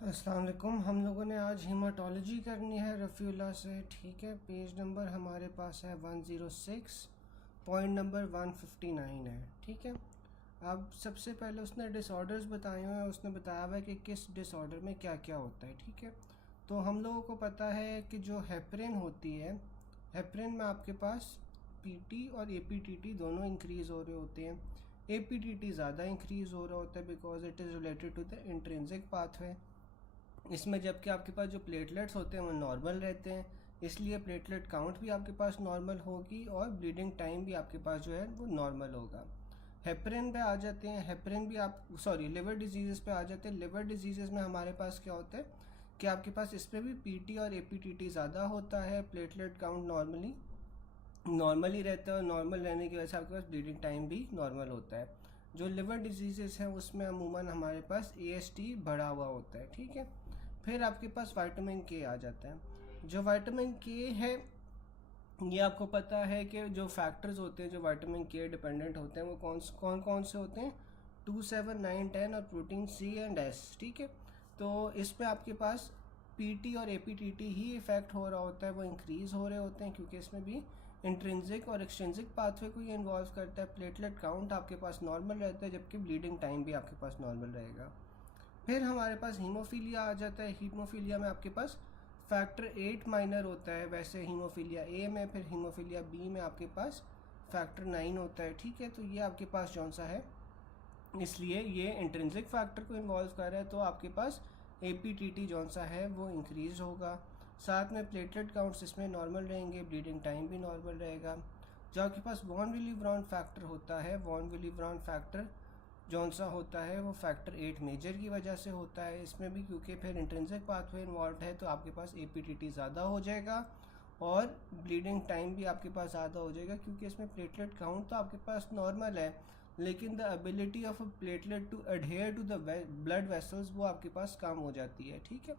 अस्सलाम वालेकुम। हम लोगों ने आज हीमाटोलॉजी करनी है रफ़ीउल्लाह से। ठीक है, पेज नंबर हमारे पास है 106, पॉइंट नंबर 159 है। ठीक है, अब सबसे पहले उसने डिसऑर्डर्स बताए हुए हैं। उसने बताया हुआ है कि किस डिसऑर्डर में क्या क्या होता है। ठीक है, तो हम लोगों को पता है कि जो हेपरिन होती है, हेपरिन में आपके पास पीटी और एपीटीटी दोनों इंक्रीज़ हो रहे होते हैं। एपीटीटी ज़्यादा इंक्रीज़ हो रहा होता है because it is related to the intrinsic pathway. इसमें जबकि आपके पास जो प्लेटलेट्स होते हैं वो नॉर्मल रहते हैं, इसलिए प्लेटलेट काउंट भी आपके पास नॉर्मल होगी और ब्लीडिंग टाइम भी आपके पास जो है वो नॉर्मल होगा। हेपरिन पे आ जाते हैं। हेपरिन भी आप लिवर डिजीज़ पे आ जाते हैं। लिवर डिजीज़ में हमारे पास क्या होता है कि आपके पास इस पर भी पीटी और एपीटीटी ज़्यादा होता है। प्लेटलेट काउंट नॉर्मली रहता है और नॉर्मल रहने की वजह से आपके पास ब्लीडिंग टाइम भी नॉर्मल होता है। जो लिवर डिजीज़ हैं उसमें अमूमन हमारे पास एएसटी बढ़ा हुआ होता है। ठीक है, फिर आपके पास विटामिन के आ जाता है। जो विटामिन के है, ये आपको पता है कि जो फैक्टर्स होते हैं जो विटामिन के डिपेंडेंट होते हैं वो कौन कौन से होते हैं, 2, 7, 9, 10 और प्रोटीन सी एंड एस। ठीक है, तो इसमें आपके पास पीटी और एपीटीटी ही इफेक्ट हो रहा होता है, वो इंक्रीज़ हो रहे होते हैं क्योंकि इसमें भी इंट्रिंसिक और एक्सट्रिंसिक पाथवे को ये इन्वॉल्व करता है। प्लेटलेट काउंट आपके पास नॉर्मल रहता है जबकि ब्लीडिंग टाइम भी आपके पास नॉर्मल रहेगा। फिर हमारे पास हीमोफीलिया आ जाता है। हीमोफीलिया में आपके पास फैक्टर 8 माइनर होता है वैसे हीमोफीलिया ए में। फिर हीमोफीलिया बी में आपके पास फैक्टर 9 होता है। ठीक है, तो ये आपके पास कौन सा है, इसलिए ये इंट्रिंसिक फैक्टर को इन्वॉल्व कर रहा है, तो आपके पास एपीटीटी जौन सा है वो इंक्रीज होगा। साथ में प्लेटलेट काउंट्स इसमें नॉर्मल रहेंगे, ब्लीडिंग टाइम भी नॉर्मल रहेगा। जो आपके पास वॉन विली ब्राउन फैक्टर होता है, वॉन विली ब्राउन फैक्टर जौन सा होता है वो फैक्टर 8 मेजर की वजह से होता है। इसमें भी क्योंकि फिर इंट्रिंसिक पाथवे इन्वॉल्व है तो आपके पास एपीटीटी ज़्यादा हो जाएगा और ब्लीडिंग टाइम भी आपके पास ज़्यादा हो जाएगा क्योंकि इसमें प्लेटलेट काउंट तो आपके पास नॉर्मल है लेकिन the ability of a platelet to adhere to the blood vessels वो आपके पास कम हो जाती है। ठीक है,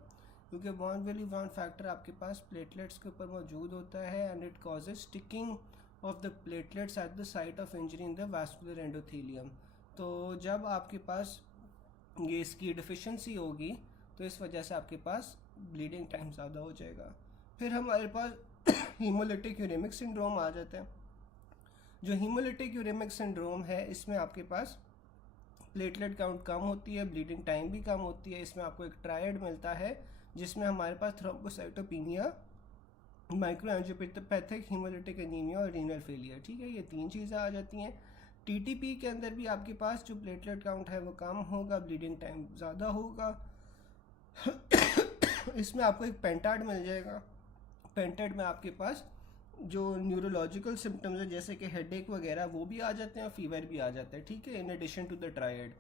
क्योंकि वॉन विली ब्राउन फैक्टर आपके पास प्लेटलेट्स के ऊपर मौजूद होता है and it causes sticking of the platelets at the site of injury in the vascular endothelium. तो जब आपके पास ये इसकी डिफिशिएंसी होगी तो इस वजह से आपके पास ब्लीडिंग टाइम ज़्यादा हो जाएगा। फिर हमारे पास हीमोलिटिक यूरेमिक सिंड्रोम आ जाता है। जो हीमोलिटिक यूरेमिक सिंड्रोम है इसमें आपके पास प्लेटलेट काउंट कम होती है, ब्लीडिंग टाइम भी कम होती है। इसमें आपको एक ट्रायड मिलता है जिसमें हमारे पास थ्रोम्बोसाइटोपिनिया, माइक्रोएंजियोपैथिक हीमोलिटिक एनीमिया और रीनल फेलियर। ठीक है, ये तीन चीज़ें आ जाती हैं। टीटीपी के अंदर भी आपके पास जो प्लेटलेट काउंट है वो कम होगा, ब्लीडिंग टाइम ज़्यादा होगा। इसमें आपको एक पेंटाड मिल जाएगा। पेंटाड में आपके पास जो न्यूरोलॉजिकल सिम्टम्स है जैसे कि हेडेक वगैरह वो भी आ जाते हैं और फीवर भी आ जाता है। ठीक है, in addition to the triad.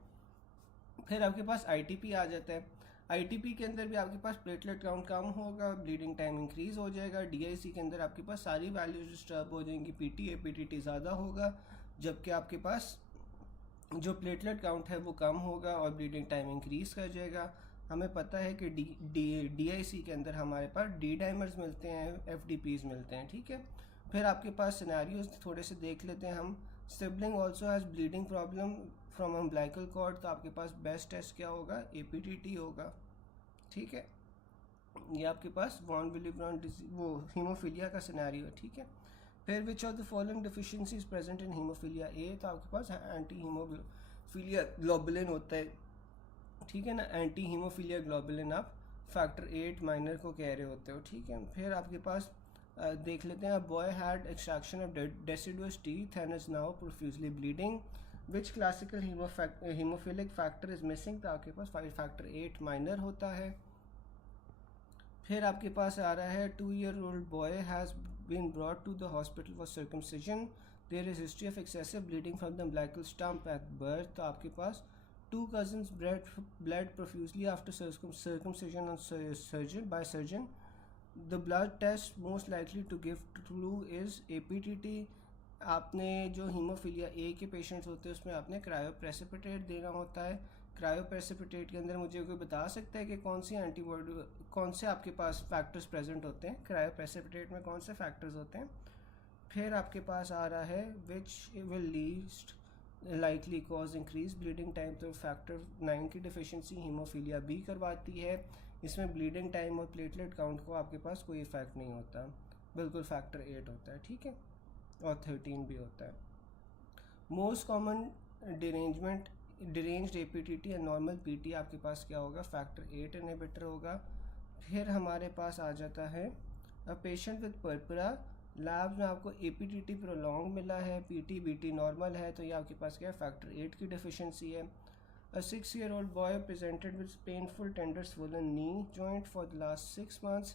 फिर आपके पास आईटीपी आ जाता है। आईटीपी के अंदर भी आपके पास प्लेटलेट काउंट कम होगा, ब्लीडिंग टाइम इंक्रीज हो जाएगा। डीआईसी के अंदर आपके पास सारी वैल्यूज डिस्टर्ब हो जाएंगी, पीटी एपीटीटी ज़्यादा होगा जबकि आपके पास जो प्लेटलेट काउंट है वो कम होगा और ब्लीडिंग टाइम इंक्रीज कर जाएगा। हमें पता है कि डीआईसी के अंदर हमारे पास डी डाइमर्स मिलते हैं, एफडीपीज मिलते हैं। ठीक है, फिर आपके पास सिनेरियोज थोड़े से देख लेते हैं हम। Sibling also has bleeding problem from umbilical cord, तो आपके पास बेस्ट टेस्ट क्या होगा, एपीटीटी होगा। ठीक है, ये आपके पास वॉन विली ब्राउन वो हीमोफीलिया का सिनेरियो है। ठीक है, फिर which of the following deficiencies present in haemophilia A, तो आपके पास एंटी हीमोफीलिया ग्लोबुलिन होता है। ठीक है ना, एंटी हीमोफीलिया ग्लोबुलिन आप फैक्टर 8 माइनर को कह रहे होते हो। ठीक है, फिर आपके पास देख लेते हैं। Boy had extraction of deciduous teeth and is now profusely bleeding, which classical haemophilic factor is missing, तो आपके पास फैक्टर 8 माइनर होता है। फिर आपके पास आ रहा है 2-year-old boy has been brought to the hospital for circumcision, there is history of excessive bleeding from the umbilical stump at birth, तो आपके पास 2 cousins bled profusely after circumcision on surgeon. The blood test most likely to give clue is APTT. आपने जो haemophilia A के patients होते हैं उसमें आपने cryoprecipitate देना होता है। क्रायोप्रेसिपिटेट के अंदर मुझे कोई बता सकता है कि कौन सी एंटीबॉडी, कौन से आपके पास फैक्टर्स प्रेजेंट होते हैं, क्रायोप्रेसिपिटेट में कौन से फैक्टर्स होते हैं। फिर आपके पास आ रहा है which will least likely cause increase bleeding time, तो फैक्टर 9 की डिफिशिएंसी हीमोफीलिया बी करवाती है। इसमें ब्लीडिंग टाइम और प्लेटलेट काउंट को आपके पास कोई इफेक्ट नहीं होता, बिल्कुल फैक्टर 8 होता है, ठीक है, और 13 भी होता है। Most common deranged APTT and normal PT आपके पास क्या होगा, फैक्टर 8 इनहिबिटर होगा। फिर हमारे पास आ जाता है अ पेशेंट विद पर्परा, लैब में आपको APTT प्रोलॉन्ग मिला है, PT-BT नॉर्मल है, तो ये आपके पास क्या है, फैक्टर 8 की डिफिशिएंसी है। A 6-year-old boy presented with painful tender swollen knee joint for the last 6 months.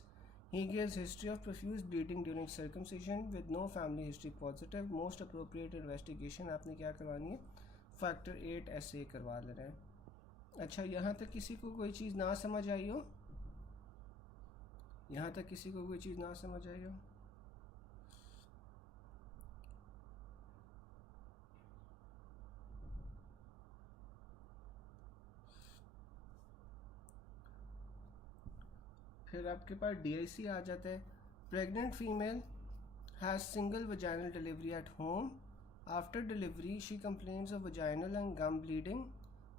He gives history of profuse bleeding during circumcision with no family history positive. Most appropriate investigation आपने क्या करवानी है, factor 8 SA करवा लेना है। अच्छा, यहाँ तक किसी को कोई चीज़ ना समझ आई हो, यहाँ तक किसी को कोई चीज़ ना समझ आई हो? फिर आपके पास DIC आ जाता है। Pregnant female has single vaginal delivery at home. After delivery she complains of vaginal and gum bleeding.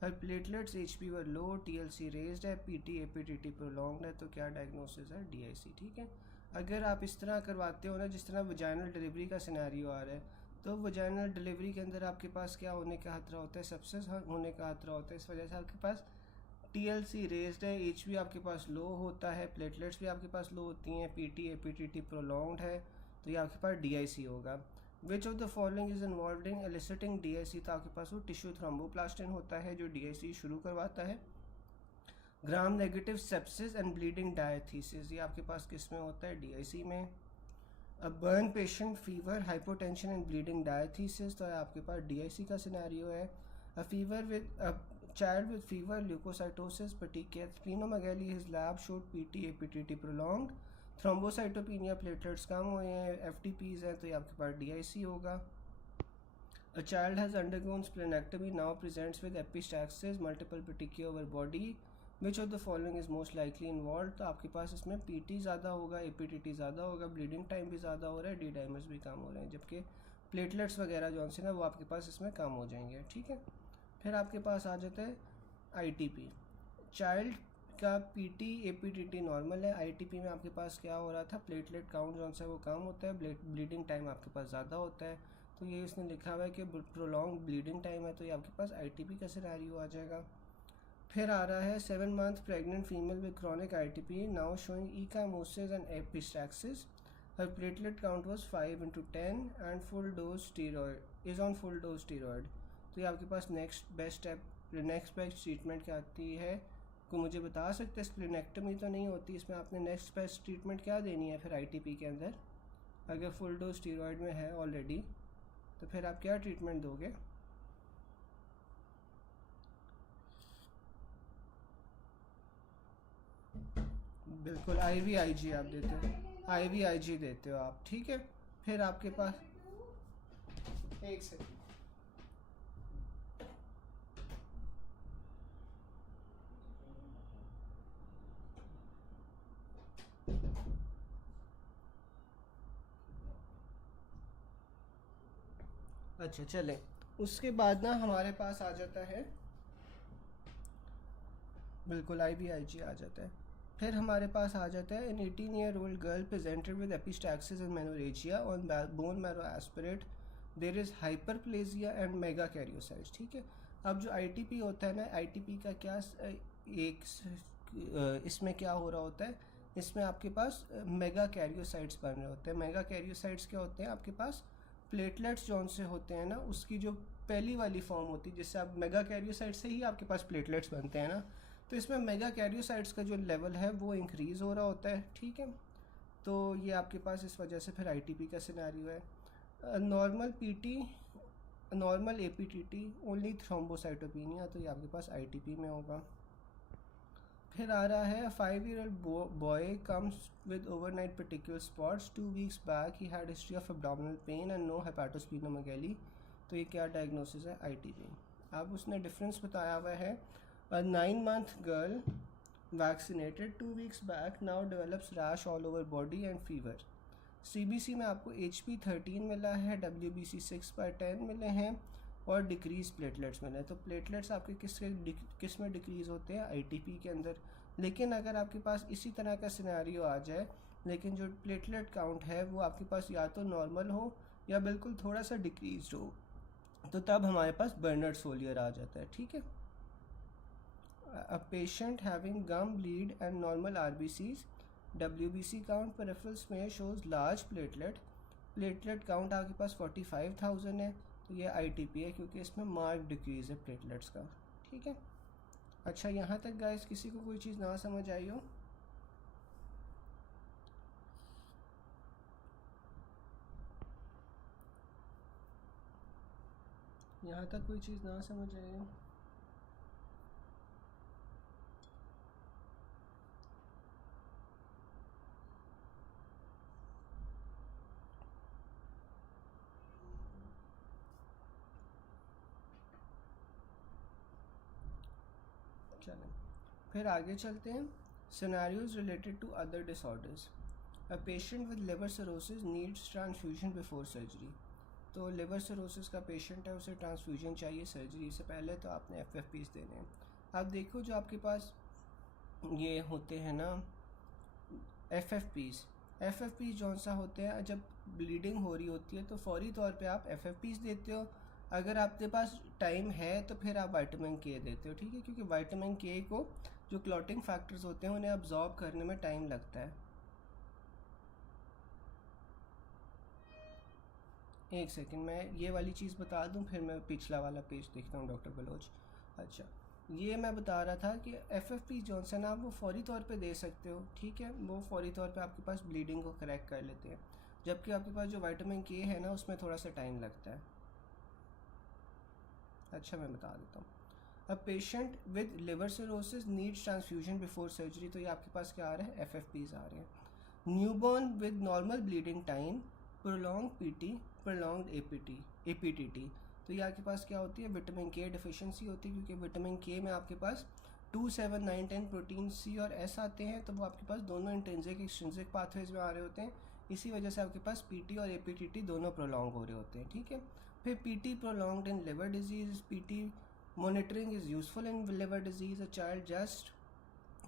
Her platelets HP were low, TLC raised है, PT APTT प्रोलॉन्ग्ड है, तो क्या डायग्नोसिस है, DIC, ठीक है। अगर आप इस तरह करवाते हो ना, जिस तरह वजाइनल डिलीवरी का सिनेरियो आ रहा है, तो वजाइनल डिलीवरी के अंदर आपके पास क्या होने का खतरा होता है, सेप्सिस होने का खतरा होता है। इस वजह से आपके पास TLC रेज्ड है, HP आपके पास लो होता है, प्लेटलेट्स भी आपके पास लो होती हैं, PT APTT प्रोलॉन्ग्ड है, तो ये आपके पास DIC होगा। Which of the following is involve in eliciting DIC, तो आपके पास वो टिश्यू थ्रोम्बोप्लास्टिन होता है जो DIC शुरू करवाता है। Gram negative sepsis and bleeding diathesis, ये आपके पास किस में होता है, DIC में। अब burn patient fever hypotension and bleeding diathesis, तो आपके पास DIC का सिनेरियो है। A fever with child with fever, leukocytosis, petechiae, splenomegaly, his lab showed PT APTT prolonged, thrombocytopenia, platelets कम हुए हैं, FTPs हैं, तो ये आपके पास DIC होगा। A child has undergone splenectomy, now presents with epistaxis, multiple petechiae over body. Which of the following is most likely involved, तो आपके पास इसमें PT ज़्यादा होगा, APTT ज़्यादा होगा, ब्लीडिंग टाइम भी ज़्यादा हो रहा है, D-डाइमर्स भी कम हो रहे हैं, जबकि प्लेटलेट्स वगैरह जो से ना वो आपके पास इसमें कम हो जाएंगे, ठीक है। फिर आपके पास आ जाता है ITP, चाइल्ड का PT APTT नॉर्मल है, ITP में आपके पास क्या हो रहा था, प्लेटलेट काउंट जो है वो कम होता है, ब्लीडिंग टाइम आपके पास ज़्यादा होता है, तो ये इसने लिखा हुआ है कि प्रोलॉन्ग ब्लीडिंग टाइम है, तो ये आपके पास ITP का सिनेरियो आ जाएगा। फिर आ रहा है 7 month pregnant female with chronic ITP now showing ecchymosis and epistaxis, her platelet count was 5/10 and full dose steroid is on full dose steroid, तो ये आपके पास नेक्स्ट बेस्ट ट्रीटमेंट क्या आती है, को मुझे बता सकते हैं। स्प्लेनेक्टमी तो नहीं होती इसमें, आपने नेक्स्ट बेस्ट ट्रीटमेंट क्या देनी है फिर ITP के अंदर, अगर फुल डोज स्टीरॉयड में है ऑलरेडी, तो फिर आप क्या ट्रीटमेंट दोगे? बिल्कुल IVIG आप देते हो, IVIG देते हो आप, ठीक है। फिर आपके पास एक सेकंड, अच्छा चलें, उसके बाद ना हमारे पास आ जाता है, बिल्कुल IVIG आ जाता है। फिर हमारे पास आ जाता है an 18-year-old girl presented with epistaxis and menorrhagia on bone marrow aspirate, there is hyperplasia and megakaryocytes, ठीक है। अब जो ITP होता है ना, ITP का क्या एक इसमें क्या हो रहा होता है, इसमें आपके पास मेगा कैरियोसाइट्स बन रहे होते हैं। मेगा कैरियोसाइट्स क्या होते हैं, आपके पास प्लेटलेट्स जौन से होते हैं ना, उसकी जो पहली वाली फॉर्म होती है, जिससे आप मेगा कैरियोसाइट्स से ही आपके पास प्लेटलेट्स बनते हैं ना, तो इसमें मेगा कैरियोसाइट्स का जो लेवल है वो इंक्रीज़ हो रहा होता है, ठीक है। तो ये आपके पास इस वजह से फिर ITP का सिनेरियो है। Normal PT, normal APTT, only thrombocytopenia, तो ये आपके पास ITP में होगा। फिर आ रहा है 5-year-old boy comes with overnight petechial spots, 2 weeks back ही had history of abdominal pain and no hepatosplenomegaly, तो ये क्या डायग्नोसिस है, ITP। अब उसने डिफरेंस बताया हुआ है, a 9-month girl vaccinated 2 weeks back now develops rash all over body and fever. CBC में आपको HP 13 मिला है, WBC 6/10 मिले हैं, और डिक्रीज प्लेटलेट्स मिले। तो प्लेटलेट्स आपके किस में डिक्रीज़ होते हैं, आईटीपी के अंदर। लेकिन अगर आपके पास इसी तरह का सिनेरियो आ जाए लेकिन जो प्लेटलेट काउंट है वो आपके पास या तो नॉर्मल हो या बिल्कुल थोड़ा सा डिक्रीज हो, तो तब हमारे पास बर्नर्ड सोलियर आ जाता है। ठीक है, a patient having gum bleed and normal RBCs, WBC count peripheral smear shows large platelet count आपके पास 45,000 है, तो ये आईटीपी है क्योंकि इसमें मार्क डिक्रीज है प्लेटलेट्स का। ठीक है, अच्छा यहाँ तक गाइस किसी को कोई चीज़ ना समझ आई हो? यहाँ तक कोई चीज़ ना समझ आई हो? चलें फिर आगे चलते हैं। Scenarios related to other disorders. A patient with liver cirrhosis needs transfusion before surgery. तो लिवर सिरोसिस का पेशेंट है, उसे ट्रांसफ्यूजन चाहिए सर्जरी से पहले, तो आपने FFPs देने हैं। अब देखो जो आपके पास ये होते हैं ना FFPs जौन सा होते हैं, जब ब्लीडिंग हो रही होती है तो फौरी तौर पे आप FFPs देते हो। अगर आपके पास टाइम है तो फिर आप विटामिन के देते हो। ठीक है, क्योंकि विटामिन के को जो क्लॉटिंग फैक्टर्स होते हैं उन्हें अब्जॉर्ब करने में टाइम लगता है। एक सेकंड, मैं ये वाली चीज़ बता दूं फिर मैं पिछला वाला पेज देखता हूँ डॉक्टर बलोच। अच्छा, ये मैं बता रहा था कि FFP जॉनसन आप वो फौरी तौर पे दे सकते हो। ठीक है, वो फौरी तौर पे आपके पास ब्लीडिंग को करेक्ट कर लेते हैं, जबकि आपके पास जो विटामिन के है ना उसमें थोड़ा सा टाइम लगता है। अच्छा, मैं बता देता हूँ। अ patient with liver cirrhosis needs transfusion before surgery, तो ये आपके पास क्या आ रहा है, FFPs आ रहे हैं। Newborn with normal bleeding time, prolong PT, prolong APTT, तो ये आपके पास क्या होती है, विटामिन के डिफिशिएंसी होती है, क्योंकि विटामिन के में आपके पास 2, 7, 9, 10 प्रोटीन C और S आते हैं, तो वो आपके पास दोनों इंट्रिंसिक एक्सट्रिंसिक पाथवेज में आ रहे होते हैं। इसी वजह से आपके पास PT और APTT दोनों प्रोलॉन्ग हो रहे होते हैं। ठीक है, फिर PT prolonged in liver disease, PT monitoring is useful in liver disease. A child just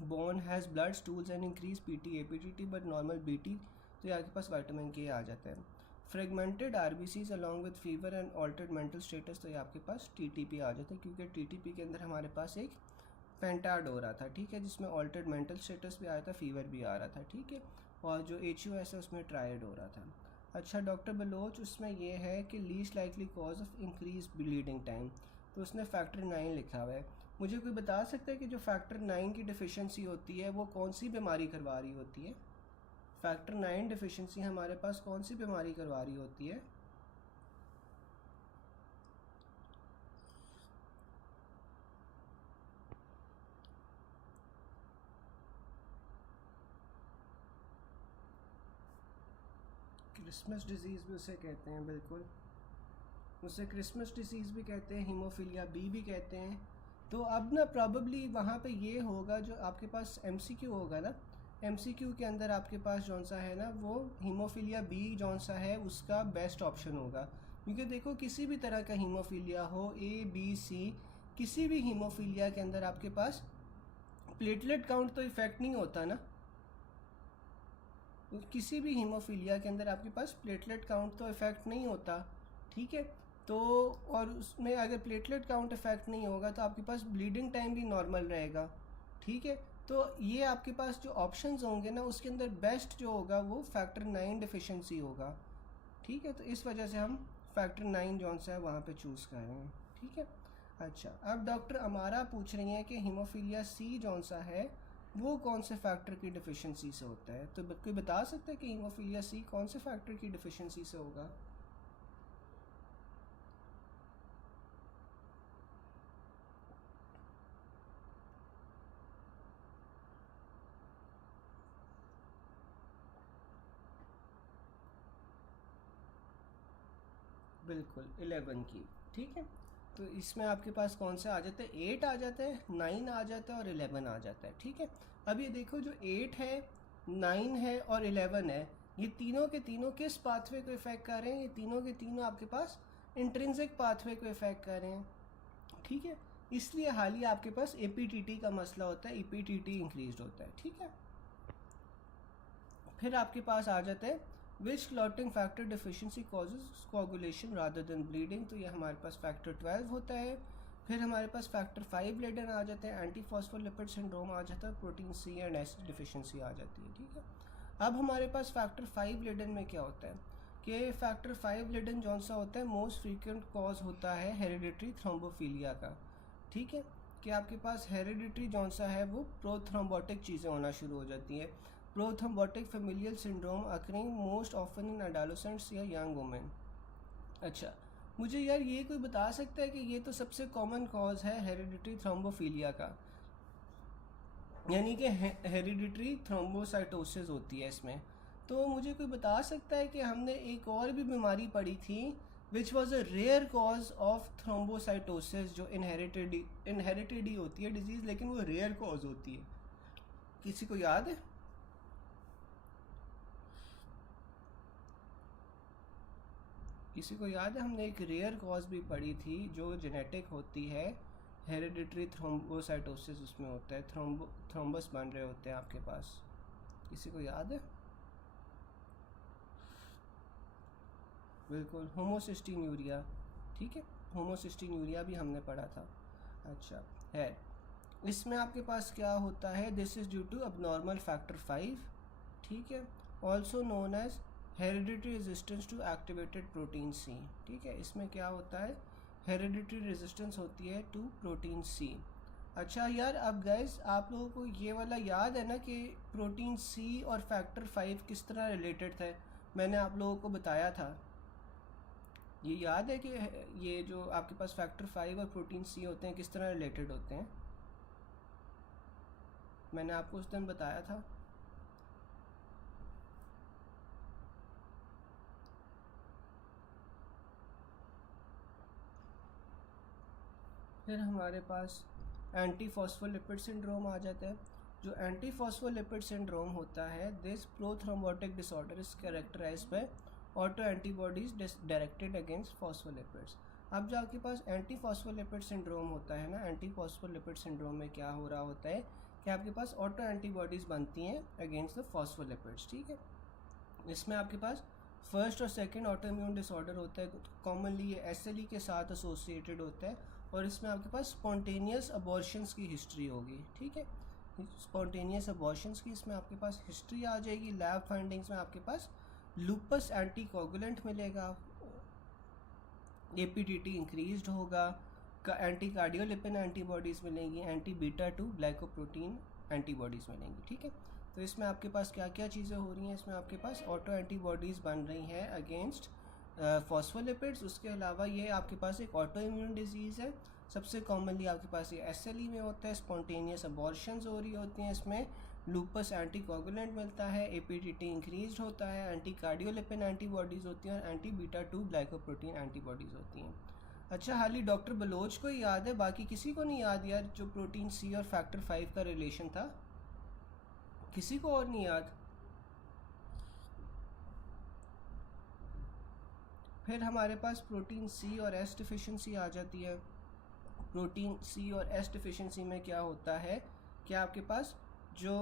born has blood stools and increased PT APTT but normal BT, तो ये आपके पास विटामिन के आ जाता है। Fragmented RBCs along with fever and altered mental status, तो ये आपके पास TTP आ जाता है, क्योंकि TTP के अंदर हमारे पास एक पेंटाड हो रहा था। ठीक है, जिसमें ऑल्टर्ड मेंटल स्टेटस भी आया था, फीवर भी आ रहा था। ठीक है, और जो HUS है उसमें ट्रायड हो रहा था। अच्छा डॉक्टर बलोच, उसमें यह है कि least likely cause of increase bleeding time, तो उसने फैक्टर 9 लिखा हुआ है। मुझे कोई बता सकता है कि जो फैक्टर 9 की डिफिशिएंसी होती है वो कौन सी बीमारी करवा रही होती है? फैक्टर 9 डिफिशिएंसी हमारे पास कौन सी बीमारी करवा रही होती है? क्रिसमस डिजीज़ भी उसे कहते हैं, बिल्कुल उसे क्रिसमस डिजीज़ भी कहते हैं, हीमोफीलिया बी भी कहते हैं। तो अब ना प्रॉबली वहाँ पे ये होगा, जो आपके पास MCQ होगा ना, MCQ के अंदर आपके पास जौन सा है ना वो हीमोफीलिया बी जौन सा है उसका बेस्ट ऑप्शन होगा। क्योंकि देखो किसी भी तरह का हीमोफीलिया हो, A B C, किसी भी हीमोफीलिया के अंदर आपके पास प्लेटलेट काउंट तो इफेक्ट नहीं होता ना, किसी भी हीमोफीलिया के अंदर आपके पास प्लेटलेट काउंट तो इफेक्ट नहीं होता। ठीक है, तो और उसमें अगर प्लेटलेट काउंट इफेक्ट नहीं होगा तो आपके पास ब्लीडिंग टाइम भी नॉर्मल रहेगा। ठीक है, तो ये आपके पास जो ऑप्शंस होंगे ना उसके अंदर बेस्ट जो होगा वो फैक्टर 9 डिफिशिएंसी होगा। ठीक है, तो इस वजह से हम फैक्टर 9 जौन सा है वहाँ पे चूज़ कर रहे हैं। ठीक है, अच्छा अब डॉक्टर अमारा पूछ रही हैं कि हीमोफीलिया C जौन सा है वो कौन से फैक्टर की डिफिशिएंसी से होता है? तो कोई बता सकता है कि हीमोफीलिया C कौन से फैक्टर की डिफिशिएंसी से होगा? बिल्कुल 11 की। ठीक है, तो इसमें आपके पास कौन से आ जाते हैं, 8 आ जाता है, 9 आ जाता है और 11 आ जाता है। ठीक है, अब ये देखो जो 8 है, 9 है और 11 है, ये तीनों के तीनों किस पाथवे को इफेक्ट कर रहे हैं? ये तीनों के तीनों आपके पास इंट्रिंसिक पाथवे को इफेक्ट कर रहे हैं, ठीक है। इसलिए हाल ही आपके पास एपीटीटी का मसला होता है, ईपीटीटी इंक्रीज होता है, ठीक है। फिर आपके पास आ जाता है which clotting factor deficiency causes coagulation rather than bleeding, तो ये हमारे पास फैक्टर 12 होता है। फिर हमारे पास फैक्टर 5 लेडन आ जाते हैं, एंटी फॉस्फोलिपिड सिंड्रोम आ जाता है, protein C and S deficiency आ जाती है, ठीक है। अब हमारे पास फैक्टर 5 लेडन में क्या होता है कि फैक्टर 5 लेडन जौन सा होता है मोस्ट फ्रीक्वेंट कॉज होता है हेरिडिटरी थ्रोम्बोफीलिया का, ठीक है। कि आपके पास हेरिडिटरी जौन सा है वो प्रोथ्रोम्बोटिक चीज़ें होना शुरू हो जाती हैं, prothrombotic familial syndrome occurring most often in adolescents या यंग वुमेन। अच्छा, मुझे यार ये कोई बता सकता है कि ये तो सबसे कॉमन कॉज है हेरिडिटरी थ्रोम्बोफीलिया का, यानी कि हेरिडिटरी थ्रोम्बोसाइटोसिस होती है इसमें। तो मुझे कोई बता सकता है कि हमने एक और भी बीमारी पढ़ी थी which was a rare cause of thrombocytosis, जो इनहेरिटेड ही होती है डिजीज़, लेकिन वो रेयर कॉज होती है, किसी को याद है? किसी को याद है? हमने एक रेयर कॉज भी पढ़ी थी जो जेनेटिक होती है, हेरिडिटरी थ्रोम्बोसाइटोसिस उसमें होता है, थ्रोम्बस बन रहे होते हैं आपके पास, किसी को याद है? बिल्कुल, होमोसिस्टीन्यूरिया, ठीक है, होमोसिस्टीन्यूरिया भी हमने पढ़ा था। अच्छा है, इसमें आपके पास क्या होता है, this is due to abnormal factor 5, ठीक है, also known as hereditary resistance to activated protein C, ठीक है। इसमें क्या होता है, हेरिडिटरी रेजिस्टेंस होती है टू प्रोटीन सी। अच्छा यार, अब गाइस आप लोगों को ये वाला याद है ना कि प्रोटीन सी और फैक्टर 5 किस तरह रिलेटेड थे, मैंने आप लोगों को बताया था, ये याद है कि ये जो आपके पास फैक्टर 5 और प्रोटीन सी होते हैं किस तरह रिलेटेड होते हैं, मैंने आपको उस दिन बताया था। फिर हमारे पास एंटी फॉस्फोलिपिड सिंड्रोम आ जाता है। जो एंटी फॉस्फोलिपिड सिंड्रोम होता है, this prothrombotic disorder is characterised by auto antibodies directed against phospholipids. अब जो आपके पास एंटी फॉस्फोलिपिड सिंड्रोम होता है ना, एंटी फॉस्फोलिपिड सिंड्रोम में क्या हो रहा होता है कि आपके पास ऑटो एंटीबॉडीज़ बनती हैं अगेंस्ट द फॉस्फोलिपिड्स, ठीक है। इसमें आपके पास फर्स्ट और सेकंड ऑटो इम्यून डिसऑर्डर होता है, कॉमनली ये एसएलई के साथ एसोसिएटेड होता है, और इसमें आपके पास स्पॉन्टेनियस अबॉर्शंस की हिस्ट्री होगी, ठीक है। स्पॉन्टेनियस अबॉर्शंस की इसमें आपके पास हिस्ट्री आ जाएगी। लैब फाइंडिंग्स में आपके पास लूपस एंटीकोगुलेंट मिलेगा, एपीटीटी इंक्रीज्ड होगा, एंटी कार्डियोलिपिन एंटीबॉडीज़ मिलेंगी, एंटी बीटा 2 ग्लाइकोप्रोटीन एंटीबॉडीज़ मिलेंगी, ठीक है। तो इसमें आपके पास क्या क्या चीज़ें हो रही हैं, इसमें आपके पास ऑटो एंटीबॉडीज़ बन रही हैं अगेंस्ट फॉस्फोलिपिड्स। उसके अलावा ये आपके पास एक ऑटो इम्यून डिजीज़ है, सबसे कॉमनली आपके पास ये एसएलई में होता है, स्पॉन्टेनियस अबॉर्शंस हो रही होती हैं, इसमें लूपस एंटीकोगुलेंट मिलता है, एपीटीटी इंक्रीज्ड होता है, एंटी कार्डियोलिपिन एंटीबॉडीज़ होती हैं और एंटी बीटा 2 ग्लाइकोप्रोटीन एंटीबॉडीज़ होती हैं। अच्छा, हाल ही डॉक्टर बलोच को ही याद है, बाकी किसी को नहीं याद यार, जो प्रोटीन सी और फैक्टर 5 का रिलेशन था, किसी को और नहीं याद। फिर हमारे पास प्रोटीन सी और एस डिफिशिएंसी आ जाती है। प्रोटीन सी और एस डिफिशिएंसी में क्या होता है कि आपके पास जो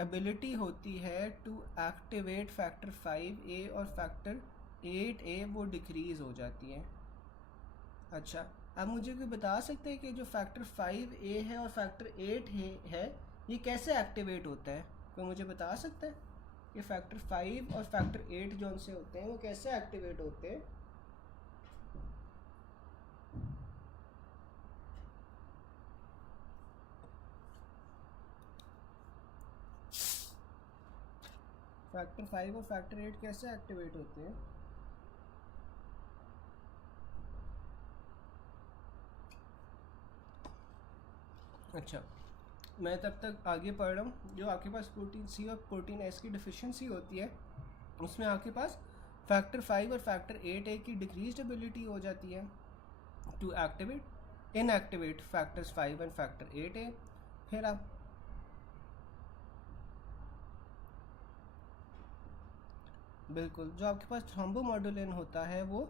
एबिलिटी होती है टू एक्टिवेट फैक्टर 5A और फैक्टर 8A वो डिक्रीज़ हो जाती है। अच्छा, अब मुझे कोई बता सकते हैं कि जो फैक्टर 5A है और फैक्टर 8 है ये कैसे एक्टिवेट होता है? कोई मुझे बता सकता है कि फैक्टर 5 और फैक्टर 8 जो उनसे होते हैं वो कैसे एक्टिवेट होते हैं? फैक्टर 5 और फैक्टर 8 कैसे एक्टिवेट होते हैं? अच्छा, मैं तब तक आगे पढ़ रहा हूँ। जो आपके पास प्रोटीन सी और प्रोटीन एस की डिफिशिएंसी होती है उसमें आपके पास फैक्टर 5 और फैक्टर 8A की डिक्रीज्ड एबिलिटी हो जाती है to activate inactivate factors 5 and factor 8A। फिर आप बिल्कुल, जो आपके पास थ्रोम्बोमोडुलिन होता है वो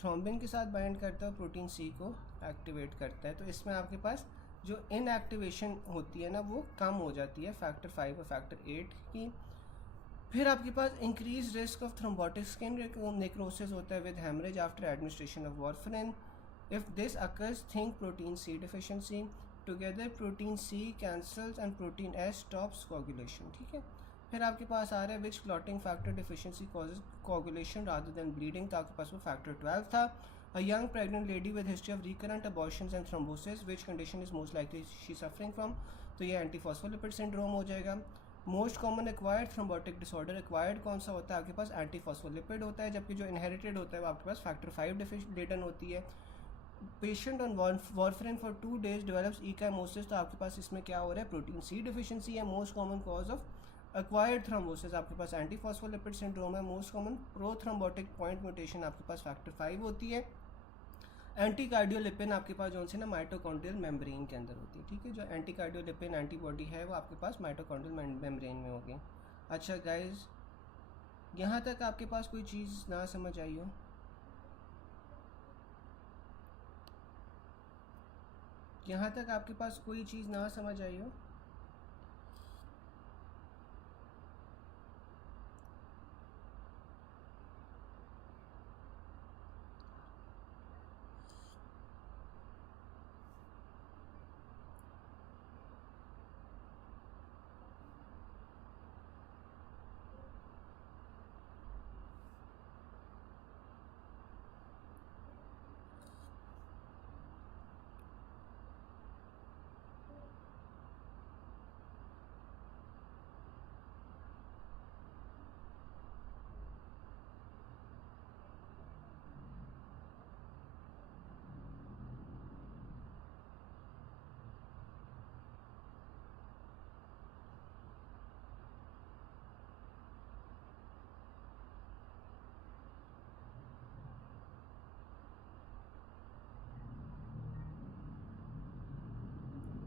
थ्रोम्बिन के साथ बाइंड करता है और प्रोटीन सी को एक्टिवेट करता है। तो इसमें आपके पास जो इनएक्टिवेशन होती है ना वो कम हो जाती है फैक्टर 5 और फैक्टर 8 की। फिर आपके पास increase risk of thrombotic skin necrosis होता है with haemorrhage after administration of warfarin. If this occurs think protein C deficiency, together protein C cancels and protein S stops coagulation. ठीक है, फिर आपके पास आ रहा है which clotting factor deficiency causes coagulation rather than bleeding, तो आपके पास वो फैक्टर 12 था। A young pregnant lady with history of recurrent abortions and thrombosis, which condition is most likely she suffering from, तो ये एंटीफॉस्फोलिपिड सिंड्रोम हो जाएगा। Most common acquired thrombotic disorder, acquired कौन सा होता है आपके पास, एंटीफॉस्फोलिपिड होता है, जबकि जो इनहेरिटेड होता है वो आपके पास फैक्टर 5 लेडन होती है। Patient on warfarin for 2 days develops ecchymosis, तो आपके पास इसमें क्या हो रहा है, प्रोटीन सी डिफिशिएंसी है। Most common cause of acquired thrombosis आपके पास एंटीफॉस्फोलिपिड सिंड्रोम है। Most common prothrombotic point mutation आपके पास फैक्टर 5 होती है। एंटीकार्डियोलिपिन आपके पास जो सी ना माइटोकॉन्ड्रियल मेम्ब्रेन के अंदर होती है। ठीक है, जो एंटीकार्डियोलिपिन एंटीबॉडी है वो आपके पास माइटोकॉन्ड्रियल मेम्ब्रेन में होगी। अच्छा गाइज, यहाँ तक आपके पास कोई चीज़ ना समझ आई हो? यहाँ तक आपके पास कोई चीज़ ना समझ आई हो?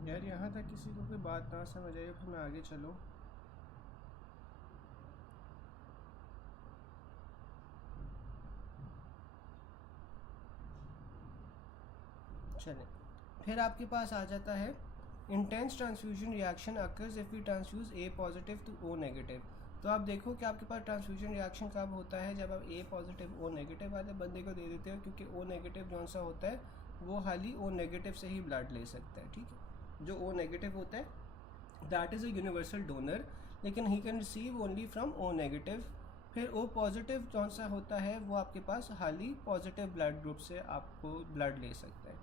यार यहाँ तक किसी को कोई बात ना समझ आई, फिर मैं आगे चलो। चले, फिर आपके पास आ जाता है intense transfusion reaction occurs if we transfuse A positive to O negative. तो आप देखो कि आपके पास ट्रांसफ्यूजन रिएक्शन कब होता है, जब आप ए पॉजिटिव ओ नेगेटिव वाले बंदे को दे देते हो, क्योंकि ओ नेगेटिव जौन सा होता है वो खाली ओ नेगेटिव से ही ब्लड ले सकता है। ठीक है, जो ओ नेगेटिव होता है that is a universal donor, लेकिन he can receive only from O negative. फिर ओ पॉजिटिव जौन सा होता है वो आपके पास खाली पॉजिटिव ब्लड ग्रुप से आपको ब्लड ले सकता है,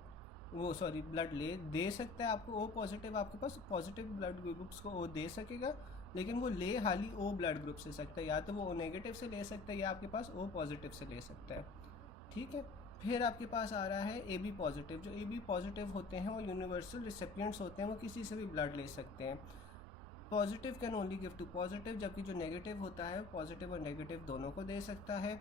वो सॉरी ब्लड ले दे सकता है आपको। ओ पॉजिटिव आपके पास पॉजिटिव ब्लड ग्रुप्स को ओ दे सकेगा, लेकिन वो ले हाली ओ ब्लड ग्रुप से सकता है, या तो वो ओ नेगेटिव से ले सकता है या आपके पास ओ पॉजिटिव से ले सकता है। ठीक है, फिर आपके पास आ रहा है ए बी पॉजिटिव। जो ए बी पॉजिटिव होते हैं वो यूनिवर्सल रिसिपिएंट्स होते हैं, वो किसी से भी ब्लड ले सकते हैं। Positive can only give to positive, जबकि जो नेगेटिव होता है पॉजिटिव और नेगेटिव दोनों को दे सकता है।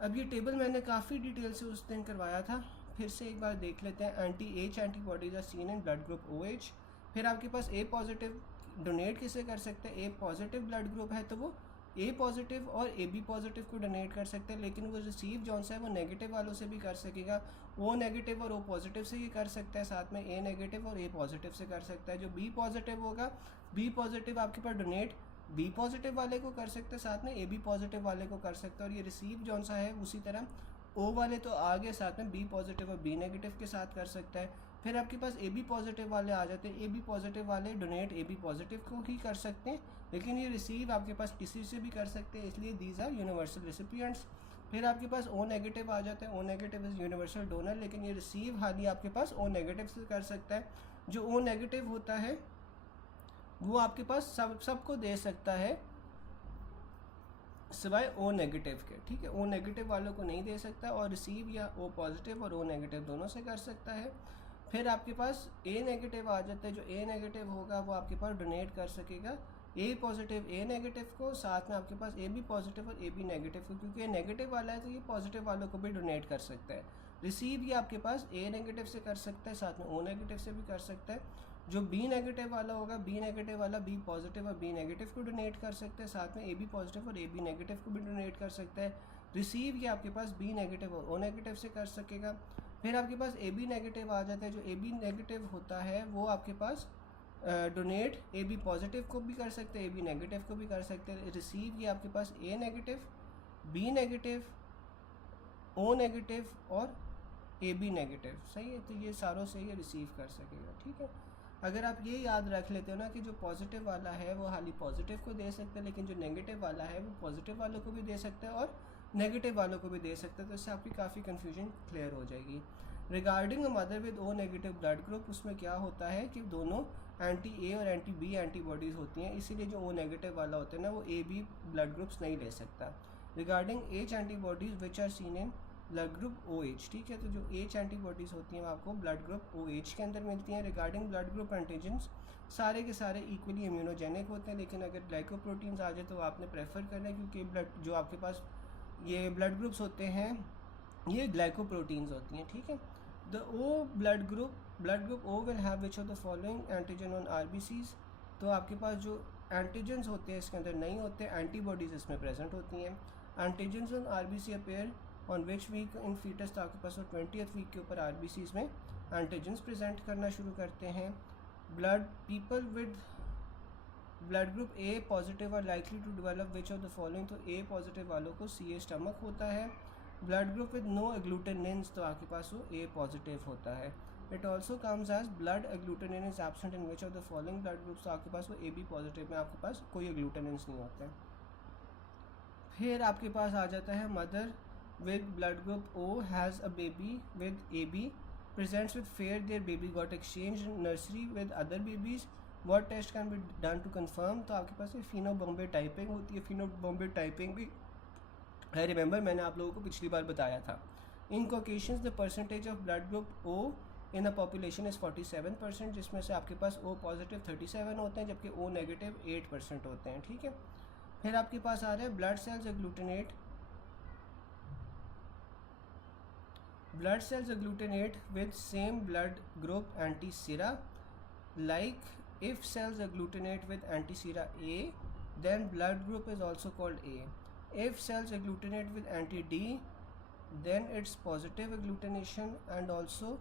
अब ये टेबल मैंने काफ़ी डिटेल से उस दिन करवाया था, फिर से एक बार देख लेते हैं। Anti H antibodies are seen in blood group O H. फिर आपके पास ए पॉजिटिव डोनेट किसे कर सकते हैं, ए पॉजिटिव ब्लड ग्रुप है तो वो ए पॉजिटिव और ए बी पॉजिटिव को डोनेट कर सकते हैं, लेकिन वो रिसीव जौन सा है वो नेगेटिव वालों से भी कर सकेगा। ओ नेगेटिव और ओ पॉजिटिव से ही कर सकता है, साथ में ए नेगेटिव और ए पॉजिटिव से कर सकता है। जो बी पॉजिटिव होगा, बी पॉजिटिव आपके पास डोनेट बी पॉजिटिव वाले को कर सकते हैं, साथ में ए बी पॉजिटिव वाले को कर सकते हैं। और ये रिसीव जौन सा है उसी तरह ओ वाले तो आगे साथ में बी पॉजिटिव और बी नेगेटिव के साथ कर सकता है। फिर आपके पास ए बी पॉजिटिव वाले आ जाते हैं, ए बी पॉजिटिव वाले डोनेट ए बी पॉजिटिव को ही कर सकते हैं, लेकिन ये रिसीव आपके पास किसी से भी कर सकते हैं, इसलिए दीज आर यूनिवर्सल रेसिपिएंट्स। फिर आपके पास ओ नेगेटिव आ जाता है, O negative is universal donor, लेकिन ये रिसीव हाली आपके पास ओ नेगेटिव से कर सकता है। जो ओ नेगेटिव होता है वो आपके पास सबको दे सकता है सिवाय ओ नेगेटिव के। ठीक है, ओ नेगेटिव वालों को नहीं दे सकता, और रिसीव या ओ पॉजिटिव और ओ नेगेटिव दोनों से कर सकता है। फिर आपके पास ए नेगेटिव आ जाता है, जो ए नेगेटिव होगा वो आपके पास डोनेट कर सकेगा ए पॉजिटिव ए नेगेटिव को, साथ में आपके पास ए बी पॉजिटिव और ए बी नेगेटिव को, क्योंकि ये नेगेटिव वाला है तो ये पॉजिटिव वालों को भी डोनेट कर सकता है। रिसीव ये आपके पास ए नेगेटिव से कर सकता है, साथ में ओ नेगेटिव से भी कर सकता है। जो बी नेगेटिव वाला होगा, बी नेगेटिव वाला बी पॉजिटिव और बी नेगेटिव को डोनेट कर सकते हैं, साथ में ए बी पॉजिटिव और ए बी नेगेटिव को भी डोनेट कर सकता है। रिसीव ये आपके पास बी नेगेटिव और ओ नेगेटिव से कर सकेगा। फिर आपके पास ए बी नेगेटिव आ जाता है। जो ए बी नेगेटिव होता है वो आपके पास डोनेट ए बी पॉजिटिव को भी कर सकते हैं, ए बी नेगेटिव को भी कर सकते हैं। रिसीव ये आपके पास A negative, B negative, O negative और ए बी नेगेटिव, सही है। तो ये सारों से ये रिसीव कर सकेगा, ठीक है। अगर आप ये याद रख लेते हो ना कि जो पॉजिटिव वाला है वो खाली पॉजिटिव को दे सकता है, लेकिन जो नेगेटिव वाला है वो पॉजिटिव वालों को भी दे सकता है और नेगेटिव वालों को भी दे सकता है, तो इससे आपकी काफ़ी कन्फ्यूजन क्लियर हो जाएगी। Regarding a mother with O negative blood group, उसमें क्या होता है कि दोनों एंटी ए और एंटी बी एंटीबॉडीज़ होती हैं, इसीलिए जो ओ नेगेटिव वाला होता है ना वो ए बी ब्लड ग्रुप्स नहीं ले सकता। Regarding H antibodies which are seen in blood group O H, ठीक है। तो जो एच एंटीबॉडीज़ होती हैं वो आपको ब्लड ग्रुप ओ एच के अंदर मिलती हैं। रिगार्डिंग ब्लड ग्रुप एंटीजन्स, सारे के सारे इक्वली इम्यूनोजेनिक होते हैं, लेकिन अगर ग्लाइकोप्रोटीन्स आ जाए तो आपने प्रेफर करना है, क्योंकि ब्लड जो आपके पास ये ब्लड ग्रुप्स होते हैं ये ग्लाइकोप्रोटीन्स होती हैं, ठीक है। The O blood group O will have which of the following antigen on RBCs, तो आपके पास जो एंटीजन्स होते हैं इसके अंदर नहीं होते, एंटीबॉडीज़ इसमें प्रेजेंट होती हैं। Antigens on RBC appear on which week in fetus, तो आपके पास वो 20th वीक के ऊपर आरबीसीज में एंटीजन्स प्रेजेंट करना शुरू करते हैं। Blood people with blood group A positive are likely to develop which of the following, तो ए पॉजिटिव वालों को सी ए स्टमक होता है। Blood group with no agglutinins, तो आपके पास वो ए पॉजिटिव होता है। It also comes as blood agglutinin is absent in which of the following blood groups, तो आपके पास वो ए बी पॉजिटिव में आपके पास कोई एग्लूटिनिन्स नहीं होते हैं। फिर आपके पास आ जाता है mother with blood group O has a baby with AB, presents with fear their baby got exchanged in nursery with other babies, what test can be done to confirm, तो आपके पास ये फिनोबॉम्बे टाइपिंग होती है। फिनोबॉम्बे टाइपिंग भी I remember मैंने आप लोगों को पिछली बार बताया था। In caucasians the percentage of blood group O in a population is 47%, जिसमें से आपके पास O पॉजिटिव 37 होते हैं जबकि O नेगेटिव 8% होते हैं, ठीक है। फिर आपके पास आ रहा है blood cells agglutinate, blood cells agglutinate with same blood group anti-sera, like if cells agglutinate with anti-sera A, then blood group is also called A. If cells agglutinate with anti-D, then it's positive agglutination and also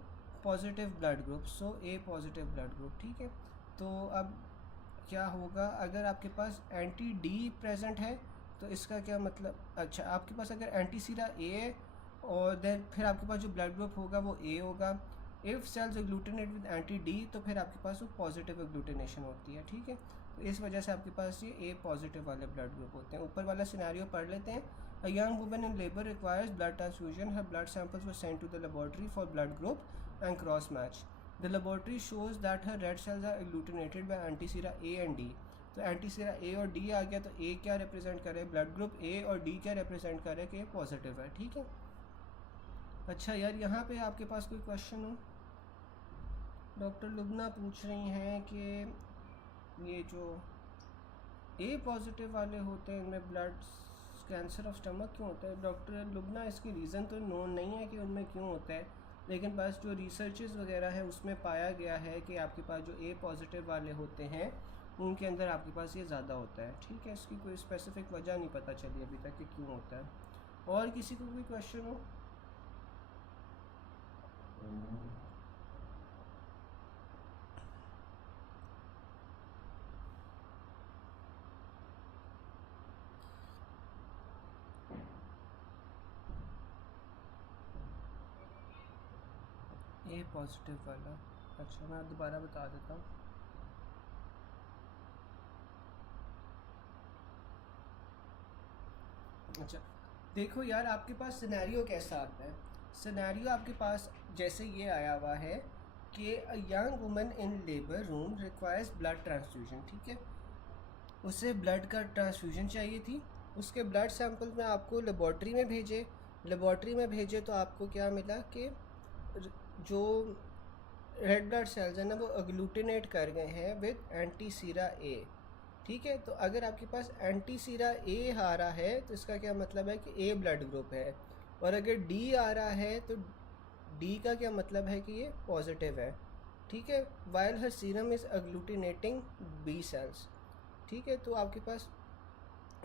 positive blood group, so A positive blood group, ठीक है। तो अब क्या होगा अगर आपके पास anti D present है, तो इसका क्या मतलब, अच्छा आपके पास अगर एंटी-सीरा A और देन फिर आपके पास जो ब्लड ग्रुप होगा वो ए होगा। If cells agglutinate with anti D, तो फिर आपके पास वो पॉजिटिव एग्लूटिनेशन होती है, ठीक है। तो इस वजह से आपके पास ये ए पॉजिटिव वाले ब्लड ग्रुप होते हैं। ऊपर वाला सिनेरियो पढ़ लेते हैं। A young woman in labour requires blood transfusion, her blood samples were sent to the laboratory for blood group and cross match. The laboratory shows that her red cells are agglutinated by antisera A and D, तो antisera A और D आ गया, तो ए क्या represent करे, blood group ए, और D क्या represent करे कि पॉजिटिव है, ठीक है। अच्छा यार यहाँ पे आपके पास कोई क्वेश्चन हो? डॉक्टर लुबना पूछ रही हैं कि ये जो ए पॉजिटिव वाले होते हैं इनमें ब्लड कैंसर ऑफ स्टमक क्यों होता है? डॉक्टर लुबना इसकी रीज़न तो नोन नहीं है कि उनमें क्यों होता है, लेकिन बस जो रिसर्चेस वगैरह है उसमें पाया गया है कि आपके पास जो ए पॉजिटिव वाले होते हैं उनके अंदर आपके पास ये ज़्यादा होता है, ठीक है। इसकी कोई स्पेसिफिक वजह नहीं पता चली अभी तक कि क्यों होता है। और किसी को कोई क्वेश्चन हो? ए पॉजिटिव वाला, अच्छा मैं दोबारा बता देता हूँ। अच्छा देखो यार आपके पास सिनेरियो कैसा आता है। सिनेरियो आपके पास जैसे ये आया हुआ है कि अ young woman in labour room requires blood transfusion, ठीक है। उसे ब्लड का ट्रांसफ्यूजन चाहिए थी, उसके ब्लड सैंपल में आपको लेबॉर्ट्री में भेजे, लेबॉर्ट्री में भेजे तो आपको क्या मिला कि जो रेड ब्लड सेल्स हैं ना वो एग्लूटिनेट कर गए हैं विद एंटीसीरा ए, ठीक है। तो अगर आपके पास एंटीसीरा ए आ रहा है तो इसका क्या मतलब है कि ए ब्लड ग्रुप है, और अगर डी आ रहा है तो डी का क्या मतलब है कि ये पॉजिटिव है, ठीक है। While her serum is agglutinating B cells, ठीक है। तो आपके पास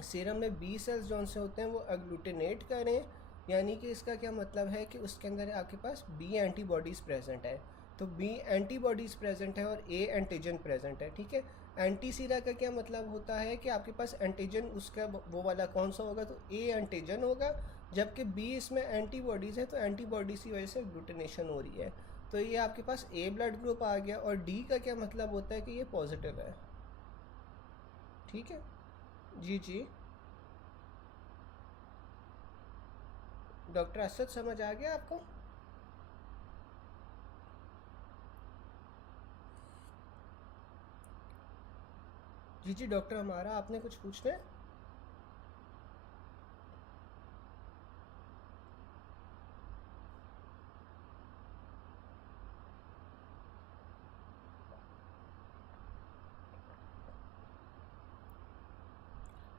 सीरम में बी सेल्स जौन से होते हैं वो एग्लूटिनेट करें, यानी कि इसका क्या मतलब है कि उसके अंदर आपके पास बी एंटीबॉडीज़ प्रेजेंट है। तो बी एंटीबॉडीज़ प्रेजेंट है और ए एंटीजन प्रेजेंट है, ठीक है। एंटी सीरा का क्या मतलब होता है कि आपके पास एंटीजन उसका वो वाला कौन सा होगा, तो ए एंटीजन होगा, जबकि बी इसमें एंटीबॉडीज़ है, तो एंटीबॉडीज़ की वजह से ग्लूटिनेशन हो रही है। तो ये आपके पास ए ब्लड ग्रुप आ गया। और डी का क्या मतलब होता है कि ये पॉजिटिव है, ठीक है। जी जी, डॉक्टर असद समझ आ गया आपको? जी जी डॉक्टर हमारा, आपने कुछ पूछना है?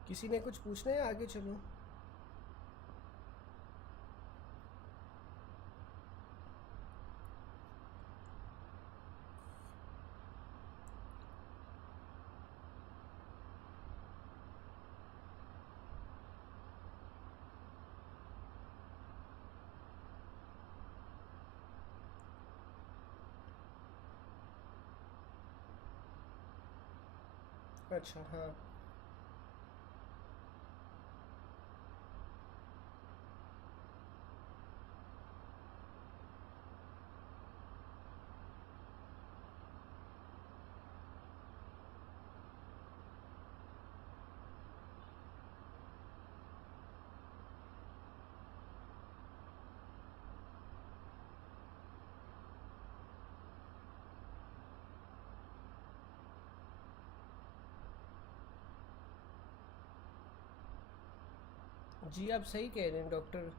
किसी ने कुछ पूछना है? आगे चलो। अच्छा हाँ। जी आप सही कह रहे हैं डॉक्टर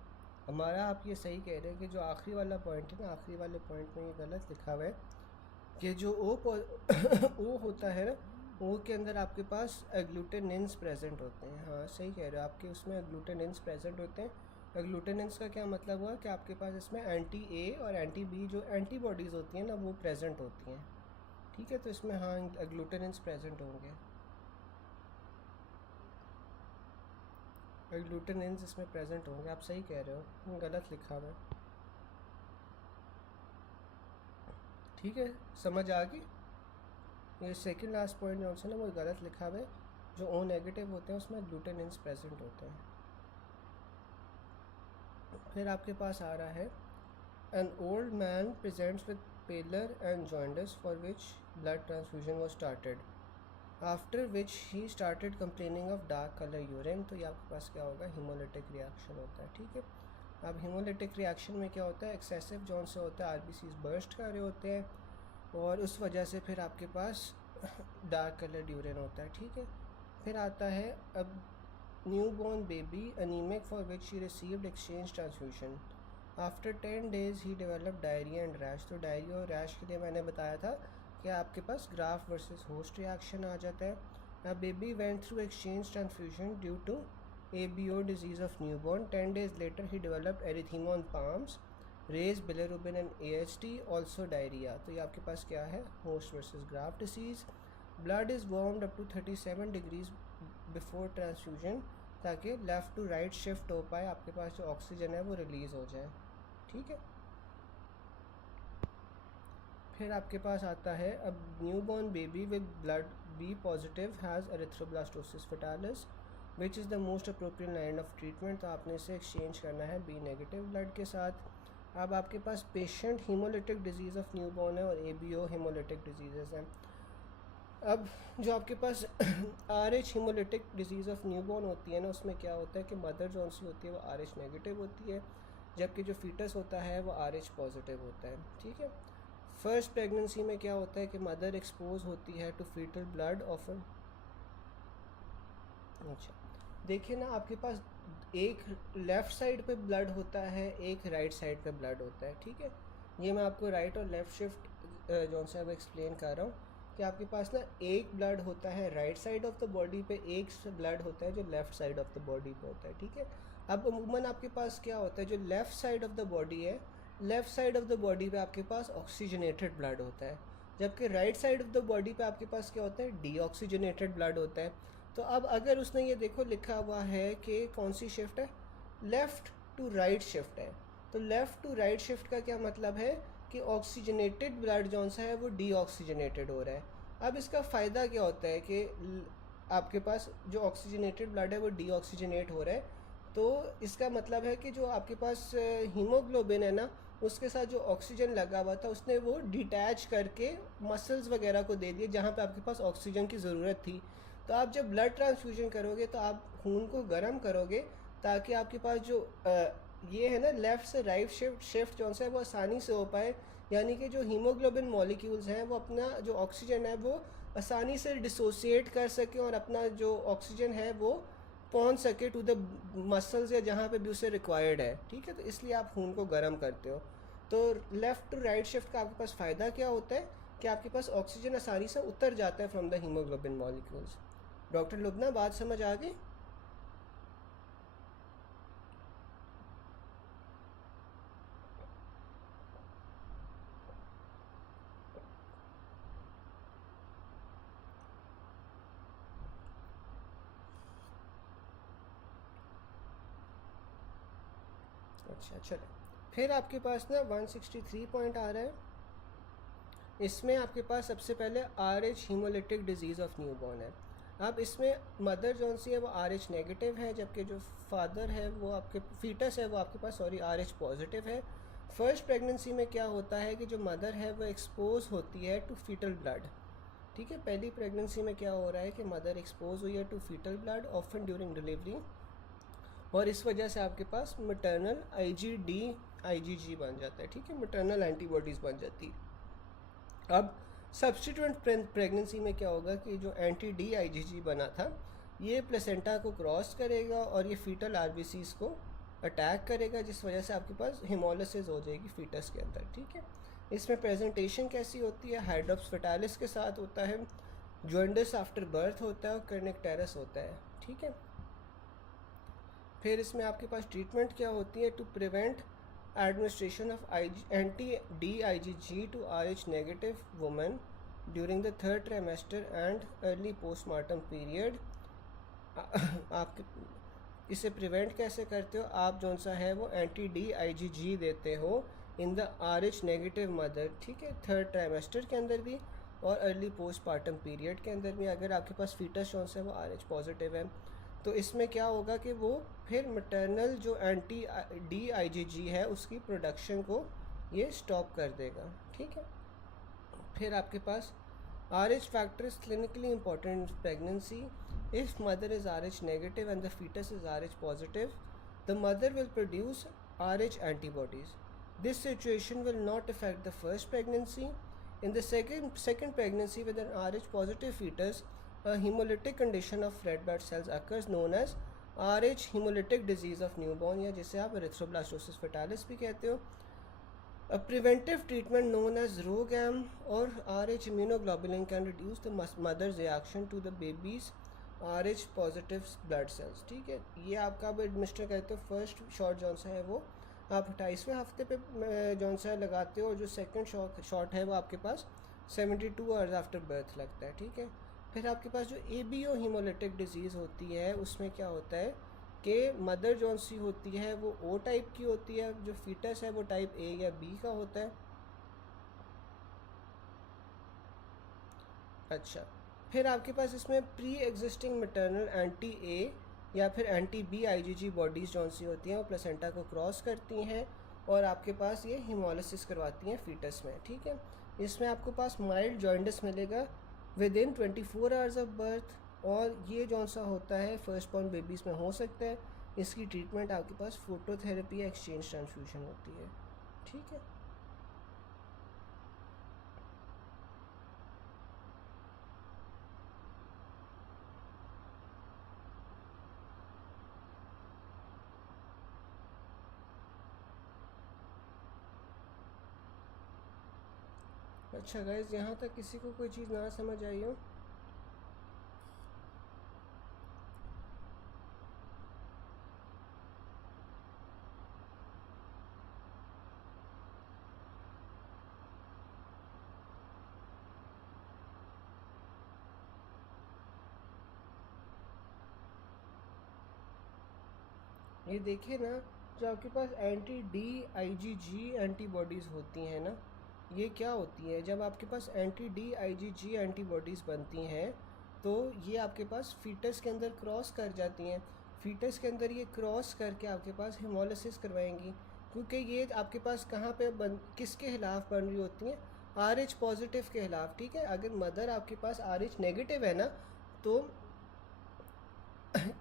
हमारा, आप ये सही कह रहे हैं कि जो आखिरी वाला पॉइंट है ना, आखिरी वाले पॉइंट में ये गलत लिखा हुआ है कि जो ओ होता है ना, ओ के अंदर आपके पास एग्लूटेनिन्स प्रेजेंट होते हैं। हाँ सही कह रहे हो, आपके उसमें एग्लूटेनिन्स प्रेजेंट होते हैं। एग्लूटेनिन्स का क्या मतलब हुआ कि आपके पास इसमें एंटी ए और एंटी बी जो एंटीबॉडीज़ होती हैं ना, वो प्रेजेंट होती हैं, ठीक है। तो इसमें हाँ एग्लूटेनिन्स प्रेजेंट होंगे, एग्लूटेनिन्स इसमें प्रेजेंट होंगे, आप सही कह रहे हो, गलत लिखा हुआ है, ठीक है। समझ आ गई? ये सेकंड लास्ट पॉइंट जो है ना वो गलत लिखा हुआ है, जो ओ नेगेटिव होते हैं उसमें ग्लूटेनिन्स प्रेजेंट होते हैं। फिर आपके पास आ रहा है an old man presents with pallor and jaundice for which blood transfusion was started, after which he started complaining of dark colour urine. तो ये आपके पास क्या होगा, हीमोलिटिक रिएक्शन होता है, ठीक है। अब हीमोलिटिक रिएक्शन में क्या होता है, एक्सेसिव जौन से होता है आरबीसीज बर्स्ट कर रहे होते हैं, और उस वजह से फिर आपके पास डार्क कलर यूरिन होता है, ठीक है। फिर आता है अब new born baby anaemic for which he received exchange transfusion, after 10 days he develop diarrhoea and rash. तो डायरिया और रैश के लिए मैंने बताया था कि आपके पास ग्राफ वर्सेस होस्ट रिएक्शन आ जाता है। अब baby went through exchange transfusion due to ABO disease of newborn. 10 days later he developed erythema on palms, raised bilirubin and AHT, also diarrhea. तो ये आपके पास क्या है, host versus graft disease. Blood is warmed up to 37 degrees before transfusion ताकि left to right shift हो पाए, आपके पास जो ऑक्सीजन है वो रिलीज़ हो जाए, ठीक है। फिर आपके पास आता है अब new born baby with blood B positive has erythroblastosis fetalis which is the most appropriate line of treatment. तो आपने इसे एक्सचेंज करना है बी नेगेटिव ब्लड के साथ। अब आपके पास patient haemolytic disease of new born है और ABO हीमोलिटिक डिजीज़ हैं। अब जो आपके पास RH haemolytic disease of new born होती है ना, उसमें क्या होता है कि मदर जौन सी होती है वो RH नेगेटिव होती है, जबकि जो फीटस होता है वो RH पॉजिटिव होता है, ठीक है। फर्स्ट प्रेगनेंसी में क्या होता है कि मदर एक्सपोज होती है टू फीटल ब्लड ऑफन। अच्छा देखिए ना, आपके पास एक लेफ़्ट साइड पे ब्लड होता है, एक राइट साइड पे ब्लड होता है, ठीक है। ये मैं आपको राइट और लेफ़्ट शिफ्ट जौन सा अब एक्सप्लेन कर रहा हूँ कि आपके पास ना एक ब्लड होता है right side of the body पे, एक ब्लड होता है जो left side of the body पे होता है, ठीक है। अब अमूमन आपके पास क्या होता है, जो left side of the body है, left side of the body पे आपके पास ऑक्सीजनेटेड ब्लड होता है, जबकि right side of the body पे आपके पास क्या होता है, डीऑक्सीजनेटेड ब्लड होता है। तो अब अगर उसने ये देखो लिखा हुआ है कि कौन सी शिफ्ट है, लेफ़्ट टू राइट शिफ्ट है, तो लेफ़्ट टू राइट शिफ्ट का क्या मतलब है कि ऑक्सीजनेटेड ब्लड जौन सा है वो डीऑक्सीजनेटेड हो रहा है। अब इसका फ़ायदा क्या होता है कि आपके पास जो ऑक्सीजनेटेड ब्लड है वो डीऑक्सीजनेट हो रहा है, तो इसका मतलब है कि जो आपके पास हीमोग्लोबिन है ना, उसके साथ जो ऑक्सीजन लगा हुआ था उसने वो डिटैच करके मसल्स वगैरह को दे दिए जहाँ पे आपके पास ऑक्सीजन की ज़रूरत थी। तो आप जब ब्लड ट्रांसफ्यूजन करोगे तो आप खून को गर्म करोगे ताकि आपके पास जो ये है ना लेफ़्ट से राइट शिफ्ट जो है वो आसानी से हो पाए, यानी कि जो हीमोग्लोबिन मॉलिक्यूल्स हैं वो अपना जो ऑक्सीजन है वो आसानी से डिसोसिएट कर सके और अपना जो ऑक्सीजन है वो पहुंच सके टू द मसल्स या जहाँ पे भी उसे रिक्वायर्ड है। ठीक है, तो इसलिए आप खून को गर्म करते हो। तो लेफ़्ट टू राइट शिफ्ट का आपके पास फ़ायदा क्या होता है कि आपके पास ऑक्सीजन आसानी से उतर जाता है from the haemoglobin molecules. Doctor Lubna, बात समझ आ गई? अच्छा चलो, फिर आपके पास ना 163 पॉइंट आ रहा है। इसमें आपके पास सबसे पहले R H haemolytic disease of newborn है। अब इसमें मदर जौन सी है वो आर एच नेगेटिव है, जबकि जो फादर है वो आपके फीटस है वो आपके पास सॉरी आर एच पॉजिटिव है। फर्स्ट प्रेगनेंसी में क्या होता है कि जो मदर है वो एक्सपोज होती है टू फीटल ब्लड। ठीक है, पहली प्रेगनेंसी में क्या हो रहा है कि मदर एक्सपोज हुई है to fetal blood often during delivery, और इस वजह से आपके पास मटर्नल आईजीजी बन जाता है। ठीक है, मटर्नल एंटीबॉडीज़ बन जाती है। अब सब्सटीट्यूएंट प्रेगनेंसी में क्या होगा कि जो एंटी डी आईजीजी बना था ये प्लेसेंटा को क्रॉस करेगा और ये फीटल आरबीसीज को अटैक करेगा, जिस वजह से आपके पास हिमोलिसिस हो जाएगी फीटस के अंदर। ठीक है, इसमें प्रेजेंटेशन कैसी होती है, हाइड्रोप्स फेटालिस के साथ होता है, जॉइंडिस आफ्टर बर्थ होता है और कर्निकटेरस होता है। ठीक है, फिर इसमें आपके पास ट्रीटमेंट क्या होती है, to prevent administration of anti-DIgG to RH negative women during the third trimester and early postpartum period। आप इसे प्रिवेंट कैसे करते हो, आप जौन सा है वो एंटी DIgG देते हो in the RH negative mother. ठीक है, थर्ड ट्राइमेस्टर के अंदर भी और अर्ली पोस्टपार्टम पीरियड के अंदर भी। अगर आपके पास फीटस जौन सा है वो RH पॉजिटिव है तो इसमें क्या होगा कि वो फिर मटर्नल जो एंटी DIgG है उसकी प्रोडक्शन को ये स्टॉप कर देगा। ठीक है, फिर आपके पास RH factor is clinically important pregnancy. If mother is RH negative and the fetus is RH positive, the mother will produce RH antibodies. This situation will not affect the first pregnancy. In the second pregnancy with an RH positive fetus, a hemolytic condition of red blood cells occurs known as RH hemolytic disease of newborn, या जिसे आप erythroblastosis fetalis भी कहते हो। A preventive treatment known as RhoGAM or RH immunoglobulin can reduce the mother's reaction to the baby's RH positive blood cells। ठीक है, ये आपका अब एडमिनिस्टर करते हो। फर्स्ट शॉट जौन सा है वो आप 28वें हफ्ते पे जौन सा लगाते हो, और जो सेकंड शॉट है वो आपके पास 72 आवर्स आफ्टर बर्थ लगता है। ठीक है, फिर आपके पास जो ABO हीमोलिटिक डिजीज़ होती है उसमें क्या होता है कि मदर जौन सी होती है वो O टाइप की होती है, जो फीटस है वो टाइप A या B का होता है। अच्छा, फिर आपके पास इसमें pre existing maternal anti A या फिर एंटी B IgG बॉडीज़ जौन सी होती हैं वो प्लेसेंटा को क्रॉस करती हैं और आपके पास ये हिमोलिसिस करवाती हैं फीटस में। ठीक है, इसमें आपको पास माइल्ड जॉइंडिस मिलेगा with in 24 hours of birth, और ये जौन सा होता है फर्स्ट बॉर्न बेबीज़ में हो सकता है। इसकी ट्रीटमेंट आपके पास फोटोथेरेपी या एक्सचेंज ट्रांसफ्यूजन होती है। ठीक है, अच्छा गाइज, यहाँ तक किसी को कोई चीज़ ना समझ आई हो? ये देखिए ना, जो आपके पास एंटी डी आईजीजी एंटीबॉडीज़ होती हैं ना, ये क्या होती है, जब आपके पास एंटी डी आईजीजी एंटीबॉडीज़ बनती हैं तो ये आपके पास फीटस के अंदर क्रॉस कर जाती हैं। फीटस के अंदर ये क्रॉस करके आपके पास हेमोलिसिस करवाएंगी, क्योंकि ये आपके पास कहाँ पे किसके खिलाफ बन रही होती हैं, RH पॉजिटिव के खिलाफ। ठीक है, अगर मदर आपके पास RH नेगेटिव है ना, तो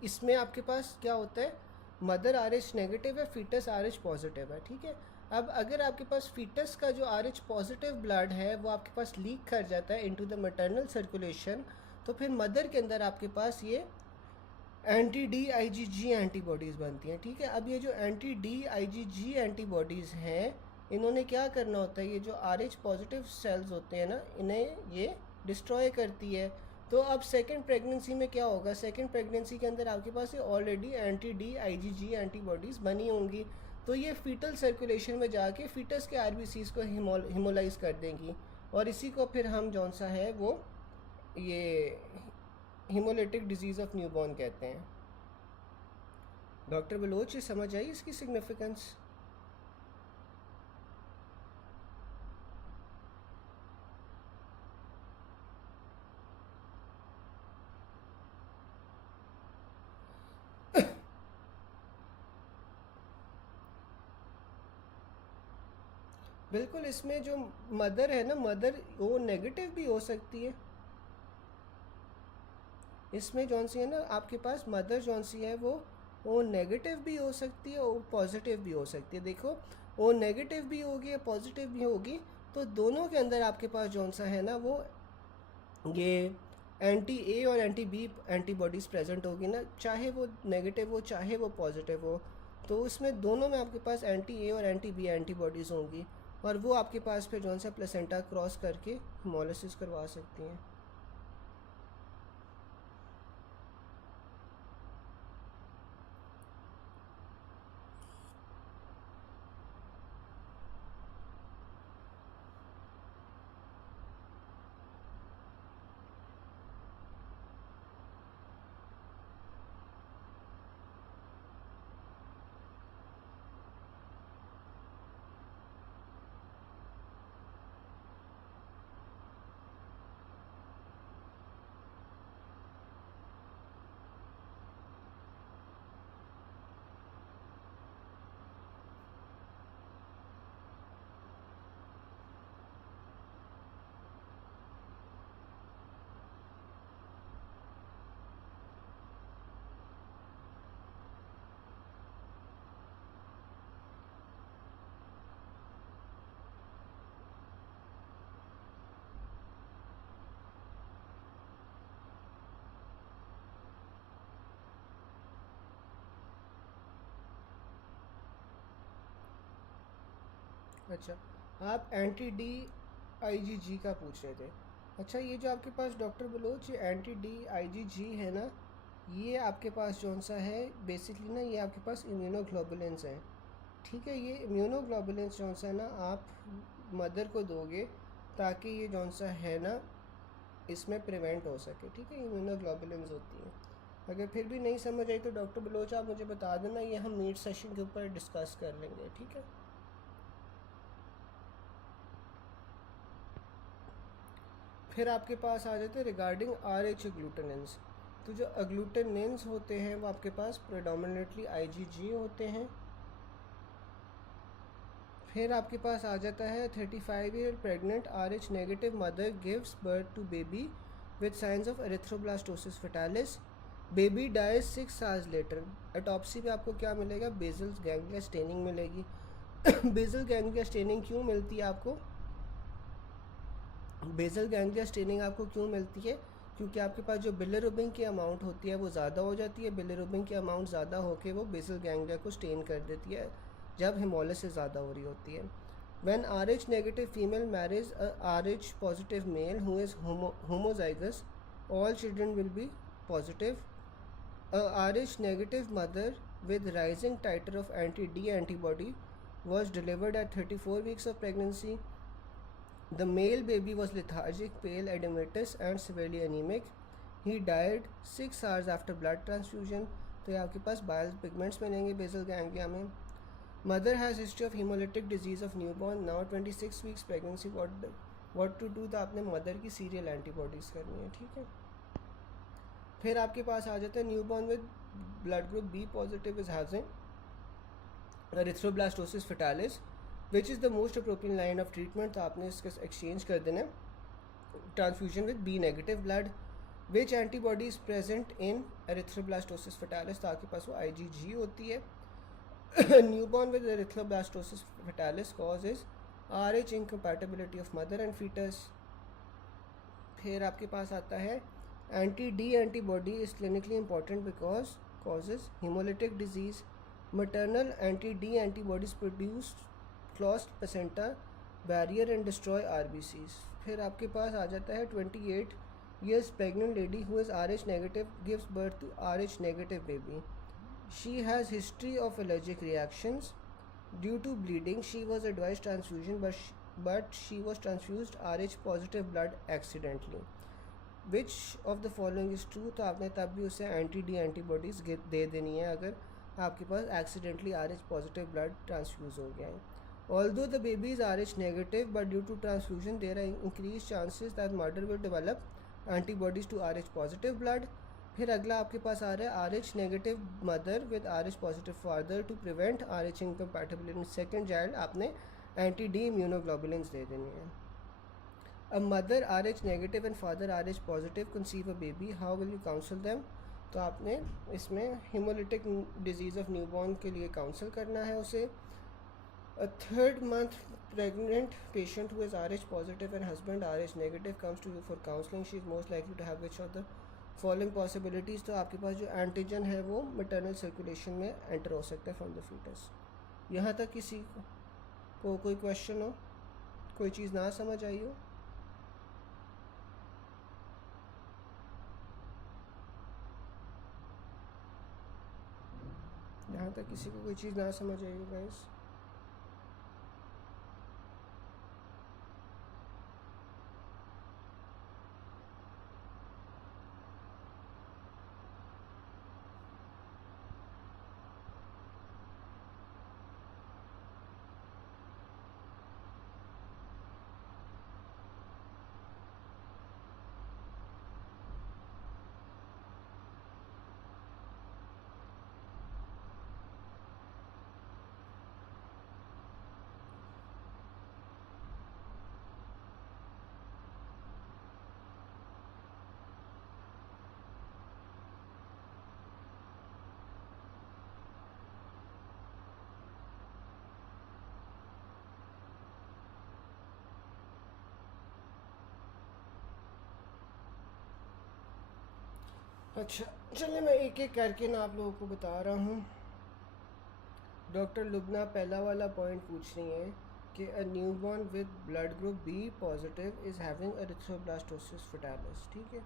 इसमें आपके पास क्या होता है, मदर RH नेगेटिव है, फीटस RH पॉजिटिव है। ठीक है, अब अगर आपके पास फीटस का जो RH पॉजिटिव ब्लड है वो आपके पास लीक कर जाता है इनटू द मैटरनल सर्कुलेशन, तो फिर मदर के अंदर आपके पास ये एंटी डी आईजीजी एंटीबॉडीज़ बनती हैं। ठीक है, अब ये जो एंटी डी आईजीजी एंटीबॉडीज़ हैं, इन्होंने क्या करना होता है, ये जो RH पॉजिटिव सेल्स होते हैं ना, इन्हें ये डिस्ट्रॉय करती है। तो अब सेकंड प्रेगनेंसी में क्या होगा, सेकंड प्रेगनेंसी के अंदर आपके पास ये already anti D IgG antibodies बनी होंगी, तो ये फीटल सर्कुलेशन में जाके फीटस के आरबीसीज को हिमोलाइज कर देंगी, और इसी को फिर हम जौन सा है वो ये हीमोलिटिक डिजीज़ ऑफ न्यूबॉर्न कहते हैं। डॉक्टर बलोच, ये समझ आई इसकी सिग्निफिकेंस? बिल्कुल, इसमें जो मदर है ना, मदर वो नेगेटिव भी हो सकती है। इसमें जौन सी है ना आपके पास मदर जौन सी है वो नेगेटिव भी हो सकती है और पॉजिटिव भी हो सकती है। देखो, वो नेगेटिव भी होगी या पॉजिटिव भी होगी, तो दोनों के अंदर आपके पास जौन सा है ना वो ये एंटी ए और एंटी बी एंटीबॉडीज़ प्रेजेंट होगी ना, चाहे वो नेगेटिव हो चाहे वो पॉजिटिव हो, तो उसमें दोनों में आपके पास एंटी ए और एंटी बी एंटीबॉडीज़ होंगी, और वो आपके पास फिर जौन सा प्लेसेंटा क्रॉस करके हेमोलिसिस करवा सकती हैं। अच्छा, आप एंटी डी आईजीजी का पूछ रहे थे। अच्छा, ये जो आपके पास डॉक्टर बलोच ये एंटी डी आईजीजी है ना, ये आपके पास जौन सा है बेसिकली ना, ये आपके पास इम्यूनोग्लोबुलेंस हैं। ठीक है, ये इम्यूनोग्लोबुलेंस जौन सा है ना आप मदर को दोगे ताकि ये जौन सा है ना इसमें प्रिवेंट हो सके। ठीक है, इम्यूनोग्लोबुलेंस होती हैं। अगर फिर भी नहीं समझ आई तो डॉक्टर बलोच आप मुझे बता देना, ये हम मीट सेशन के ऊपर डिस्कस कर लेंगे। ठीक है, फिर आपके पास आ जाते हैं रिगार्डिंग RH एग्लूटेनेंस। तो जो एग्लूटेनेंस होते हैं वो आपके पास प्रेडोमिनेटली IgG होते हैं। फिर आपके पास आ जाता है 35 year pregnant RH negative mother gives birth to baby with signs of erythroblastosis fetalis, baby dies 6 hours later. Autopsy पे आपको क्या मिलेगा, बेसल गैंग्लिया स्टेनिंग मिलेगी। बेसल गैंग्लिया स्टेनिंग क्यों मिलती है आपको, बेसल गैंग्लिया स्टेनिंग आपको क्यों मिलती है, क्योंकि आपके पास जो बिलिरुबिन की अमाउंट होती है वो ज़्यादा हो जाती है। बिलिरुबिन की अमाउंट ज़्यादा होकर वो बेसल गैंग्लिया को स्टेन कर देती है जब हेमोलिसिस ज़्यादा हो रही होती है। When RH negative female marriage RH positive mail who is homozygous, all children will be positive. RH negative mother with rising titer of anti-D antibody was delivered at 34 weeks of pregnancy. The male baby was lethargic, pale, edematous and severely anemic. He died 6 hours after blood transfusion. तो ये आपके पास bile pigments मिलेंगे basal ganglia में। Mother has history of haemolytic disease of newborn, now 26 weeks pregnancy, what to do, तो आपने mother की serial antibodies करनी है, ठीक है। फिर आपके पास आ जाता है newborn with blood group B positive is having erythroblastosis fetalis which is the most appropriate line of treatment, तो आपने इसका एक्सचेंज कर देना transfusion with B negative blood. Which antibody is present in erythroblastosis fetalis, तो आपके पास वो IgG होती है। Newborn with erythroblastosis fetalis cause is RH incompatibility of mother and fetus. फिर आपके पास आता है anti-D antibody is clinically important because causes hemolytic disease. Maternal anti-D antibodies produce closed placenta barrier and destroy RBCs. फिर आपके पास आ जाता है 28 years pregnant lady who is RH negative gives birth to RH negative baby. She has history of allergic reactions. Due to bleeding, she was advised transfusion, but she was transfused RH positive blood accidentally. Which of the following is true, तो आपने तब भी उसे anti-D antibodies दे देनी है अगर आपके पास accidentally RH positive blood transfuse हो गया है। Although the baby is RH negative but due to transfusion there are increase chances that mother will develop antibodies to RH positive blood. फिर अगला आपके पास आ रहा है RH negative mother with RH positive father, to prevent RH incompatibility in second child आपने anti-D immunoglobulins दे देनी है। A mother RH negative and father RH positive conceive a baby, how will you counsel them, तो आपने इसमें hemolytic disease of newborn के लिए counsel करना है उसे। A 3rd month pregnant patient who is RH positive and husband RH negative comes to you for counseling, she is most likely to have which of the following possibilities, तो आपके पास जो antigen है वो maternal circulation में enter हो सकता है from the fetus। यहाँ तक किसी को कोई क्वेश्चन हो, कोई चीज़ ना समझ आई हो? यहाँ तक किसी को कोई चीज़ ना समझ आई हो गाइस? अच्छा चलिए मैं एक एक करके ना आप लोगों को बता रहा हूँ। डॉक्टर लुबना पहला वाला पॉइंट पूछ रही हैं कि a newborn with blood group B positive is having erythroblastosis fetalis, ठीक है।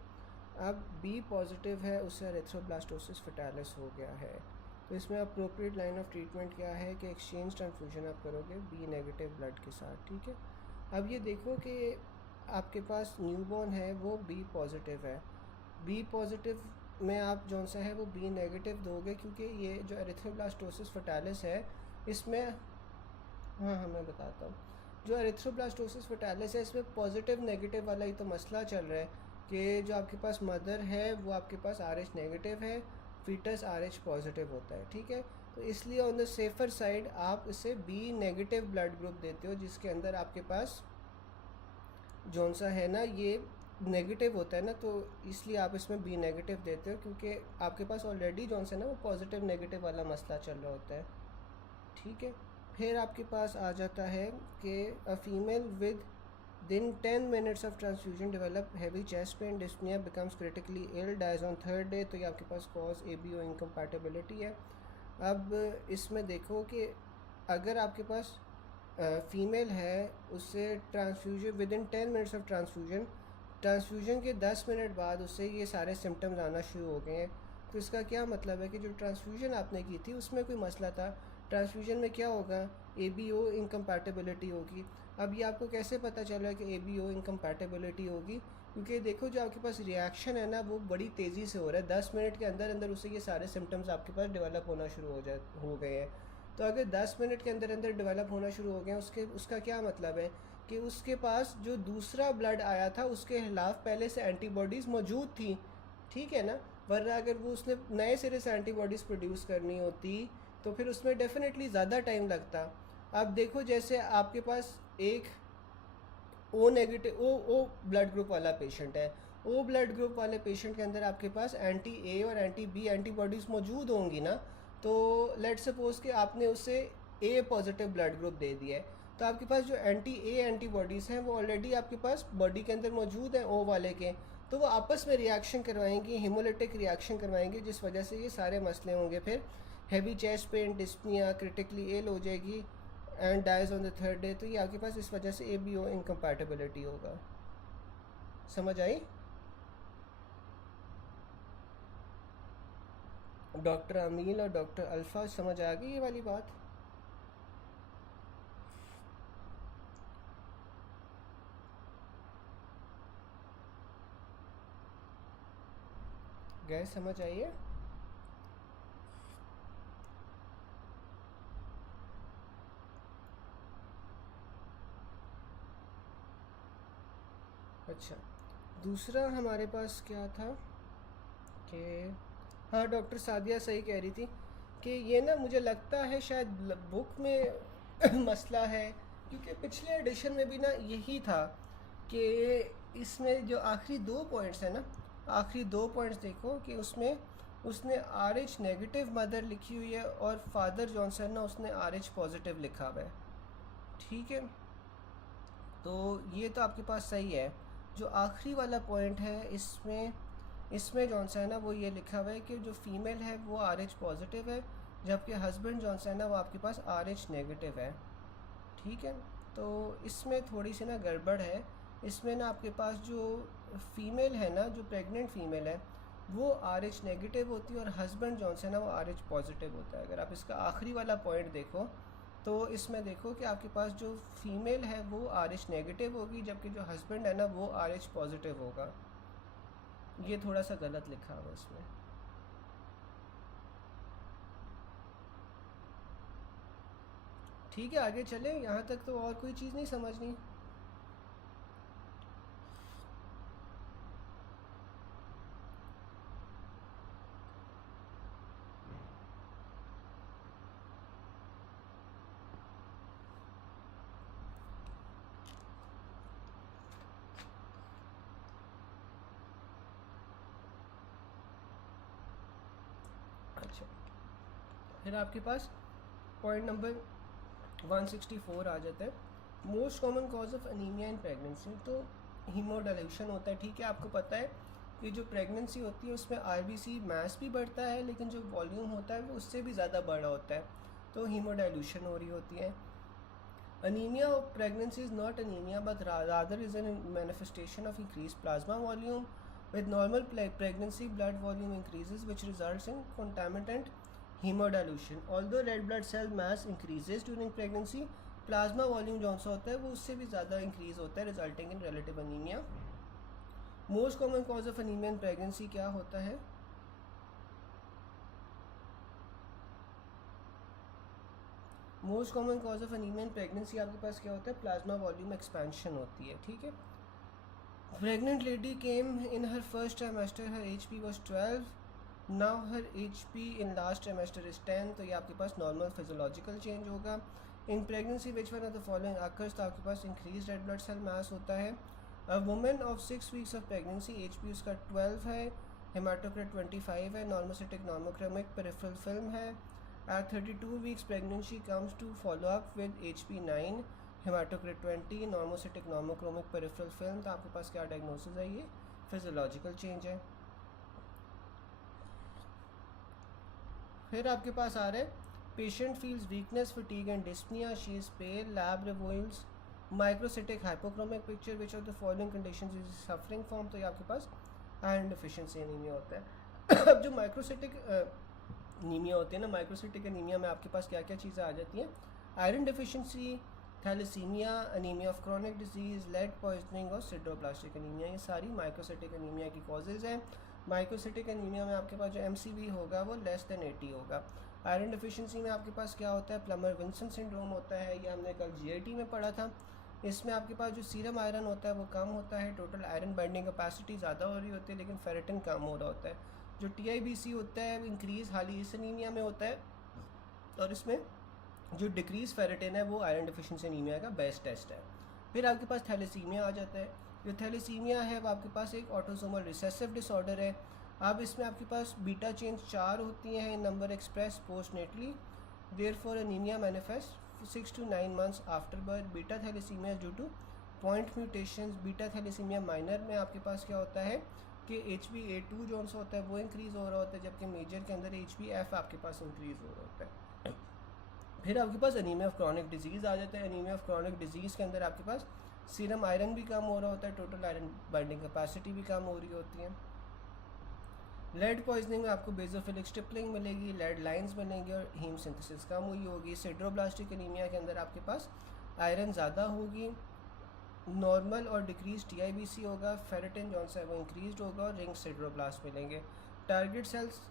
अब बी पॉजिटिव है, उससे एरिथ्रोब्लास्टोसिस फेटालिस हो गया है, तो इसमें अप्रोप्रिएट लाइन ऑफ ट्रीटमेंट क्या है कि एक्सचेंज ट्रांसफ्यूजन आप करोगे बी नेगेटिव ब्लड के साथ, ठीक है। अब ये देखो कि आपके पास न्यूबॉर्न है वो बी पॉजिटिव है, बी पॉजिटिव में आप जौन सा है वो बी नेगेटिव दोगे, क्योंकि ये जो एरिथ्रोब्लास्टोसिस फेटालिस है इसमें हाँ मैं बताता हूँ। जो एरिथ्रोब्लास्टोसिस फेटालिस है इसमें पॉजिटिव नेगेटिव वाला ही तो मसला चल रहा है कि जो आपके पास मदर है वो आपके पास RH नेगेटिव है, फीटस RH पॉजिटिव होता है, ठीक है। तो इसलिए ऑन द सेफर साइड आप इसे बी नेगेटिव ब्लड ग्रुप देते हो जिसके अंदर आपके पास जौन सा है ना ये नेगेटिव होता है ना, तो इसलिए आप इसमें बी नेगेटिव देते हो क्योंकि आपके पास ऑलरेडी जौन सा ना वो पॉजिटिव नेगेटिव वाला मसला चल रहा होता है, ठीक है। फिर आपके पास आ जाता है कि अ फीमेल विद दिन 10 minutes of transfusion develop heavy chest pain, dyspnea, becomes critically ill, dies on 3rd day, तो ये आपके पास cause ABO incompatibility है। अब इसमें देखो कि अगर आपके पास फीमेल है उससे transfusion with in 10 minutes of transfusion के 10 मिनट बाद उससे ये सारे सिम्टम्स आना शुरू हो गए हैं, तो इसका क्या मतलब है कि जो ट्रांसफ्यूजन आपने की थी उसमें कोई मसला था, ट्रांसफ्यूजन में क्या होगा ABO इनकम्पैटिबिलिटी होगी। अब ये आपको कैसे पता चला कि ABO इनकम्पैटिबिलिटी होगी, क्योंकि देखो जो आपके पास रिएक्शन है ना वो बड़ी तेज़ी से हो रहा है, 10 मिनट के अंदर अंदर उससे ये सारे सिम्टम्स आपके पास डेवलप होना शुरू हो गए हैं। तो अगर 10 मिनट के अंदर अंदर डेवलप होना शुरू हो गए उसका क्या मतलब है कि उसके पास जो दूसरा ब्लड आया था उसके खिलाफ पहले से एंटीबॉडीज़ मौजूद थी, ठीक है ना। वरना अगर वो उसने नए सिरे से एंटीबॉडीज़ प्रोड्यूस करनी होती तो फिर उसमें डेफिनेटली ज़्यादा टाइम लगता। अब देखो जैसे आपके पास एक O negative O blood group वाला पेशेंट है, ओ ब्लड ग्रुप वाले पेशेंट के अंदर आपके पास एंटी ए और एंटी बी एंटीबॉडीज़ मौजूद होंगी ना। तो लेट सपोज कि आपने उसे ए पॉजिटिव ब्लड ग्रुप दे दिया है, तो आपके पास जो एंटी ए एंटीबॉडीज़ हैं वो ऑलरेडी आपके पास बॉडी के अंदर मौजूद हैं ओ वाले के, तो वो आपस में रिएक्शन करवाएंगी, हिमोलिटिक रिएक्शन करवाएंगी, जिस वजह से ये सारे मसले होंगे। फिर heavy chest pain, dyspnoea, critically ill हो जाएगी and dies on the third day. तो ये आपके पास इस वजह से ए बी ओ इनकम्पैटिबिलिटी होगा। समझ आई? डॉक्टर अमील और डॉक्टर अल्फ़ा समझ आ गई ये वाली बात? गए समझ आइए? अच्छा, दूसरा हमारे पास क्या था कि हाँ, डॉक्टर सादिया सही कह रही थी कि ये ना मुझे लगता है शायद बुक में मसला है, क्योंकि पिछले एडिशन में भी ना यही था कि इसमें जो आखिरी 2 पॉइंट्स हैं ना, आखिरी 2 पॉइंट्स देखो कि उसमें उसने आर एच नेगेटिव मदर लिखी हुई है और फादर जॉनसन ना उसने आर एच पॉजिटिव लिखा हुआ है, ठीक है। तो ये तो आपके पास सही है। जो आखिरी वाला पॉइंट है इसमें इसमें जौन सा है ना वो ये लिखा हुआ है कि जो फीमेल है वो आर एच पॉजिटिव है, जबकि हस्बैंड जौन सा है ना वो आपके पास आर एच नेगेटिव है, ठीक है। तो इसमें थोड़ी सी ना गड़बड़ है। इसमें ना आपके पास जो फीमेल है ना, जो प्रेग्नेंट फीमेल है वो आर एच नेगेटिव होती है और हस्बैंड जौन सा है ना वो आर एच पॉजिटिव होता है। अगर आप इसका आखिरी वाला पॉइंट देखो तो इसमें देखो कि आपके पास जो फीमेल है वो आर एच नेगेटिव होगी, जबकि जो हस्बैंड है ना वो आर एच पॉजिटिव होगा। ये थोड़ा सा गलत लिखा हुआ इसमें। ठीक है, आगे चलें, यहाँ तक तो और कोई चीज़ नहीं समझनी। अच्छा, फिर आपके पास पॉइंट नंबर 164 आ जाता है, most common cause of anaemia in pregnancy. तो हीमोडाइल्यूशन होता है, ठीक है। आपको पता है कि जो प्रेगनेंसी होती है उसमें आरबीसी मास भी बढ़ता है, लेकिन जो वॉल्यूम होता है वो उससे भी ज़्यादा बड़ा होता है, तो हीमोडाइल्यूशन हो रही होती है। Anemia of pregnancy is not anemia, but rather is a manifestation of increased plasma volume. With normal pregnancy, blood volume increases, which results in concomitant hemodilution. Although red blood cell mass increases during pregnancy, plasma volume जो सा होता है वो उससे भी ज़्यादा increase होता है, resulting in relative anaemia. Most common cause of anaemia in pregnancy क्या होता है? Most common cause of anaemia in pregnancy आपके पास क्या होता है? प्लाज्मा वॉल्यूम एक्सपेंशन होती है, ठीक है। Pregnant lady came in her first trimester, her H P was 12, now her H P in last trimester is 10। तो ये आपके पास नॉर्मल फिजोलॉजिकल चेंज होगा। In pregnancy which one of the following occurs, तो आपके पास increase red blood cell mass होता है। A women of 6 weeks of pregnancy, H P उसका 12 है, हेमाटोक्रेट 25 है, नॉर्मोसिटिक नॉर्मोक्रोमिक पेरिफेरल फिल्म है। At 32 weeks pregnancy comes to follow up with HP9, hematocrit 20, normocytic normochromic peripheral film। तो आपके पास क्या diagnosis है? ये फिजियोलॉजिकल चेंज है। फिर आपके पास आ रहे हैं patient feels weakness, fatigue and dyspnoea, she is pale, lab reveals, microcytic hypochromic picture, which of the following conditions is suffering from. तो ये आपके पास आयरन डिफिशिएंसी एनीमिया होता है। अब जो माइक्रोसिटिक नीमिया होती है ना, माइक्रोसिटिक एनीमिया में आपके पास क्या क्या चीज़ें आ जाती हैं? Iron deficiency, thalassaemia, anaemia of chronic disease, lead poisoning और सिड्रोप्लास्टिक अनीमिया, ये सारी माइक्रोसिटिक अनीमिया की कॉजेज़ हैं। माइक्रोसिटिक अनीमिया में आपके पास जो MCV होगा वो लेस देन 80 होगा। आयरन डिफिशिएंसी में आपके पास क्या होता है, प्लमर विंसन सिंड्रोम होता है, ये हमने कल GIT में पढ़ा था। इसमें आपके पास जो सीरम आयरन होता है वो कम होता है, टोटल आयरन बाइंडिंग कैपेसिटी ज़्यादा हो रही होती है लेकिन फेरेटिन कम हो रहा होता है। जो TIBC होता है इंक्रीज़ हाली इस अनीमिया में होता है, और इसमें जो डिक्रीज़ फेरेटिन है वो आयरन डिफिशिएंसी अनीमिया का बेस्ट टेस्ट है। फिर आपके पास थैलेसीमिया आ जाता है। जो थैलेसीमिया है वो आपके पास एक ऑटोसोमल रिसेसिव डिसऑर्डर है। अब इसमें आपके पास बीटा चेंज 4 होती हैं in number express postnatally, therefore anaemia manifest 6 to 9 months after birth. Beta thalassaemia due to point mutations. Beta thalassaemia minor में आपके पास क्या होता है कि HbA2 जो सा होता है वो इंक्रीज़ हो रहा होता है, जबकि मेजर के अंदर HbF आपके पास इंक्रीज़ हो रहा होता है। फिर आपके पास अनीमिया ऑफ क्रॉनिक डिजीज़ आ जाता है। अनीमिया ऑफ क्रॉनिक डिजीज़ के अंदर आपके पास सीरम आयरन भी कम हो रहा होता है, टोटल आयरन बाइंडिंग कैपेसिटी भी कम हो रही होती है। लेड पॉइजनिंग में आपको बेजोफिलिक स्टिपलिंग मिलेगी, लेड लाइंस मिलेंगी और हीम सिंथेसिस कम हुई होगी। सिड्रोब्लास्टिक एनीमिया के अंदर आपके पास आयरन ज़्यादा होगी, नॉर्मल और डिक्रीज TIBC होगा, फेरेटिन जो है वो इंक्रीज होगा और रिंग सिड्रोब्लास्ट मिलेंगे। टारगेट सेल्स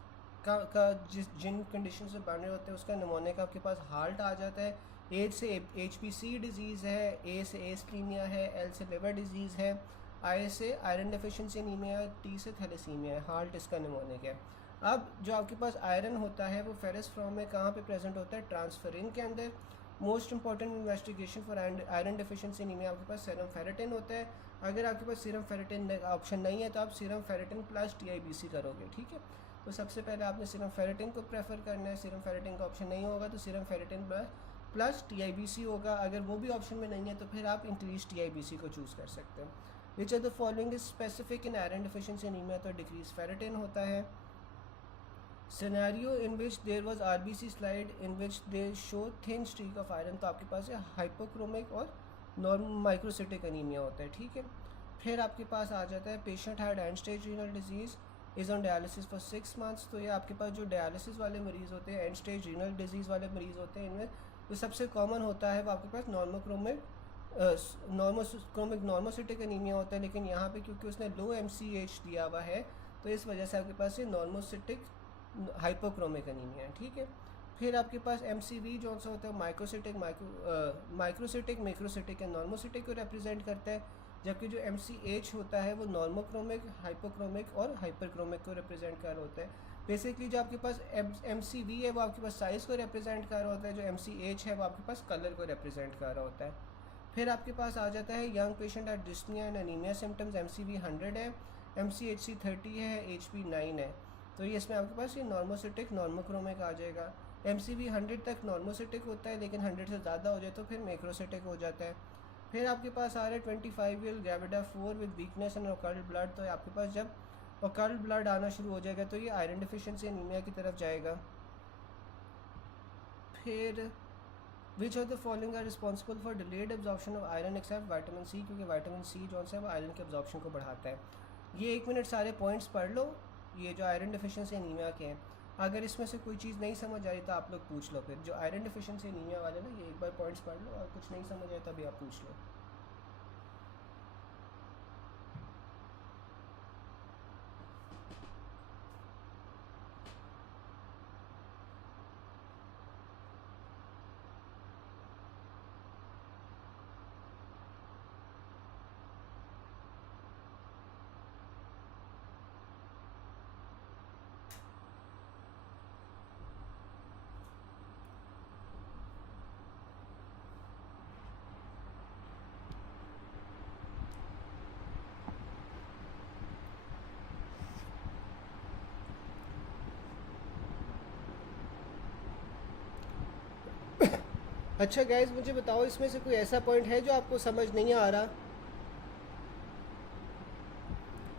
का जिन कंडीशन से बने होते हैं उसका नमूने का आपके पास हार्ट आ जाता है। एज से HPC डिजीज़ है, A से एस्प्रीमिया है, L से लिवर डिजीज़ है, I से आयरन डेफिशिएंसी एनीमिया, T से थैलेसीमिया है, हार्ट इसका निमोनिक है। अब जो आपके पास आयरन होता है वो फेरस फॉर्म में कहाँ पे प्रेजेंट होता है, ट्रांसफेरिन के अंदर। Most important investigation for iron deficiency anaemia आपके पास सीरम फेरेटिन होता है। अगर आपके पास सीरम फेरेटिन ऑप्शन नहीं है तो आप सीरम फेरेटिन प्लस TIBC करोगे, ठीक है। तो सबसे पहले आपने सीरम फेरेटिन को प्रेफर करना है। सीरम फेरेटिन का ऑप्शन नहीं होगा तो सीरम फेरेटिन प्लस TIBC होगा। अगर वो भी ऑप्शन में नहीं है तो फिर आप इंक्रीज TIBC को चूज़ कर सकते हैं। Which are the following is specific in iron deficiency anaemia, तो डिक्रीज फेरेटिन होता है। Scenario in which there was RBC slide in which they show thin streak of iron, तो आपके पास है हाइपोक्रोमिक और नॉर्मल माइक्रोसिटिक एनीमिया होता है, ठीक है। फिर आपके पास आ जाता है patient had and stage renal disease is on dialysis for 6 months। तो ये आपके पास जो डायलिसिस वाले मरीज़ होते हैं, एंड स्टेज रीनल डिजीज़ वाले मरीज़ होते हैं, इनमें जो सबसे कॉमन होता है वो आपके पास नॉर्मोसिटिक एनीमिया होता है। लेकिन यहाँ पे क्योंकि उसने लो MCH दिया हुआ है तो इस वजह से आपके पास ये नॉर्मोसिटिक हाइपोक्रोमिक एनीमिया है, ठीक है। फिर आपके पास MCV जो सा होता है माइक्रोसिटिक मैक्रोसिटिक एंड नॉर्मोसिटिक को रिप्रेजेंट करता है, जबकि जो MCH होता है वो नॉर्मोक्रोमिक, हाइपोक्रोमिक और हाइपरक्रोमिक को रिप्रेजेंट कर होता है। बेसिकली जो आपके पास MCV है वो आपके पास साइज़ को रिप्रेजेंट कर रहा होता है, जो MCH है वो आपके पास कलर को रिप्रेजेंट कर रहा होता है। फिर आपके पास आ जाता है young patient at dyspnoea and anaemia symptoms, MCV 100 है, MCHC 30 है, HP 9 है। तो ये इसमें आपके पास ये नॉर्मोसिटिक नॉर्मोक्रोमिक आ जाएगा। MCV 100 तक नॉर्मोसिटिक होता है, लेकिन 100 से ज़्यादा हो जाए तो फिर मैक्रोसिटिक हो जाता है। फिर आपके पास आ रहा है 25 year gravida 4 with weakness and occult blood, तो आपके पास जब ऑकल्ट ब्लड आना शुरू हो जाएगा तो ये आयरन डिफिशिएंसी एनीमिया की तरफ जाएगा। फिर which of the following are responsible for delayed absorption of iron except vitamin C, क्योंकि विटामिन C जो है वो आयरन के एब्जॉर्प्शन को बढ़ाता है। ये 1 मिनट सारे पॉइंट्स पढ़ लो, ये जो आयरन डिफिशिएंसी एनीमिया के हैं। अगर इसमें से कोई चीज़ नहीं समझ आई तो आप लोग पूछ लो। फिर जो आयरन डिफिशिएंसी एनीमिया वाले ना, ये एक बार पॉइंट्स पढ़ लो और कुछ नहीं समझ आए तभी आप पूछ लो। अच्छा गाइज, मुझे बताओ इसमें से कोई ऐसा पॉइंट है जो आपको समझ नहीं आ रहा।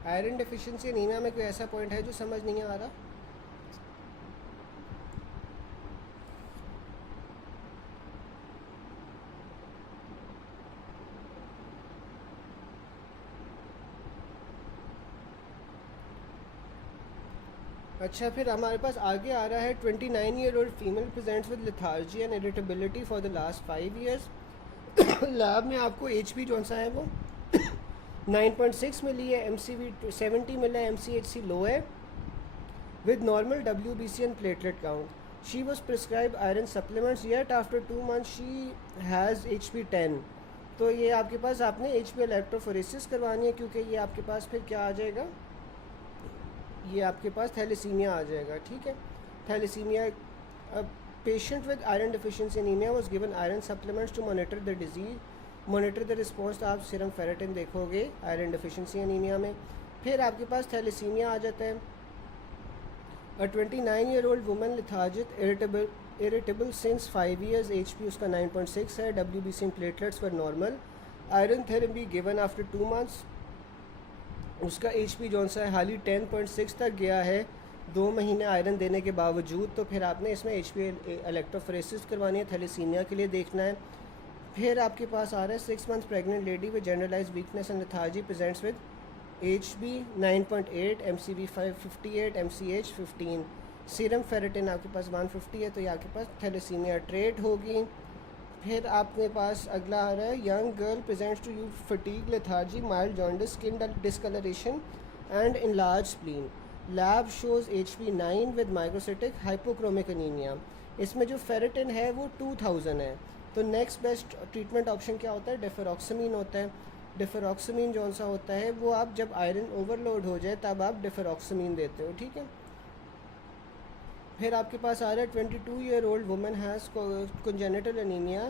आयरन डेफिशिएंसी एनीमिया में कोई ऐसा पॉइंट है जो समझ नहीं आ रहा। अच्छा, फिर हमारे पास आगे आ रहा है 29 year old female presents with lethargy and irritability for the last 5 years। Lab में आपको एच पी जो सा है वो 9.6 मिली है, एम सी वी 70 मिला है, एम सी एच सी लो है with normal WBC and platelet count. She was prescribed iron supplements, yet after 2 months she has HP10. तो ये आपके पास आपने HP इलेक्ट्रोफोरेसिस करवानी है, क्योंकि ये आपके पास फिर क्या आ जाएगा, ये आपके पास थैलेसीमिया आ जाएगा, ठीक है। Thalassaemia, patient with iron deficiency anaemia was given iron supplements to monitor the disease, monitor the response. आप सीरम फेरेटिन देखोगे आयरन डिफिशिएंसी एनीमिया में। फिर आपके पास थैलेसीमिया आ जाता है। A 29-year-old woman lethargic, irritable since 5 years, HP उसका 9.6 है, WBC and platelets were normal, iron therapy given after 2 months, उसका HP जो सा है हाली 10.6 तक गया है 2 महीने आयरन देने के बावजूद। तो फिर आपने इसमें HP इलेक्ट्रोफोरेसिस करवानी है, थैलेसीमिया के लिए देखना है। फिर आपके पास आ रहा है 6 months pregnant lady with generalise weakness and lethargy presents with HB 9.8, MCV 558, MCH 15, serum ferritin आपके पास 150 है, तो ये आपके पास थैलेसीमिया ट्रेट होगी। फिर आपके पास अगला आ रहा है young girl presents to you fatigue, lethargy, mild jaundice, skin discolouration and enlarge spleen. Lab shows HB 9 with microcytic hypochromic anaemia. इसमें जो फेरेटिन है वो 2000 है। तो नेक्स्ट बेस्ट ट्रीटमेंट ऑप्शन क्या होता है, डेफेरॉक्सामीन होता है। डिफेरॉक्सामीन जो सा होता है वो आप जब आयरन ओवरलोड हो जाए तब आप डिफेरॉक्सामीन देते हो, ठीक है। फिर आपके पास आ रहा है 22-year-old woman has congenital anaemia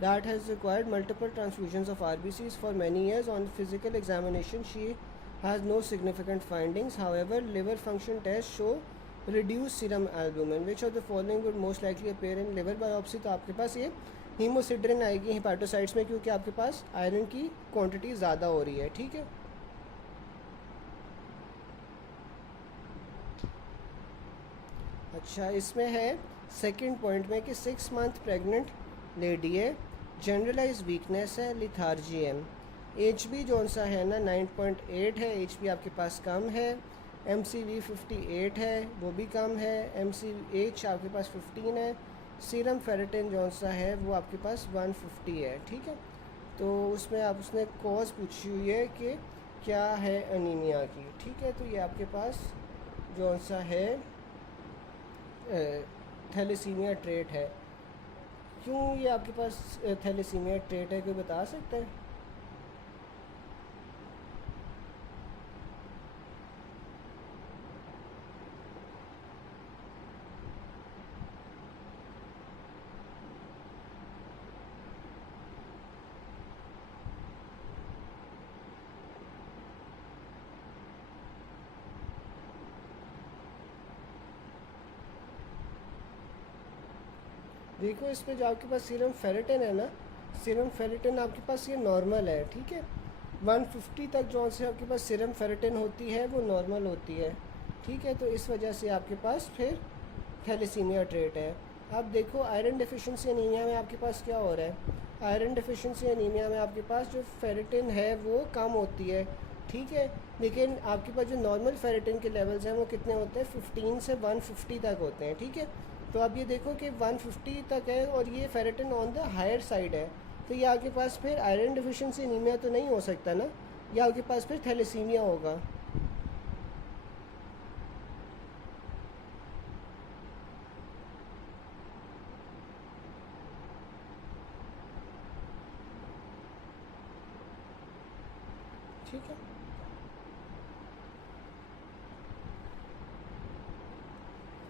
that has required multiple transfusions of RBCs for many years. On physical examination she has no significant findings, however liver function test show reduce serum albumin, which of the following would most likely appear in liver biopsy. तो आपके पास ये haemosiderin आएगी हेपाटोसाइट्स में, क्योंकि आपके पास iron की quantity ज़्यादा हो रही है, ठीक है। अच्छा, इसमें है सेकंड पॉइंट में कि 6 month प्रेग्नेंट लेडी है, जनरलाइज वीकनेस है, लिथार्जी है। HB जो सा है ना 9.8 है, HB आपके पास कम है। MCV 58 है, वो भी कम है। MCH आपके पास 15 है। सीरम फेरेटिन जो सा है वो आपके पास 150 है, ठीक है। तो उसमें आप उसने कॉज पूछी हुई है कि क्या है एनीमिया की, ठीक है। तो ये आपके पास जो सा है थैलेसीमिया ट्रेट है। क्यों ये आपके पास थैलेसीमिया ट्रेट है, कोई बता सकता है? देखो, इसमें जो आपके पास सीरम फेरेटिन है ना, सीरम फेरेटिन आपके पास ये नॉर्मल है, ठीक है। 150 तक जो से आपके पास सीरम फेरेटिन होती है वो नॉर्मल होती है, ठीक है। तो इस वजह से आपके पास फिर थैलेसीमिया ट्रेट है। अब देखो, आयरन डिफिशिएंसी एनीमिया में आपके पास क्या हो रहा है, आयरन डिफिशिएंसी एनीमिया में आपके पास जो फेरेटिन है वो कम होती है, ठीक है। लेकिन आपके पास जो नॉर्मल फेरेटिन के लेवल्स हैं वो कितने होते हैं, 15 से 150 तक होते हैं, ठीक है। तो अब ये देखो कि 150 तक है और ये ferritin on the higher side है, तो ये आपके पास फिर आयरन डिफिशिएंसी एनीमिया तो नहीं हो सकता ना, ये आपके पास फिर थैलेसीमिया होगा। ठीक है।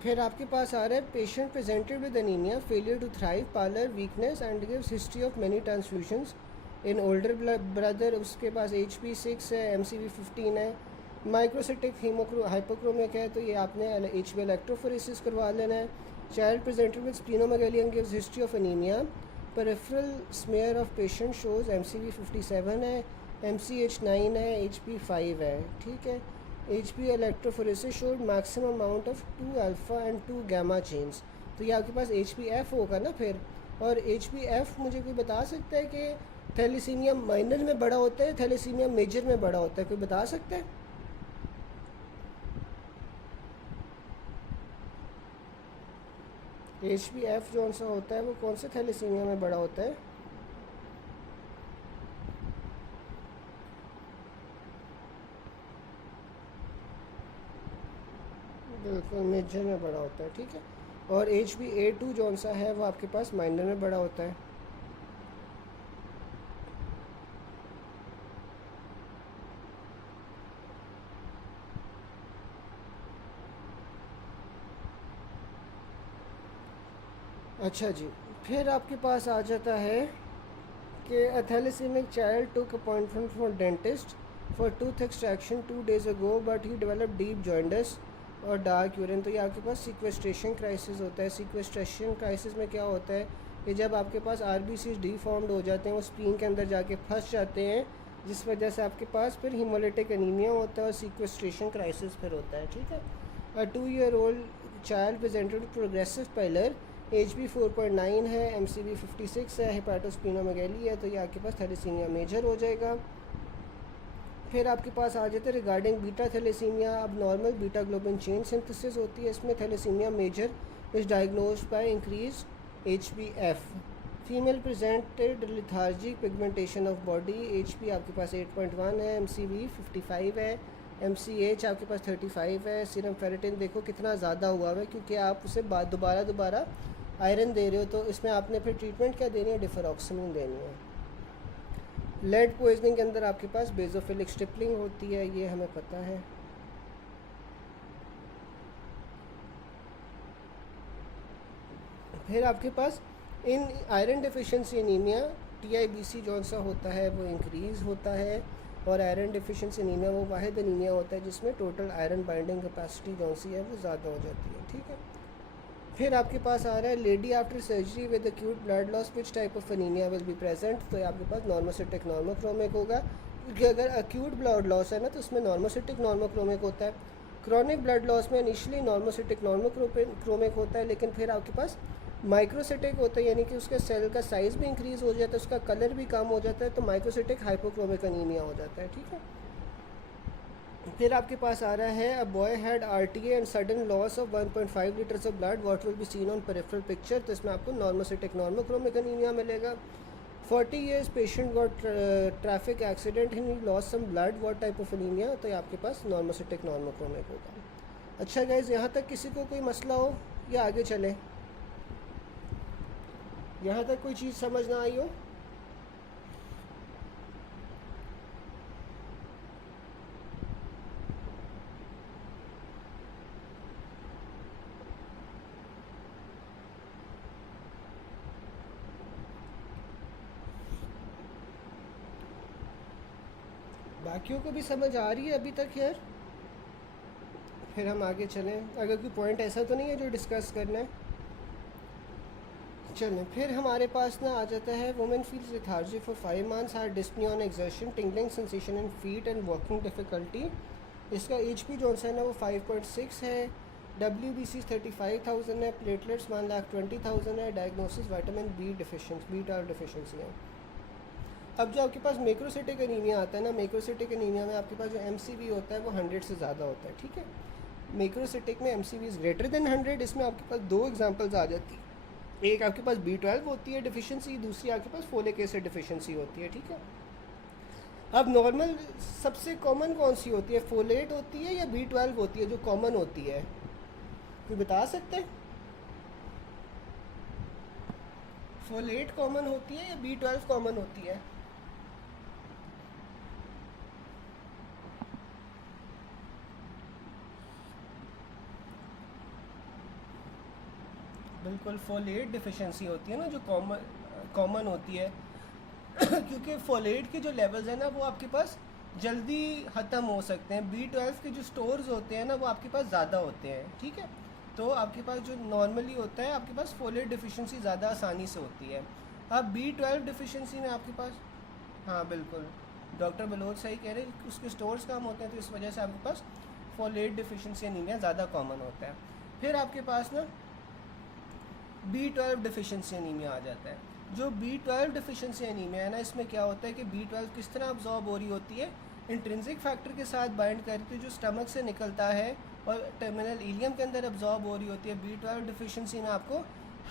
फिर आपके पास आ रहा है patient presented with anaemia, failure to thrive, pallor, weakness and gives history of many transfusions in older brother. उसके पास HP 6 है, MCV 15 है, माइक्रोसिटिक हाइपोक्रोमिक है, तो ये आपने HB इलेक्ट्रोफोरेसिस करवा लेना है। Child presented with splenomegaly and gives history of anaemia, peripheral smear of patient shows MCV 57 है, MCH 9 है, HP 5 है, ठीक है। HP electrophoresis showed maximum amount of 2 alpha and 2 gamma chains। तो ये आपके पास HbF होगा ना फिर। और HbF मुझे कोई बता सकता है कि थैलेसीमिया माइनर में बड़ा होता है, थैलेसीमिया मेजर में बड़ा होता है, कोई बता सकता है? HbF जो सा होता है वो कौन से थैलेसीमिया में बड़ा होता है? बिल्कुल मेजर में बड़ा होता है, ठीक है। और HbA2 जौन सा है वो आपके पास माइनर में बड़ा होता है। अच्छा जी, फिर आपके पास आ जाता है कि a thalassaemic child took appointment for dentist for tooth extraction 2 days ago but he developed deep jaundice और डार्क यूरिन। तो ये आपके पास सीक्वेस्ट्रेशन क्राइसिस होता है। सीक्वेस्ट्रेशन क्राइसिस में क्या होता है कि जब आपके पास RBCs डिफॉर्म्ड हो जाते हैं, वो स्प्लीन के अंदर जाके फंस जाते हैं, जिस वजह से आपके पास फिर हीमोलिटिक एनीमिया होता है और सीक्वेस्ट्रेशन क्राइसिस फिर होता है, ठीक है। A 2-year-old child presented progressive pallor, HB 4.9 है, MCV 56 है, हेपाटोस्प्लीनोमेगैली है, तो ये आपके पास थैलेसीमिया मेजर हो जाएगा। फिर आपके पास आ जाता है रिगार्डिंग बीटा थैलेसीमिया। अब normal beta globin chain synthesis होती है इसमें। Thalassaemia major is diagnosed by increase HbF। Female presented lethargic pigmentation of body, HP आपके पास 8.1 है, MCV 55 है, MCH आपके पास 35 है। सीरम फेरेटिन देखो कितना ज़्यादा हुआ है, क्योंकि आप उसे दोबारा आयरन दे रहे हो, तो इसमें आपने फिर ट्रीटमेंट क्या देनी है, डिफरऑक्सिमिन देनी है। लेड पॉइजनिंग के अंदर आपके पास बेजोफिलिक स्टिपलिंग होती है, ये हमें पता है। फिर आपके पास in iron deficiency anaemia TIBC जौन सा होता है वो इंक्रीज़ होता है, और आयरन डिफिशिएंसी एनीमिया वो वाहिद एनीमिया होता है जिसमें टोटल आयरन बाइंडिंग कैपेसिटी जौन सी है वो ज़्यादा हो जाती है, ठीक है। फिर आपके पास आ रहा है lady after surgery with acute blood loss which type of anaemia will be present. तो आपके पास नॉर्मोसिटिक नॉर्मोक्रोमिक होगा, क्योंकि अगर एक्यूट ब्लड लॉस है ना तो उसमें नॉर्मोसिटिक नॉर्मोक्रोमिक होता है। क्रॉनिक ब्लड लॉस में इनिशियली नॉर्मोसिटिक नॉर्मोक्रोमिक होता है, लेकिन फिर आपके पास माइक्रोसिटिक होता है, यानी कि उसके सेल का साइज़ भी इंक्रीज़ हो जाता है, उसका कलर भी कम हो जाता है, तो माइक्रोसिटिक हाइपोक्रोमिक एनीमिया हो जाता है, ठीक है। फिर आपके पास आ रहा है a boy had RTA and sudden loss of 1.5 litres of blood what will be seen on peripheral picture. तो इसमें आपको नॉर्मोसिटिक नॉर्मोक्रोमिक एनीमिया मिलेगा। 40 years patient got traffic accident and he loss some blood what type of anaemia. तो ये आपके पास normocytic normochromic होगा। अच्छा guys, यहाँ तक किसी को कोई मसला हो या आगे चले? यहाँ तक कोई चीज़ समझ ना आई हो? बाकियों को भी समझ आ रही है अभी तक यार? फिर हम आगे चलें, अगर कोई पॉइंट ऐसा तो नहीं है जो डिस्कस करना है। चलें, फिर हमारे पास ना आ जाता है women feels lethargy for 5 months, had dyspnoea on exertion, tingling sensation in feet and walking difficulty. इसका HP जो है ना वो 5.6 है, WBC 35,000 है, प्लेटलेट्स 1,20,000 है, डायग्नोसिस विटामिन B डिफिशेंसी है। अब जो आपके पास मैक्रोसिटिक एनीमिया आता है ना, मैक्रोसिटिक एनीमिया में आपके पास जो MCV होता है वो 100 से ज़्यादा होता है, ठीक है। मैक्रोसिटिक में MCV इज़ ग्रेटर देन 100। इसमें आपके पास 2 एग्जांपल्स आ जाती है। एक आपके पास B12 होती है डिफिशिएंसी, दूसरी आपके पास फोलिक एसिड डिफिशिएंसी होती है, ठीक है। अब नॉर्मल सबसे कॉमन कौन सी होती है, फोलेट होती है या B12 होती है जो कॉमन होती है? कोई बता सकते हैं? फोलेट कॉमन होती है या B12 कॉमन होती है? बिल्कुल फोलेट डिफिशिएंसी होती है ना जो कॉमन होती है क्योंकि फोलेट के जो लेवल्स हैं ना वो आपके पास जल्दी ख़त्म हो सकते हैं। B12 के जो स्टोर्स होते हैं ना वो आपके पास ज़्यादा होते हैं, ठीक है। तो आपके पास जो नॉर्मली होता है आपके पास फोलेट डिफिशिएंसी ज़्यादा आसानी से होती है। अब B12 डिफिशिएंसी में आपके पास, हाँ बिल्कुल डॉक्टर बलोच सही कह रहे हैं, उसके स्टोर्स कम होते हैं तो इस वजह से आपके पास फोलेट डिफिशिएंसी एनीमिया ज़्यादा कॉमन होता है। फिर आपके पास ना B12 डिफिशिएंसी एनीमिया आ जाता है। जो B12 डिफिशिएंसी एनीमिया है ना, इसमें क्या होता है कि B12 किस तरह अब्जॉर्ब हो रही होती है, इंट्रिंसिक फैक्टर के साथ बाइंड करके जो स्टमक से निकलता है और टर्मिनल इलियम के अंदर अब्जॉर्ब हो रही होती है। B12 डिफिशिएंसी में आपको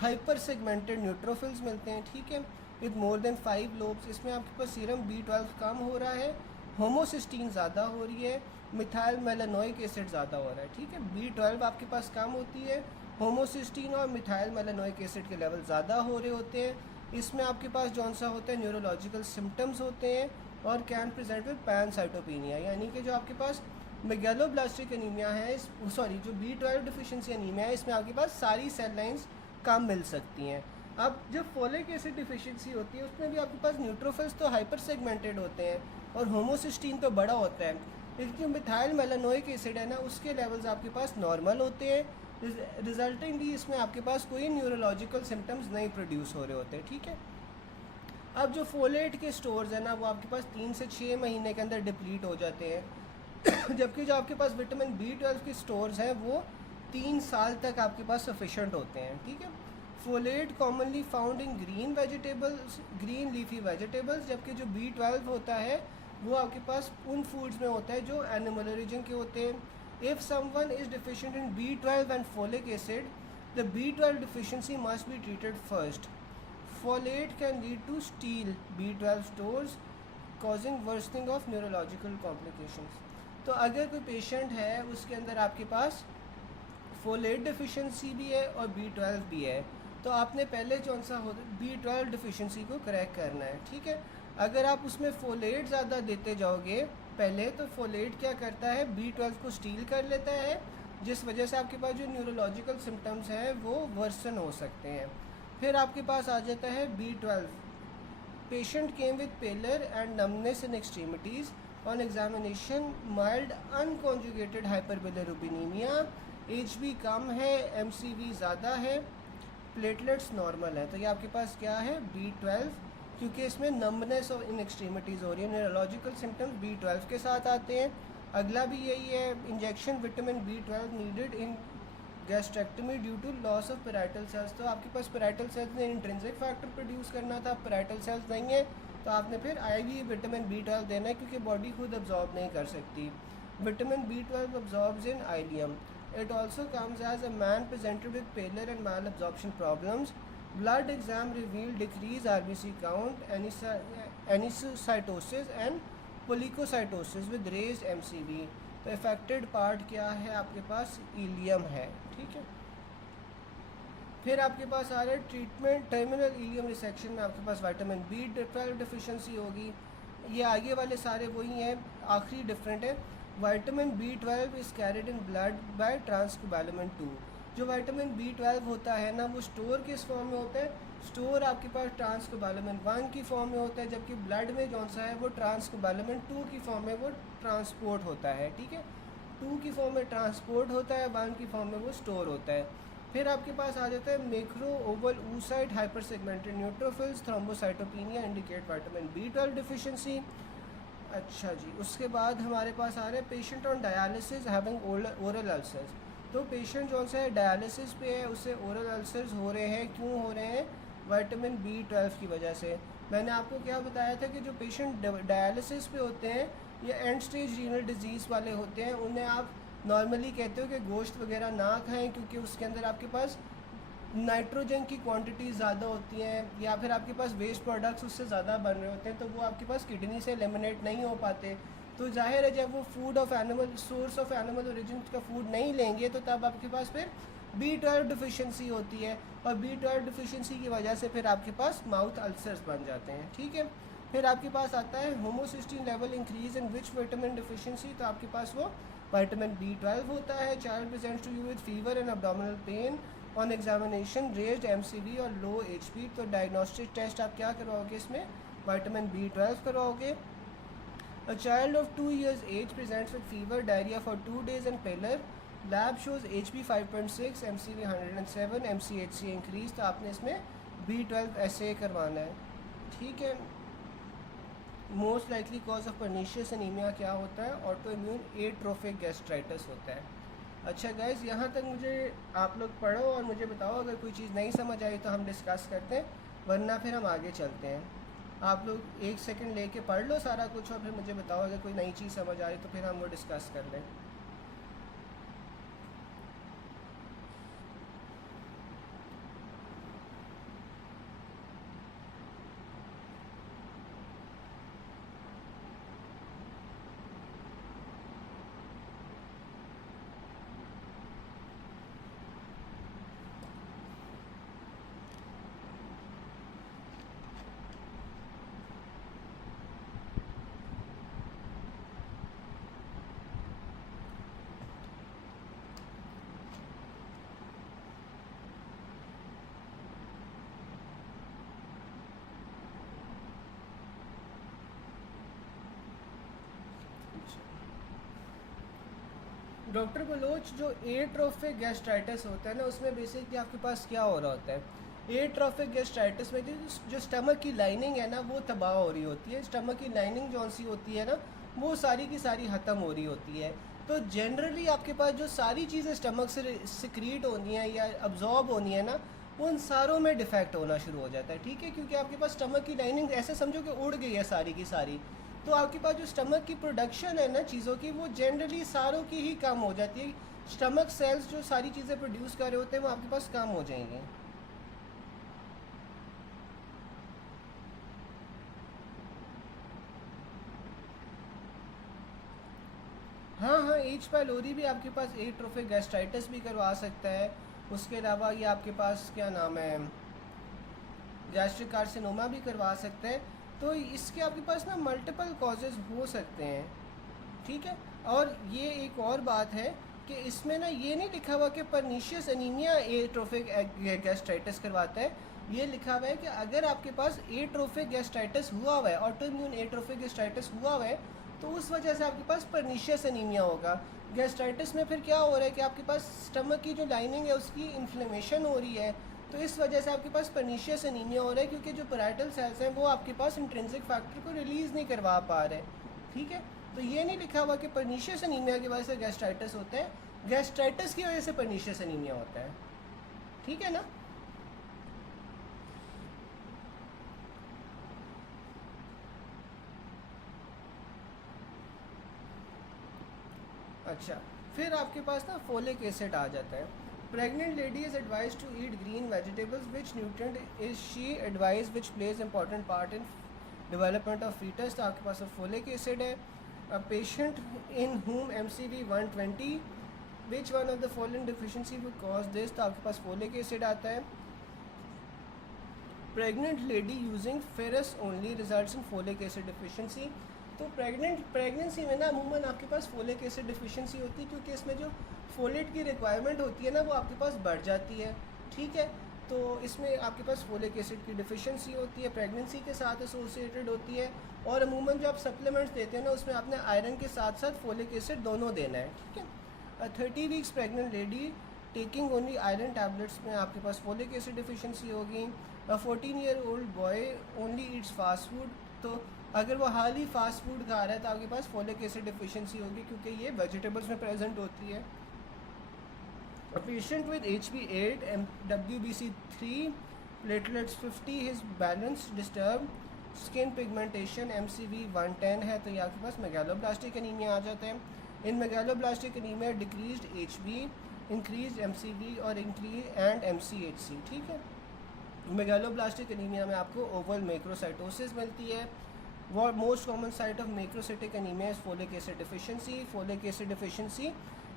हाइपर सेगमेंटेड न्यूट्रोफिल्स मिलते हैं, ठीक है, विद मोर देन 5 लोब्स। इसमें आपके पास सीरम B12 कम हो रहा है, होमोसिस्टीन ज़्यादा हो रही है, मिथाइल मेलानोइक एसिड ज़्यादा हो रहा है, ठीक है। B12 आपके पास कम होती है, होमोसिस्टीन और मिथाइल मेलानोइक एसिड के लेवल ज़्यादा हो रहे होते हैं। इसमें आपके पास जौन सा होता है न्यूरोलॉजिकल सिम्टम्स होते हैं और कैन प्रेजेंट विद पैनसाइटोपिनिया, यानी कि जो आपके पास मेगैलोब्लास्टिक एनीमिया है, सॉरी जो B12 डिफिशिएंसी एनीमिया है, इसमें आपके पास सारी सेल लाइंस कम मिल सकती हैं। अब जब फोलिक एसिड डिफिशिएंसी होती है उसमें भी आपके पास न्यूट्रोफिल्स तो हाइपर सेगमेंटेड होते हैं और होमोसिस्टीन तो बड़ा होता है, लेकिन जो मिथाइल मेलानोइक एसिड है ना उसके लेवल्स आपके पास नॉर्मल होते हैं, रिजल्टिंगली इसमें आपके पास कोई न्यूरोलॉजिकल सिम्टम्स नहीं प्रोड्यूस हो रहे होते, ठीक है। अब जो फोलेट के स्टोर्स हैं ना वो आपके पास 3 से 6 महीने के अंदर डिप्लीट हो जाते हैं जबकि जो आपके पास विटामिन B12 के स्टोर्स हैं वो 3 साल तक आपके पास सफिशेंट होते हैं, ठीक है। Folate commonly found in green vegetables, green leafy vegetables, जबकि जो B12 होता है वो आपके पास उन फूड्स में होता है जो एनिमल ओरिजिन के होते हैं। If someone is deficient in B12 and folic acid, the B12 deficiency must be treated first. Folate can lead to steal B12 stores, causing worsening of neurological complications. तो अगर कोई पेशेंट है उसके अंदर आपके पास फोलेट डिफिशिएंसी भी है और B12 भी है, तो आपने पहले कौन सा हो B12 डिफिशिएंसी को करेक्ट करना है, ठीक है। अगर आप उसमें फोलेट ज़्यादा देते जाओगे पहले, तो फोलेट क्या करता है B12 को स्टील कर लेता है, जिस वजह से आपके पास जो न्यूरोलॉजिकल सिम्टम्स हैं वो वर्सन हो सकते हैं। फिर आपके पास आ जाता है B12। Patient came with pallor and numbness in extremities, on examination mild unconjugated hyperbilirubinaemia, HB कम है, MCV ज़्यादा है, प्लेटलेट्स नॉर्मल है। तो ये आपके पास क्या है B12, क्योंकि इसमें नम्बनेस और इन एक्सट्रीमिटीज़ हो रही है, न्यूरोलॉजिकल सिम्टम्स B12 के साथ आते हैं। अगला भी यही है, injection vitamin B12 needed in gastrectomy due to loss of parietal cells. तो आपके पास पैराइटल सेल्स ने इंट्रिंसिक फैक्टर प्रोड्यूस करना था, पैराइटल सेल्स नहीं है, तो आपने फिर IV विटामिन B12 देना है, क्योंकि बॉडी खुद अब्जॉर्ब नहीं कर सकती। Vitamin B12 absorbs in ileum. It also comes as a man presented with pallor and malabsorption problems. Blood exam revealed decreased RBC count, anisocytosis and polykocytosis with raised MCV. तो affected part क्या है आपके पास, ilium है, ठीक है। फिर आपके पास आ रहा है ट्रीटमेंट, टर्मिनल इलियम रिसेक्शन में आपके पास विटामिन B12 डिफिशिएंसी होगी। ये आगे वाले सारे वही हैं, आखिरी डिफरेंट है। Vitamin B12 is carried in blood by transcobalamin 2। जो विटामिन B12 होता है ना वो स्टोर किस फॉर्म में होता है, स्टोर आपके पास ट्रांसकोबैलमिन 1 की फॉर्म में होता है, जबकि ब्लड में कौन सा है वो ट्रांसकोबैलमिन 2 की फॉर्म में वो ट्रांसपोर्ट होता है, ठीक है। 2 की फॉर्म में ट्रांसपोर्ट होता है, 1 की फॉर्म में वो स्टोर होता है। फिर आपके पास आ जाता है macro oval oocyte hypersegmented neutrophils, thrombocytopenia indicate vitamin B12 deficiency. अच्छा जी, उसके बाद हमारे पास आ रहे हैं patient on dialysis having oral ulcers. तो पेशेंट जो सा है डायलिसिस पे है, उससे ओरल अल्सर्स हो रहे हैं, क्यों हो रहे हैं, विटामिन B12 की वजह से। मैंने आपको क्या बताया था कि जो पेशेंट डायलिसिस पे होते हैं या एंड स्टेज रीनल डिजीज़ वाले होते हैं, उन्हें आप नॉर्मली कहते हो कि गोश्त वगैरह ना खाएं, क्योंकि उसके अंदर आपके पास नाइट्रोजन की क्वांटिटी ज़्यादा होती हैं, या फिर आपके पास वेस्ट प्रोडक्ट्स उससे ज़्यादा बन रहे होते हैं, तो वो आपके पास किडनी से एलिमिनेट नहीं हो पाते। तो जाहिर है जब वो food of animal, source of animal origin का फूड नहीं लेंगे, तो तब आपके पास फिर B12 डिफिशिएंसी होती है, और B12 डिफिशिएंसी की वजह से फिर आपके पास माउथ अल्सर्स बन जाते हैं, ठीक है। फिर आपके पास आता है homocysteine level increase in which vitamin deficiency. तो आपके पास वो विटामिन B12 होता है। Child presents to you with fever and abdominal pain, on examination raised MCV और लो HP। तो डायग्नोस्टिक टेस्ट आप क्या करवाओगे, इसमें विटामिन B12 करवाओगे। A child of 2 years age presents with fever, diarrhea for 2 days and pallor. Lab shows HB 5.6, MCV 107, MCHC increase। तो आपने इसमें B12 assay करवाना है, ठीक है। Most likely cause of pernicious anaemia क्या होता है, ऑटो इम्यून एट्रोफिक गैस्ट्राइटिस होता है। अच्छा गाइज, यहाँ तक मुझे आप लोग पढ़ो और मुझे बताओ, अगर कोई चीज़ नहीं समझ आई तो हम डिस्कस करते हैं, वरना फिर हम आगे चलते हैं। आप लोग 1 सेकंड लेके पढ़ लो सारा कुछ और फिर मुझे बताओ, अगर कोई नई चीज़ समझ आ रही तो फिर हम वो डिस्कस कर लें। डॉक्टर बलोच, जो एट्रोफिक गैस्ट्राइटिस होता है ना, उसमें बेसिकली आपके पास क्या हो रहा होता है, एट्रोफिक गैस्ट्राइटिस में जो स्टमक की लाइनिंग है ना वो तबाह हो रही होती है। स्टमक की लाइनिंग जो सी होती है ना वो सारी की सारी ख़त्म हो रही होती है। तो जनरली आपके पास जो सारी चीज़ें स्टमक से सिक्रीट होनी है या अब्जॉर्ब होनी है ना, वो उन सारों में डिफेक्ट होना शुरू हो जाता है। ठीक है, क्योंकि आपके पास स्टमक की लाइनिंग ऐसे समझो कि उड़ गई है सारी की सारी। तो आपके पास जो स्टमक की प्रोडक्शन है ना चीज़ों की, वो जनरली सारों की ही कम हो जाती है। स्टमक सेल्स जो सारी चीज़ें प्रोड्यूस कर रहे होते हैं वो आपके पास कम हो जाएंगे। हाँ हाँ, एच पाइलोरी भी आपके पास एट्रोफिक गैस्ट्राइटिस भी करवा सकता है। उसके अलावा ये आपके पास क्या नाम है, गैस्ट्रिक कार्सिनोमा भी करवा सकते हैं। तो इसके आपके पास ना मल्टीपल कॉजेज़ हो सकते हैं। ठीक है, और ये एक और बात है कि इसमें ना ये नहीं लिखा हुआ कि परनीशियस एनीमिया एट्रोफिक गैस्ट्राइटिस करवाता है। ये लिखा हुआ है कि अगर आपके पास एट्रोफिक गैस्ट्राइटिस हुआ हुआ है, ऑटोइम्यून एट्रोफिक गैस्ट्राइटिस हुआ हुआ है, तो उस वजह से आपके पास परनीशियस एनीमिया होगा। गैस्ट्राइटिस में फिर क्या हो रहा है कि आपके पास स्टमक की जो लाइनिंग है उसकी इन्फ्लेमेशन हो रही है, तो इस वजह से आपके पास परनीशियस एनीमिया हो रहा है, क्योंकि जो पैराइटल सेल्स हैं वो आपके पास इंट्रिंसिक फैक्टर को रिलीज़ नहीं करवा पा रहे। ठीक है, तो ये नहीं लिखा हुआ कि परनीशियस एनीमिया की वजह से गैस्ट्राइटिस होता है, गैस्ट्राइटिस की वजह से परनीशियस एनीमिया होता है। ठीक है ना। अच्छा, फिर आपके पास ना फोलिक एसिड आ जाता है। Pregnant lady is advise to eat green vegetables, which nutrient is she advise which plays important part in development of fetus. तो आपके पास फोलिक एसिड है। A patient in whom MCV 120, which one of the following deficiency would cause this. तो आपके पास folic acid आता है। Pregnant lady using ferrous only results in folic acid deficiency. तो प्रेगनेंसी में ना अमूमन आपके पास फोलिक एसिड डिफिशिएंसी होती है, क्योंकि इसमें जो फोलेट की रिक्वायरमेंट होती है ना वो आपके पास बढ़ जाती है। ठीक है, तो इसमें आपके पास फोलिक एसिड की डिफिशिएंसी होती है, प्रेगनेंसी के साथ एसोसिएटेड होती है। और अमूमन जो आप सप्लीमेंट्स देते हैं ना उसमें आपने आयरन के साथ साथ फोलिक एसिड दोनों देना है। ठीक है, 30 weeks pregnant lady taking only iron tablets में आपके पास फोलिक एसिड डिफिशिएंसी होगी। 14-year-old boy only Yeats fast food. तो अगर वो हाल ही फास्ट फूड खा रहा है तो आपके पास फोलिक एसिड डिफिशिएंसी होगी, क्योंकि ये वेजिटेबल्स में प्रेजेंट होती है। A patient with HB8, WBC3, platelets 50, his balance disturbed, skin pigmentation MCV 110 है, तो ये आपके पास मेगालोब्लास्टिक एनीमिया आ जाता है। In megaloblastic anaemia decreased HB, increase MCV और इंक्रीज MCHC। ठीक है, मेगालोब्लास्टिक एनीमिया में आपको ओवल मैक्रोसाइटोसिस मिलती है। What most common site of macrocytic anemia is folic acid deficiency. Folic acid deficiency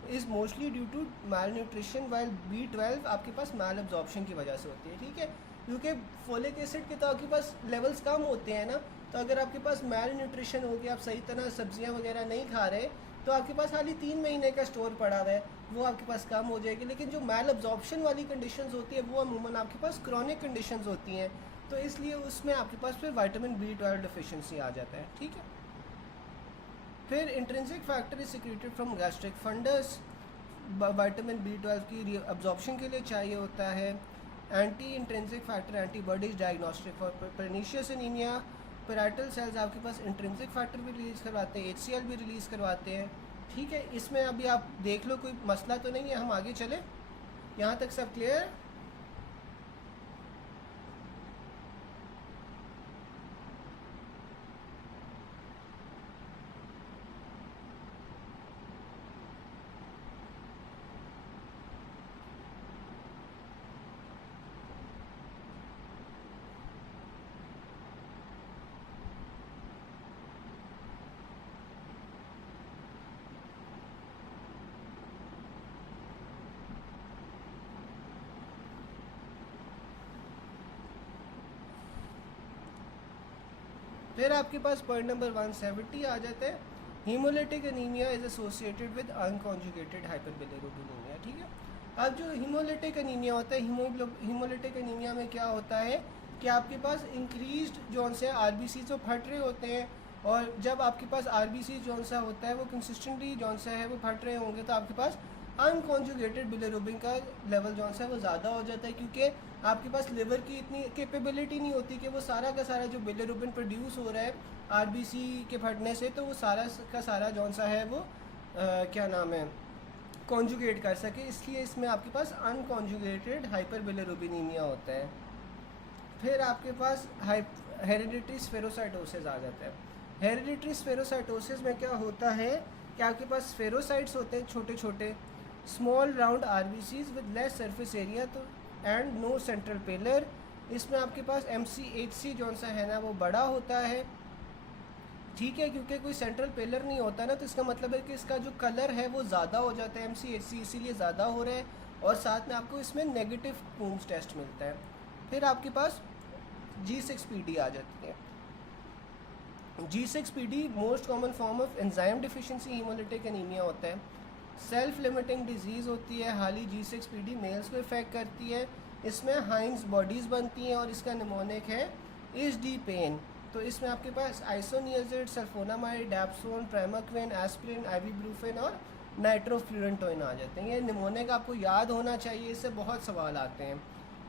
is mostly due to malnutrition, while B12 आपके पास malabsorption की वजह से होती है। ठीक है, क्योंकि फोलिक एसिड के तो आपके पास लेवल्स कम होते हैं ना, तो अगर आपके पास मैल न्यूट्रिशन हो गया, आप सही तरह सब्जियां वगैरह नहीं खा रहे, तो आपके पास खाली 3 महीने का स्टोर पड़ा हुआ है, वो आपके पास कम हो जाएगी। लेकिन जो मैल अब्जॉर्प्शन वाली कंडीशंस होती है वो अमूमन आपके पास क्रॉनिक कंडीशंस होती हैं, तो इसलिए उसमें आपके पास फिर विटामिन B12 डिफिशिएंसी आ जाता है। ठीक है, फिर intrinsic factor is secreted from gastric fundus. Vitamin B12 की अब्जॉर्प्शन के लिए चाहिए होता है। Anti intrinsic factor antibodies diagnostic for pernicious anaemia. Parietal cells आपके पास इंट्रिंसिक फैक्टर भी रिलीज़ करवाते हैं, HCl भी रिलीज़ करवाते हैं। ठीक है, इसमें अभी आप देख लो कोई मसला तो नहीं है, हम आगे चले, यहाँ तक सब क्लियर। फिर आपके पास पॉइंट नंबर 170 आ जाता है। Haemolytic anaemia is associated with unconjugated hyperbilirubinaemia. ठीक है, अब जो हीमोलिटिक एनीमिया होता है, हीमोलिटिक एनीमिया में क्या होता है कि आपके पास इंक्रीज्ड जो से RBC जो फट रहे होते हैं, और जब आपके पास आरबीसी जौन सा होता है वो कंसिस्टेंटली जौन सा है वो फट रहे होंगे तो आपके पास अनकॉन्जुगेटेड बिलिरुबिन का लेवल जौन सा है वो ज़्यादा हो जाता है, क्योंकि आपके पास लिवर की इतनी कैपेबिलिटी नहीं होती कि वो सारा का सारा जो बिलिरुबिन प्रोड्यूस हो रहा है आरबीसी के फटने से, तो वो सारा का सारा जौन सा है वो क्या नाम है कॉन्जुगेट कर सके, इसलिए इसमें आपके पास अनकॉन्जुगेटेड हाइपर बिलिरुबिनीमिया होता है। फिर आपके पास हेरिडिटरी स्फेरोसाइटोसिस आ जाता है। हेरिडिटरी स्फेरोसाइटोसिस में क्या होता है कि आपके पास स्फेरोसाइट्स होते हैं छोटे छोटे small round RBCs with less surface area तो एंड नो सेंट्रल पिलर। इसमें आपके पास MCHC जौन सा है ना वो बड़ा होता है, ठीक है, क्योंकि कोई सेंट्रल पिलर नहीं होता ना, तो इसका मतलब है कि इसका जो कलर है वो ज़्यादा हो जाता है, MCHC इसीलिए ज़्यादा हो रहा है, और साथ में आपको इसमें नेगेटिव कूम्स टेस्ट मिलता है। फिर आपके पास G6PD आ जाती है। G6PD most common form of enzyme deficiency haemolytic anaemia होता है। सेल्फ लिमिटिंग डिजीज़ होती है, हाली G6PD मेल्स को इफेक्ट करती है। इसमें हाइंस बॉडीज़ बनती हैं और इसका निमोनिक है HD पेन। तो इसमें आपके पास isoniazid, sulphonamide, dapsone, primaquine, aspirin, ibuprofen और नाइट्रोफ्यूरेंटोइन आ जाते हैं। ये निमोनिक आपको याद होना चाहिए, इससे बहुत सवाल आते हैं।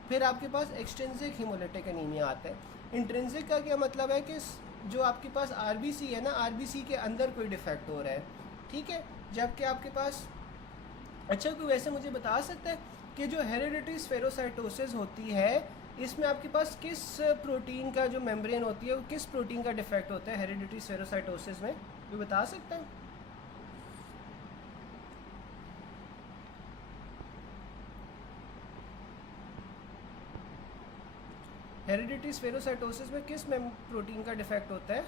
फिर आपके पास एक्सट्रिंसिक हीमोलिटिक एनीमिया आता है। इंट्रिंसिक का क्या मतलब है कि जो आपके पास आरबीसी है ना, आरबीसी के अंदर कोई डिफेक्ट हो रहा है, ठीक है, जबकि आपके पास अच्छा कोई वैसे मुझे बता सकता है कि जो हेरिडिटरी स्फेरोसाइटोसिस होती है इसमें आपके पास किस प्रोटीन का जो मेम्ब्रेन होती है वो किस प्रोटीन का डिफेक्ट होता है हेरिडिटरी स्फेरोसाइटोसिस में, कोई बता सकता है? हेरिडिटरी स्फेरोसाइटोसिस में किस प्रोटीन का डिफेक्ट होता है?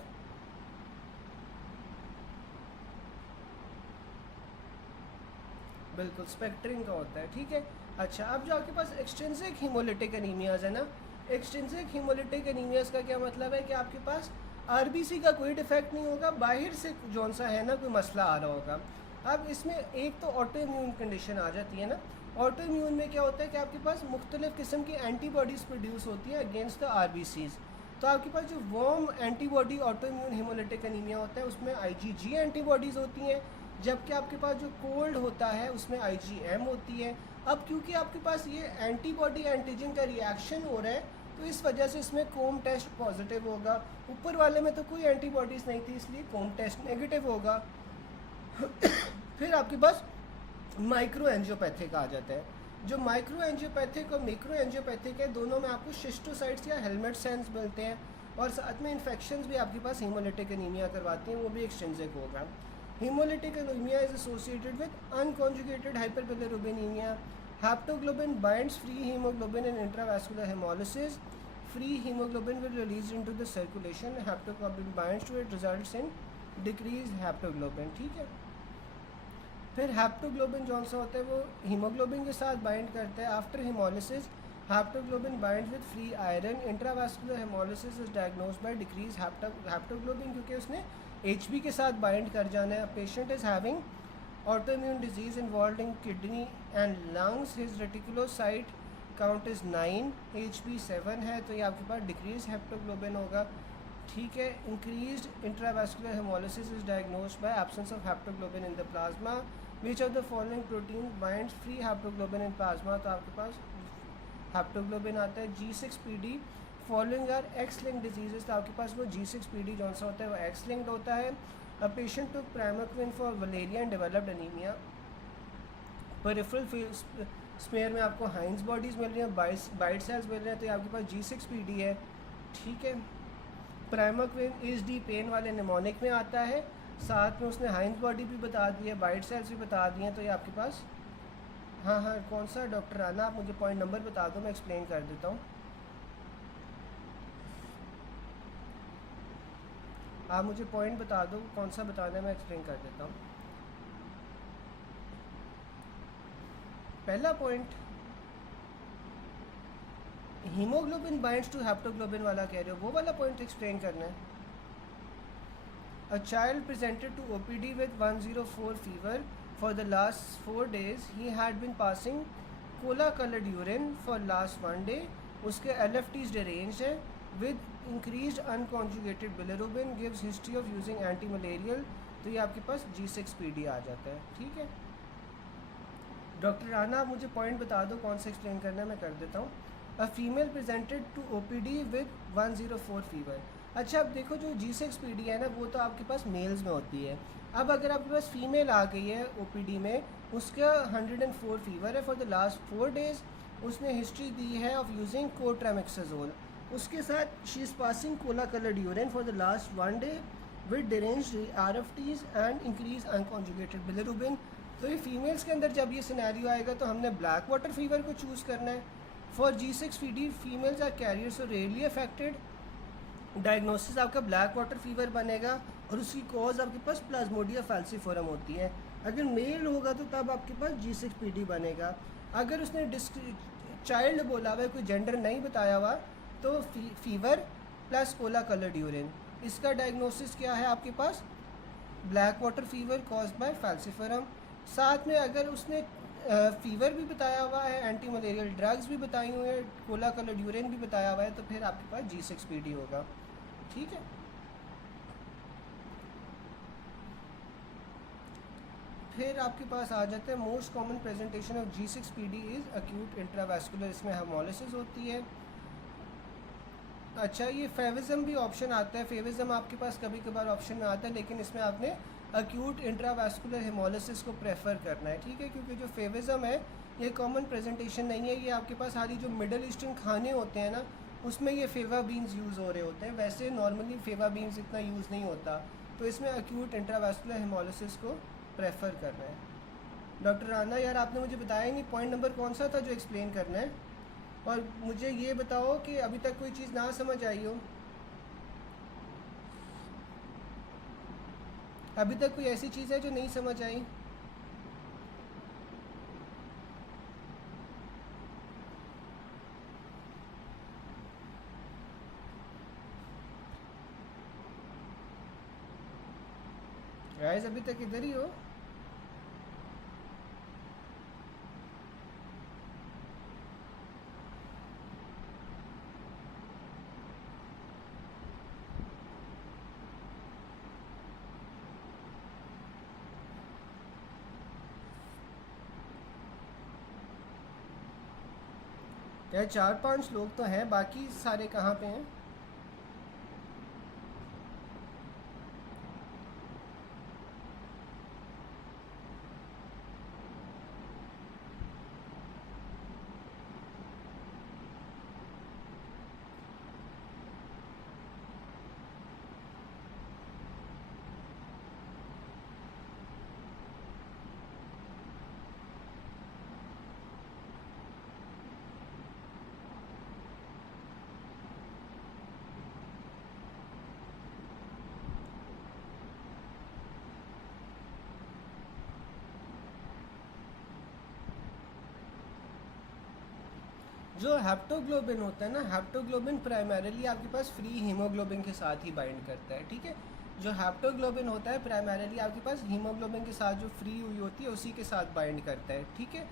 बिल्कुल स्पेक्ट्रिन का होता है, ठीक है। अच्छा, अब जो आपके पास एक्सट्रिंसिक हीमोलिटिक एनीमियाज है ना, एक्सट्रिंसिक हीमोलिटिक एनीमियाज का क्या मतलब है कि आपके पास आरबीसी का कोई डिफेक्ट नहीं होगा, बाहर से जौन सा है ना कोई मसला आ रहा होगा। अब इसमें एक तो ऑटो इम्यून कंडीशन आ जाती है ना, ऑटो इम्यून में क्या होता है कि आपके पास मुख्तलिफ़ किस्म की एंटीबॉडीज़ प्रोड्यूस होती है अगेंस्ट द आरबीसीज। तो आपके पास जो warm antibody auto immune haemolytic anaemia होता है उसमें IgG एंटीबॉडीज़ होती हैं, जबकि आपके पास जो कोल्ड होता है उसमें IgM होती है। अब क्योंकि आपके पास ये एंटीबॉडी एंटीजन का रिएक्शन हो रहा है तो इस वजह से इसमें कोम टेस्ट पॉजिटिव होगा। ऊपर वाले में तो कोई एंटीबॉडीज़ नहीं थी इसलिए कोम टेस्ट नेगेटिव होगा। फिर आपके पास माइक्रो एंजियोपैथिक आ जाता है। जो माइक्रो एंजियोपैथिक और मिक्रो एंजियोपैथिक है दोनों में आपको शिस्टोसाइट्स या हेलमेट सेंस मिलते हैं, और साथ में इन्फेक्शंस भी आपके पास हीमोलिटिक एनीमिया करवाती हैं, वो भी एक्सट्रिंसिक होगा। Hemolytic anemia is associated with unconjugated hyperbilirubinemia. Haptoglobin binds free hemoglobin in intravascular hemolysis. Free hemoglobin will release into the circulation. Haptoglobin binds to it, results in decreased haptoglobin. ठीक है। फिर haptoglobin जौन सा होता है वो haemoglobin के साथ बाइंड करता है। After haemolysis haptoglobin binds with free iron. Intravascular haemolysis is diagnosed by decrease haptoglobin, क्योंकि उसने HB के साथ बाइंड कर जाना है। Patient is having autoimmune disease involved in kidney and lungs. His reticulocyte count is 9, HB 7 है, तो ये आपके पास डिक्रीज हैप्टोग्लोबिन होगा, ठीक है। Increased intravascular haemolysis is diagnosed by absence of haptoglobin in the plasma. Which of the following protein binds free haptoglobin in plasma, तो आपके पास हैप्टोग्लोबिन आता है। G6PD following are X linked diseases, तो आपके पास वो G6PD जौन सा होता है वो एक्स लिंक्ड होता है। A patient took primaquine for malaria and developed anaemia. Peripheral smear में आपको हाइंस बॉडीज़ मिल रही हैं, बाइट सेल्स मिल रहे हैं, तो ये आपके पास G6PD है, ठीक है। प्राइमाक्विन HD पेन वाले निमोनिक में आता है, साथ में उसने हाइंस बॉडी भी बता दी है, बाइट सेल्स भी बता दिए हैं, तो ये आपके पास हाँ कौन सा डॉक्टर आना, आप मुझे पॉइंट नंबर बता दो, मैं एक्सप्लेन कर देता हूँ। आप मुझे पॉइंट बता दो कौन सा बताना है, मैं एक्सप्लेन कर देता हूँ। पहला point haemoglobin binds to haptoglobin वाला कह रहे हो, वो वाला पॉइंट एक्सप्लेन करना है। A child presented to OPD with 104 fever for the last 4 days. He had been passing cola coloured urine for last 1 day. उसके LFTs डिरेंज्ड है, with increase unconjugated bilirubin gives history of using anti malarial. तो ये आपके पास G6PD आ जाता है, ठीक है। Doctor Rana आप मुझे पॉइंट बता दो कौन सा एक्सप्लेन करना है, मैं कर देता हूँ। A female presented to OPD with 104 fever. अच्छा अब देखो जो G6PD है ना वो तो आपके पास मेल्स में होती है। अब अगर आपके पास फीमेल आ गई है OPD में, उसका 104 फीवर है फॉर द लास्ट 4 डेज, उसने हिस्ट्री दी है ऑफ यूजिंग कोट्रामेक्साजोल, उसके साथ she is passing cola coloured urine for the last 1 day with deranged RFTs and increase unconjugated bilirubin. तो ये फीमेल्स के अंदर जब ये सिनेरियो आएगा तो हमने ब्लैक वाटर फीवर को चूज़ करना है। For G6PD females are carriers और रेयरली अफेक्टेड, डायग्नोसिस आपका ब्लैक वाटर फीवर बनेगा और उसकी कॉज आपके पास प्लाज्मोडिया फैल्सिफोरम होती है। अगर मेल होगा तो तब आपके पास G6PD बनेगा। अगर उसने चाइल्ड बोला हुआ है, कोई जेंडर नहीं बताया हुआ, तो fever plus cola coloured urine, इसका डायग्नोसिस क्या है आपके पास, black water fever caused by falciparum. साथ में अगर उसने फीवर भी बताया हुआ है, एंटी मलेरियल ड्रग्स भी बताई हुई है, कोला कलर्ड यूरिन भी बताया हुआ है, तो फिर आपके पास G6PD होगा, ठीक है। फिर आपके पास आ जाता है most common presentation of G6PD is acute intravascular, इसमें हेमोलिसिस होती है। अच्छा ये फेविज़म भी ऑप्शन आता है, फेविज़म आपके पास कभी कभार ऑप्शन में आता है, लेकिन इसमें आपने अक्यूट इंट्रावैस्कुलर हेमोलिसिस को प्रेफर करना है, ठीक है, क्योंकि जो फेविज़म है ये कॉमन प्रेजेंटेशन नहीं है। ये आपके पास सारी जो मिडल ईस्टर्न खाने होते हैं ना उसमें ये फेवा बीन्स यूज़ हो रहे होते हैं, वैसे नॉर्मली फेवा बीन्स इतना यूज़ नहीं होता, तो इसमें अक्यूट इंट्रावैस्कुलर हेमोलिसिस को प्रेफर करना है। डॉक्टर राना यार आपने मुझे बताया ही नहीं पॉइंट नंबर कौन सा था जो एक्सप्लेन करना है, और मुझे ये बताओ कि अभी तक कोई चीज़ ना समझ आई हो, अभी तक कोई ऐसी चीज़ है जो नहीं समझ आई। गाइस अभी तक इधर ही हो। यार 4-5 लोग तो हैं, बाकी सारे कहाँ पे हैं। जो हेप्टोग्लोबिन होता है ना, हेप्टोग्लोबिन प्राइमरीली आपके पास फ्री हीमोग्लोबिन के साथ ही बाइंड करता है, ठीक है। जो हेप्टोग्लोबिन होता है प्राइमरीली आपके पास हीमोग्लोबिन के साथ जो फ्री हुई होती है उसी के साथ बाइंड करता है, ठीक है,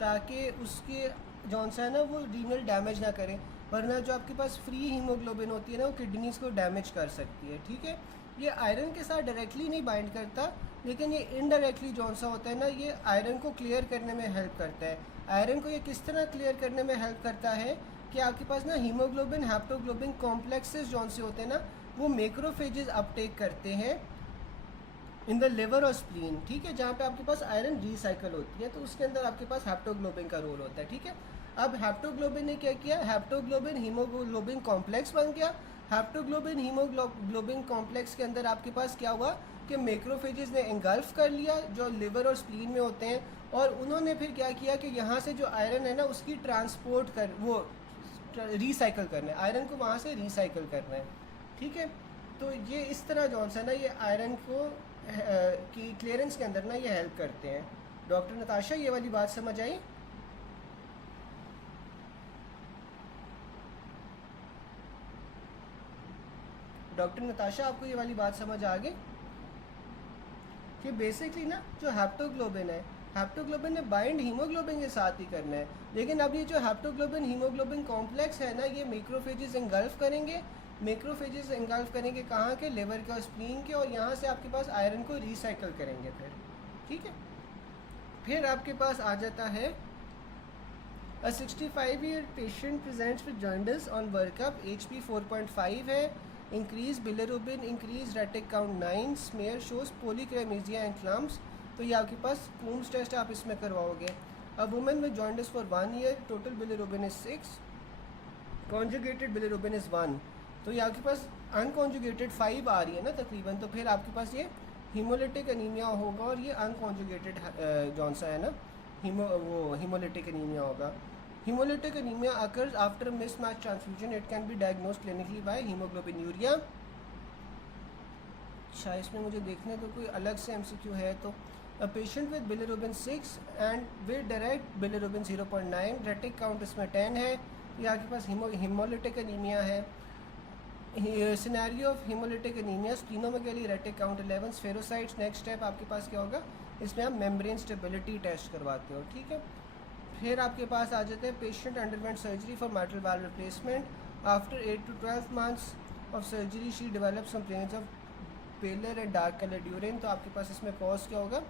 ताकि उसके जौन सा है ना वो रीनल डैमेज ना करे, वरना जो आपके पास फ्री हीमोग्लोबिन होती है ना वो किडनीज़ को डैमेज कर सकती है, ठीक है। ये आयरन के साथ डायरेक्टली नहीं बाइंड करता, लेकिन ये इनडायरेक्टली जौन सा होता है ना ये आयरन को क्लियर करने में हेल्प करता है। आयरन को ये किस तरह क्लियर करने में हेल्प करता है कि आपके पास ना हीमोग्लोबिन हेप्टोग्लोबिन कॉम्प्लेक्सेस जौन से होते हैं ना वो मैक्रोफेजेस अपटेक करते हैं इन द लिवर और स्प्लीन, ठीक है, जहाँ पे आपके पास आयरन रिसाइकल होती है, तो उसके अंदर आपके पास हेप्टोग्लोबिन का रोल होता है, ठीक है। अब हेप्टोग्लोबिन ने क्या किया, हेप्टोग्लोबिन हीमोग्लोबिन कॉम्प्लेक्स बन गया। हेप्टोग्लोबिन हीमोग्लोबिन कॉम्प्लेक्स के अंदर आपके पास क्या हुआ कि मैक्रोफेजेस ने एंगल्फ कर लिया जो लिवर और स्प्लीन में होते हैं, और उन्होंने फिर क्या किया कि यहाँ से जो आयरन है ना उसकी ट्रांसपोर्ट कर वो रिसाइकल करना है, आयरन को वहाँ से रिसाइकल करना है, ठीक है। तो ये इस तरह जौन सा ना ये आयरन को की क्लियरेंस के अंदर ना ये हेल्प करते हैं। डॉक्टर नताशा ये वाली बात समझ आई। डॉक्टर नताशा आपको ये वाली बात समझ आ गई कि बेसिकली ना जो हेप्टोग्लोबिन है, हैप्टोग्लोबिन ने बाइंड हीमोग्लोबिन के साथ ही करना है, लेकिन अब ये जो हैप्टोग्लोबिन हीमोग्लोबिन कॉम्प्लेक्स है ना, ये मैक्रोफेजेस इंगल्फ करेंगे। मैक्रोफेजेस इंगल्फ करेंगे कहाँ के? लिवर के और स्प्लीन के, और यहाँ से आपके पास आयरन को रिसाइकल करेंगे फिर, ठीक है। फिर आपके पास आ जाता है A 65-year patient presents with jaundice on workup, HP 4.5 है, increased bilirubin, increased retic count 9, smear shows polycythemia and clumps। तो ये आपके पास Coombs टेस्ट आप इसमें करवाओगे। A woman with jaundice for 1 year, total bilirubin is 6, conjugated bilirubin is 1। तो ये आपके पास अनकॉन्जुगेटेड 5 आ रही है ना तकरीबन, तो फिर आपके पास ये हीमोलिटिक अनीमिया होगा, और ये अनकॉन्जुगेटेड जौन सा है ना hemolytic anemia होगा। hemolytic anemia occurs after mismatched transfusion, it can be diagnosed clinically by hemoglobinuria। शायद इसमें मुझे देखने तो कोई अलग से MCQ है। तो a patient with bilirubin 6 and with direct bilirubin 0.9, retic count इसमें 10 है, ये आपके पास hemolytic anemia है। Scenario of hemolytic anemia, splenomegaly, retic count 11, spherocytes. Next step आपके पास क्या होगा? इसमें आप मेम्ब्रेन स्टेबिलिटी टेस्ट करवाते हो, ठीक है। फिर आपके पास आ जाते हैं patient underwent surgery for mitral valve replacement. After 8 to 12 months of surgery she develop some of pallor and dark coloured urine. तो आपके पास इसमें कॉज क्या होगा?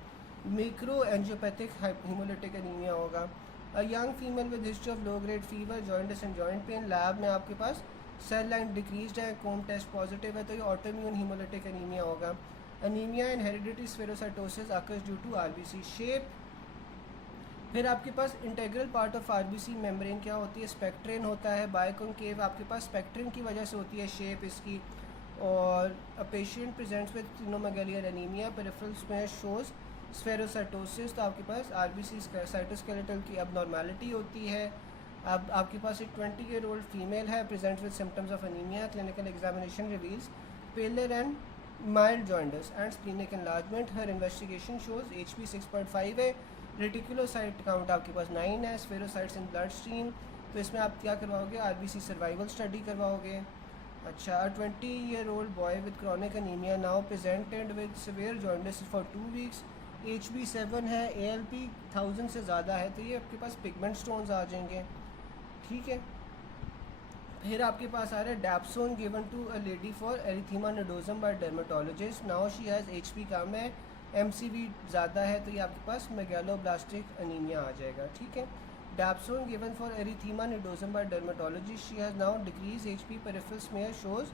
मैक्रो एंजियोपैथिक हेमोलिटिक एनीमिया होगा। A young female with history of low grade fever, jaundice and joint pain. Lab में आपके पास cell line decreased है, कोम टेस्ट पॉजिटिव है, तो ये ऑटोइम्यून हेमोलिटिक एनीमिया होगा। Anaemia and hereditary spherocytosis occurs due to RBC shape. फिर आपके पास integral part of RBC membrane क्या होती है? स्पेक्ट्रेन होता है। बाइकॉन्केव आपके पास स्पेक्ट्रेन की वजह से होती है शेप इसकी। और a patient presents with splenomegaly anaemia, peripheral smear shows spherocytosis. तो आपके पास आरबीसी साइटोस्केलेटल की अबनॉर्मेलिटी होती है। अब आपके पास एक 20-year-old फीमेल है, present with symptoms of anaemia, clinical examination reveals pallor and mild jaundice and splenic enlargement. Her investigation shows HP 6.5 है, रेटिकुलोसाइट काउंट आपके पास 9 है, स्फेरोसाइट्स इन ब्लड स्ट्रीम। तो इसमें आप क्या करवाओगे? आरबीसी सर्वाइवल स्टडी करवाओगे। अच्छा, 20-year-old boy with chronic anaemia now presented with severe jaundice for 2 weeks, HP 7 है, ALP 1000 से ज़्यादा है, तो ये आपके पास पिगमेंट स्टोन्स आ जाएंगे, ठीक है। फिर आपके पास आ रहा है dapsone given to a lady for erythema nodosum by dermatologist. Now she has HP कम है, MCV ज़्यादा है, तो ये आपके पास मेगालोब्लास्टिक अनीमिया आ जाएगा, ठीक है। Dapsone given for erythema nodosum by dermatologist, she has now decrease HP, peripheral smear shows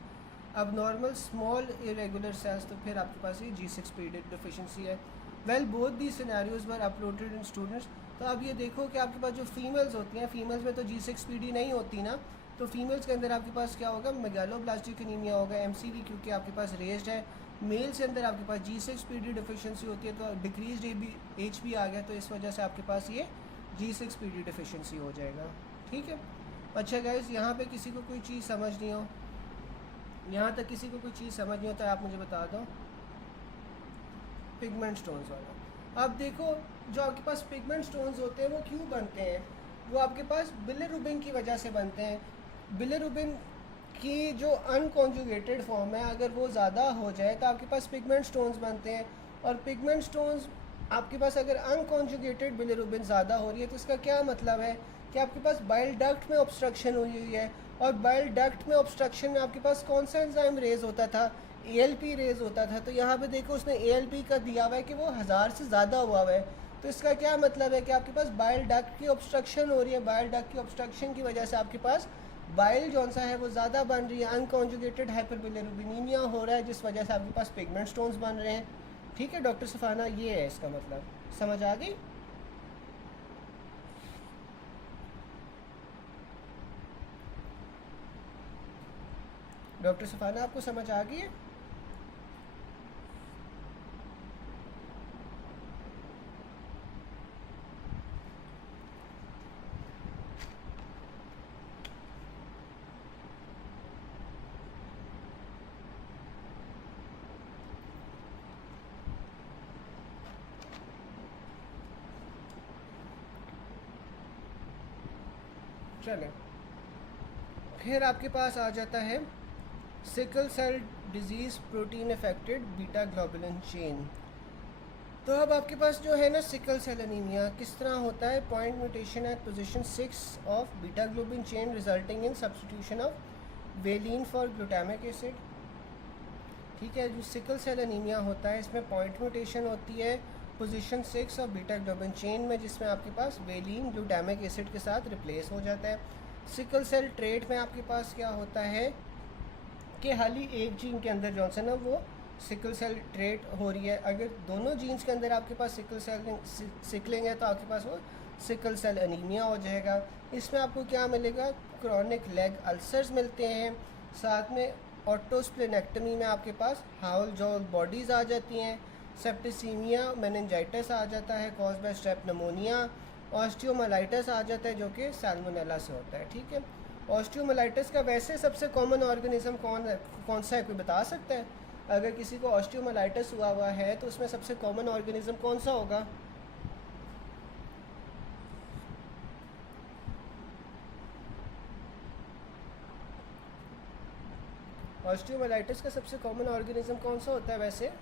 abnormal small irregular cells. तो फिर आपके पास ये G6PD डिफिशिएंसी है। Well both the scenarios were uploaded in students. तो अब ये देखो कि आपके पास जो फीमेल्स होती हैं, फीमेल्स में तो G6PD नहीं होती ना, तो फीमेल्स के अंदर आपके पास क्या होगा? मेगालोब्लास्टिक एनीमिया होगा, MCV क्योंकि आपके पास रेज्ड है। मेल से अंदर आपके पास G6PD डिफिशिएंसी होती है, तो डिक्रीज्ड HP आ गया, तो इस वजह से आपके पास ये G6PD डिफिशिएंसी हो जाएगा, ठीक है। अच्छा गाइस, यहाँ पे किसी को कोई चीज़ समझ नहीं हो, यहाँ तक किसी को कोई चीज़ समझ नहीं होता, आप मुझे बता दो। पिगमेंट स्टोन्स वाला, अब देखो जो आपके पास पिगमेंट स्टोन्स होते हैं वो क्यों बनते हैं? वो आपके पास बिलिरुबिन की वजह से बनते हैं। बिलिरुबिन की जो अनकॉन्जुगेटेड फॉर्म है, अगर वो ज़्यादा हो जाए तो आपके पास पिगमेंट स्टोन्स बनते हैं। और पिगमेंट स्टोन्स आपके पास अगर अनकॉन्जुगेटेड बिलिरुबिन ज़्यादा हो रही है, तो इसका क्या मतलब है कि आपके पास बाइल डक्ट में ऑब्स्ट्रक्शन हुई हुई है। और बाइल डक्ट में ऑब्स्ट्रक्शन में आपके पास कौन सा एंजाइम रेज होता था? ALP रेज होता था। तो यहाँ पे देखो उसने ALP का दिया हुआ है कि वो 1000 से ज़्यादा हुआ है। तो इसका क्या मतलब है कि आपके पास बाइल डक्ट की ऑब्स्ट्रक्शन हो रही है। बाइल डक्ट की ऑब्स्ट्रक्शन की वजह से आपके पास बाइल जौन सा है वो ज़्यादा बन रही है, अनकॉन्जुगेटेड हाइपरबिलिरुबिनीमिया हो रहा है, जिस वजह से आपके पास पिगमेंट स्टोन्स बन रहे हैं, ठीक है डॉक्टर सफाना, ये है इसका मतलब। समझ आ गई? डॉक्टर सफाना आपको समझ आ गई है? चले, फिर आपके पास आ जाता है sickle cell disease protein affected beta globulin chain. तो अब आपके पास जो है ना सिकल सेल एनीमिया किस तरह होता है, point mutation at position 6 of beta globin chain resulting in substitution of valine for glutamic acid. ठीक है, जो सिकल सेल एनीमिया होता है इसमें पॉइंट म्यूटेशन होती है position 6 of beta globin chain में, जिसमें आपके पास वेलिन ग्लूटामिक एसिड के साथ रिप्लेस हो जाता है। सिकल सेल ट्रेट में आपके पास क्या होता है कि हाली एक जीन के अंदर जो है ना वो सिकल सेल ट्रेट हो रही है। अगर दोनों जीन्स के अंदर आपके पास सिकलिंग है तो आपके पास वो सिकल सेल एनीमिया हो जाएगा। इसमें आपको क्या मिलेगा, क्रॉनिक लेग अल्सर्स मिलते हैं, साथ में ऑटोस्प्लेनेक्टमी में आपके पास हाउल जॉल बॉडीज़ आ जाती हैं, सेप्टिसीमिया मेनिंजाइटिस आ जाता है cause by strep pneumonia, osteomyelitis आ जाता है जो कि सैल्मोनेला से होता है। ठीक है, ऑस्टियोमाइलाइटिस का वैसे सबसे कॉमन ऑर्गेनिज्म कौन सा है, कोई बता सकता है? अगर किसी को ऑस्टियोमाइलाइटिस हुआ है तो उसमें सबसे कॉमन ऑर्गेनिज्म कौन सा होगा? ऑस्टियोमाइलाइटिस का सबसे कॉमन ऑर्गेनिज्म कौन सा होता है वैसे?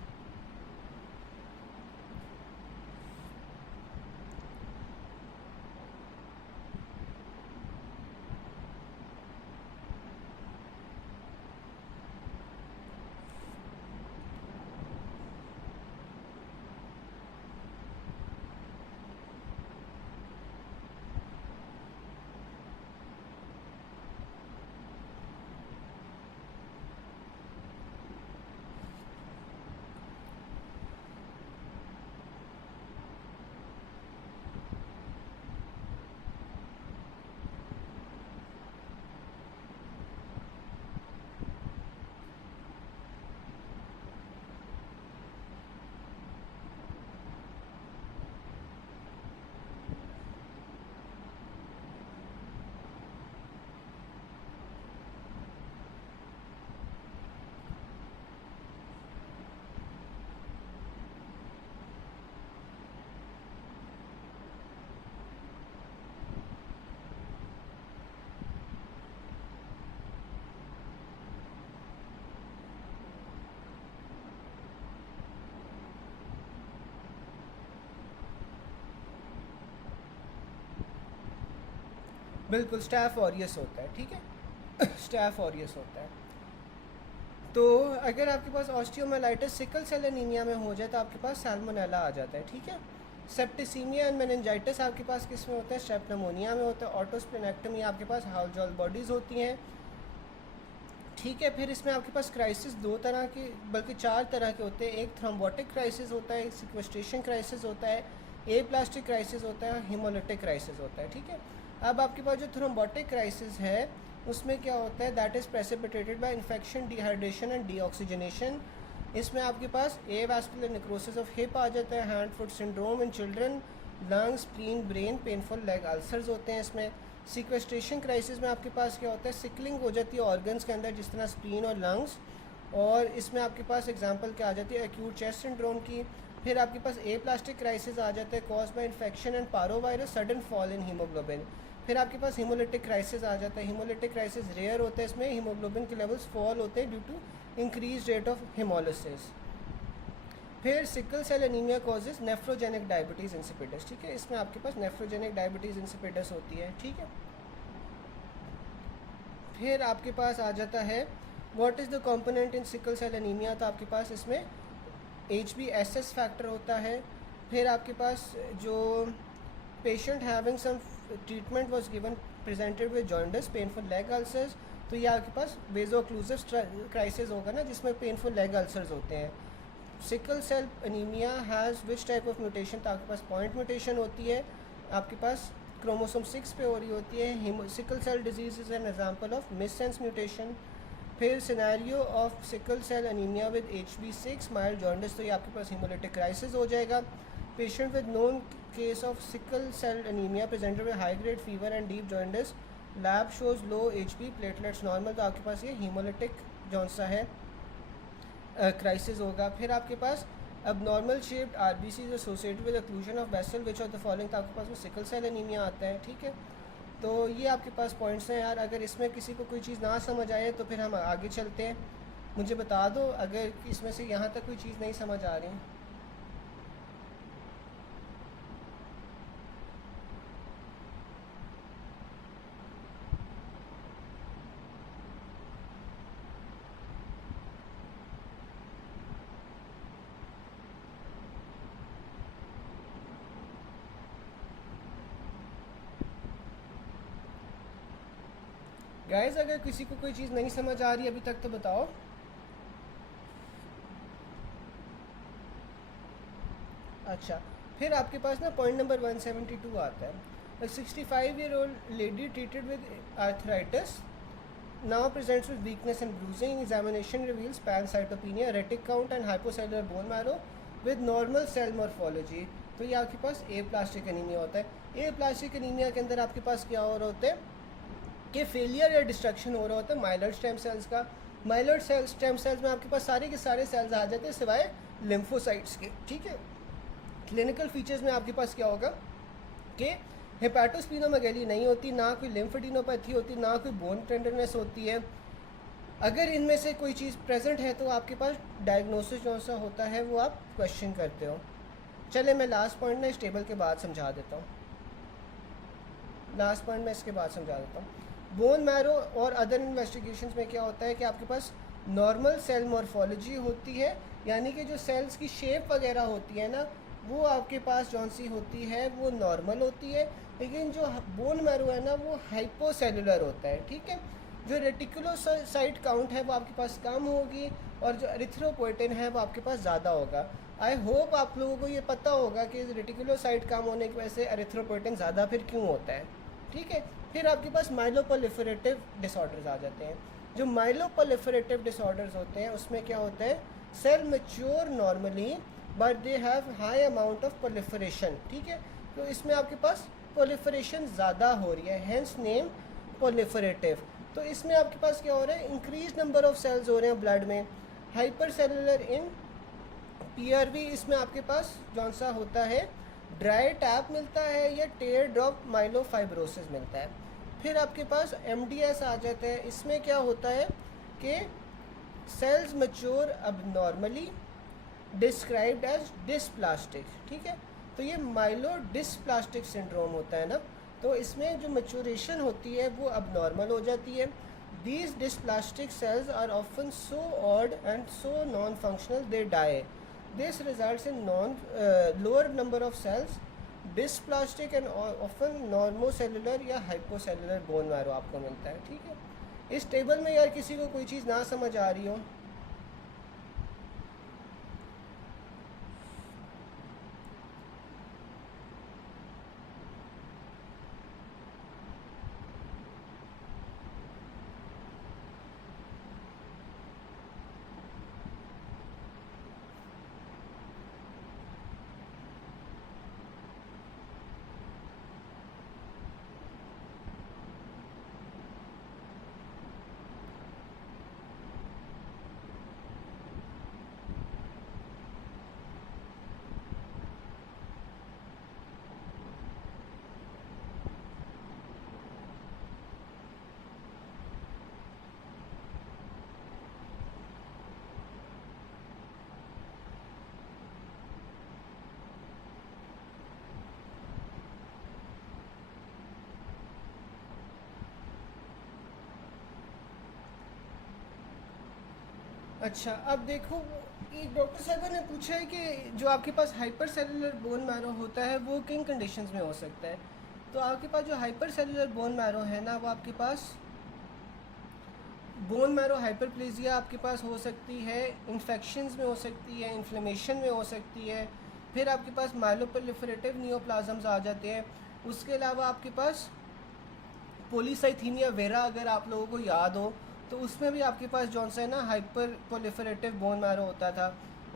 बिल्कुल स्टैफ ऑरियस होता है। ठीक है स्टैफ ऑरियस होता है। तो अगर आपके पास ऑस्टियोमाइलाइटिस सिकल सेल एनीमिया में हो जाए तो आपके पास सैल्मोनेला आ जाता है। ठीक है, सेप्टिसीमिया एंड मेनिंजाइटिस आपके पास किस में होता है, स्ट्रेप नमोनिया में होता है। ऑटोस्प्लेनेक्टमी आपके पास हाउल जॉल बॉडीज़ होती हैं। ठीक है, फिर इसमें आपके पास क्राइसिस दो तरह के बल्कि चार तरह के होते हैं। एक थ्रोम्बोटिक क्राइसिस होता है, एक सिक्वेस्ट्रेशन क्राइसिस होता है, एप्लास्टिक क्राइसिस होता है और हीमोलिटिक क्राइसिस होता है। ठीक है, अब आपके पास जो थ्रोम्बोटिक क्राइसिस है उसमें क्या होता है, that is precipitated bye infection, dehydration and deoxygenation. इसमें आपके पास एवास्कुलर नेक्रोसिस ऑफ हिप आ जाता है, hand foot syndrome in children, lungs, spleen, brain, painful leg ulcers होते हैं इसमें। सीक्वेस्ट्रेशन क्राइसिस में आपके पास क्या होता है, सिकलिंग हो जाती है ऑर्गन्स के अंदर जिस तरह स्प्लीन और लंग्स, और इसमें आपके पास एग्जांपल क्या आ जाती है, एक्यूट चेस्ट सिंड्रोम की। फिर आपके पास एप्लास्टिक क्राइसिस आ जाता है cause by infection and parvovirus, sudden fall in haemoglobin. फिर आपके पास हीमोलिटिक क्राइसिस आ जाता है। हीमोलिटिक क्राइसिस रेयर होता है, इसमें हीमोग्लोबिन के लेवल्स फॉल होते हैं due to increase rate of haemolysis. फिर sickle cell anaemia causes nephrogenic diabetes insipidus. ठीक है, इसमें आपके पास नेफ्रोजेनिक डायबिटीज़ इंसिपिडस होती है। ठीक है, फिर आपके पास आ जाता है what is the component in sickle cell anaemia, तो आपके पास इसमें HbSS फैक्टर होता है। फिर आपके पास जो patient having some treatment was given presented with jaundice, painful leg ulcers, तो ये आपके पास वेजोक्लूसिव क्राइसिस होगा ना जिसमें पेनफुल लेग अल्सर्स होते हैं। Sickle cell anaemia has which type of mutation, तो आपके पास पॉइंट म्यूटेशन होती है, आपके पास क्रोमोसोम 6 पे हो रही होती है। Sickle cell disease is an example of missense mutation. फिर scenario of sickle cell anaemia with HB6 mild jaundice, तो ये आपके पास हीमोलिटिक क्राइसिस हो जाएगा। Patient with known case of sickle cell anaemia presented with high grade fever and deep jaundice, lab shows low HB, platelets normal, तो आपके पास ये हीमोलिटिक जौन सा है क्राइसिस होगा। फिर आपके पास अब normal shaped RBC associated with occlusion of vessel which of the following, तो आपके पास वो सिकल सेल एनीमिया आता है। ठीक है, तो ये आपके पास पॉइंट्स हैं यार। अगर इसमें किसी को कोई चीज़ ना समझ आए तो फिर हम आगे चलते हैं, मुझे बता दो अगर इसमें से यहाँ तक कोई चीज़ नहीं समझ आ रही। गाइस अगर किसी को कोई चीज़ नहीं समझ आ रही अभी तक तो बताओ। अच्छा, फिर आपके पास ना पॉइंट नंबर 172 आता है। A 65-year-old lady treated with arthritis now presents with weakness and bruising. Examination reveals pancytopenia, retic count and hypocellular bone marrow with normal cell morphology. तो ये आपके पास ए प्लास्टिक एनीमिया होता है। ए प्लास्टिक एनीमिया के अंदर आपके पास क्या हो रहा होता है कि फेलियर या डिस्ट्रक्शन हो रहा होता है माइलॉइड स्टेम सेल्स का। माइलॉइड स्टेम सेल्स में आपके पास सारे के सारे सेल्स आ जाते हैं सिवाय लिम्फोसाइट्स के, ठीक है। क्लिनिकल फीचर्स में आपके पास क्या होगा कि हेपेटोस्प्लीनोमेगाली नहीं होती, ना कोई लिम्फेडिनोपैथी होती, ना कोई बोन टेंडरनेस होती है। अगर इनमें से कोई चीज़ प्रेजेंट है तो आपके पास डायग्नोसिस जो सा होता है वो आप क्वेश्चन करते हो। चले मैं लास्ट पॉइंट ना इस टेबल के बाद समझा देता हूँ। लास्ट पॉइंट मैं इसके बाद समझा देता हूँ। बोन मैरो और अदर इन्वेस्टिगेशंस में क्या होता है कि आपके पास नॉर्मल सेल मॉर्फोलॉजी होती है, यानी कि जो सेल्स की शेप वगैरह होती है ना वो आपके पास जौन सी होती है वो नॉर्मल होती है, लेकिन जो बोन मैरो है ना वो हाइपोसेलुलर होता है, ठीक है। जो रेटिकुलोसाइट काउंट है वो आपके पास कम होगी और जो एरिथ्रोपोइटिन है वो आपके पास ज़्यादा होगा। आई होप आप लोगों को ये पता होगा कि रेटिकुलोसाइट कम होने की वजह से एरिथ्रोपोइटिन ज़्यादा फिर क्यों होता है, ठीक है। फिर आपके पास माइलोप्रोलिफरेटिव डिसऑर्डर्स आ जाते हैं। जो माइलोप्रोलिफरेटिव डिसऑर्डर्स होते हैं उसमें क्या होता है, cell mature normally but they have high amount of proliferation, ठीक है। तो इसमें आपके पास प्रोलिफरेशन ज़्यादा हो रही है, हेंस नेम प्रोलिफरेटिव। तो इसमें आपके पास क्या हो रहा है, इंक्रीज नंबर ऑफ सेल्स हो रहे हैं ब्लड में। हाइपर सेलुलर इन पीआरवी इसमें आपके पास जौन सा होता है ड्राई टैप मिलता है या टेयर ड्रॉप माइलोफाइब्रोसिस मिलता है। फिर आपके पास एमडीएस आ जाता है। इसमें क्या होता है कि cells mature abnormally described as dysplastic, ठीक है। तो ये माइलो डिस्प्लास्टिक सिंड्रोम होता है ना, तो इसमें जो मैच्योरेशन होती है वो अबनॉर्मल हो जाती है। These dysplastic cells are often so odd and so non functional they die. This results in lower number of cells, dysplastic and often normocellular या हाइपोसेलुलर बोन मैरो आपको मिलता है, ठीक है। इस टेबल में यार किसी को कोई चीज़ ना समझ आ रही हो? अच्छा, अब देखो एक डॉक्टर साहब ने पूछा है कि जो आपके पास हाइपर सेलुलर बोन मैरो होता है वो किन कंडीशंस में हो सकता है। तो आपके पास जो हाइपर सेलुलर बोन मैरो है ना वो आपके पास बोन मैरो हाइपरप्लेजिया आपके पास हो सकती है, इन्फेक्शंस में हो सकती है, इन्फ्लेमेशन में हो सकती है। फिर आपके पास माइलोप्रोलिफरेटिव नियोप्लाज्म्स आ जाते हैं। उसके अलावा आपके पास पोलीसाइथीमिया वेरा अगर आप लोगों को याद हो तो उसमें भी आपके पास जौन सा है ना हाइपर प्रोलिफरेटिव बोन मैरो होता था।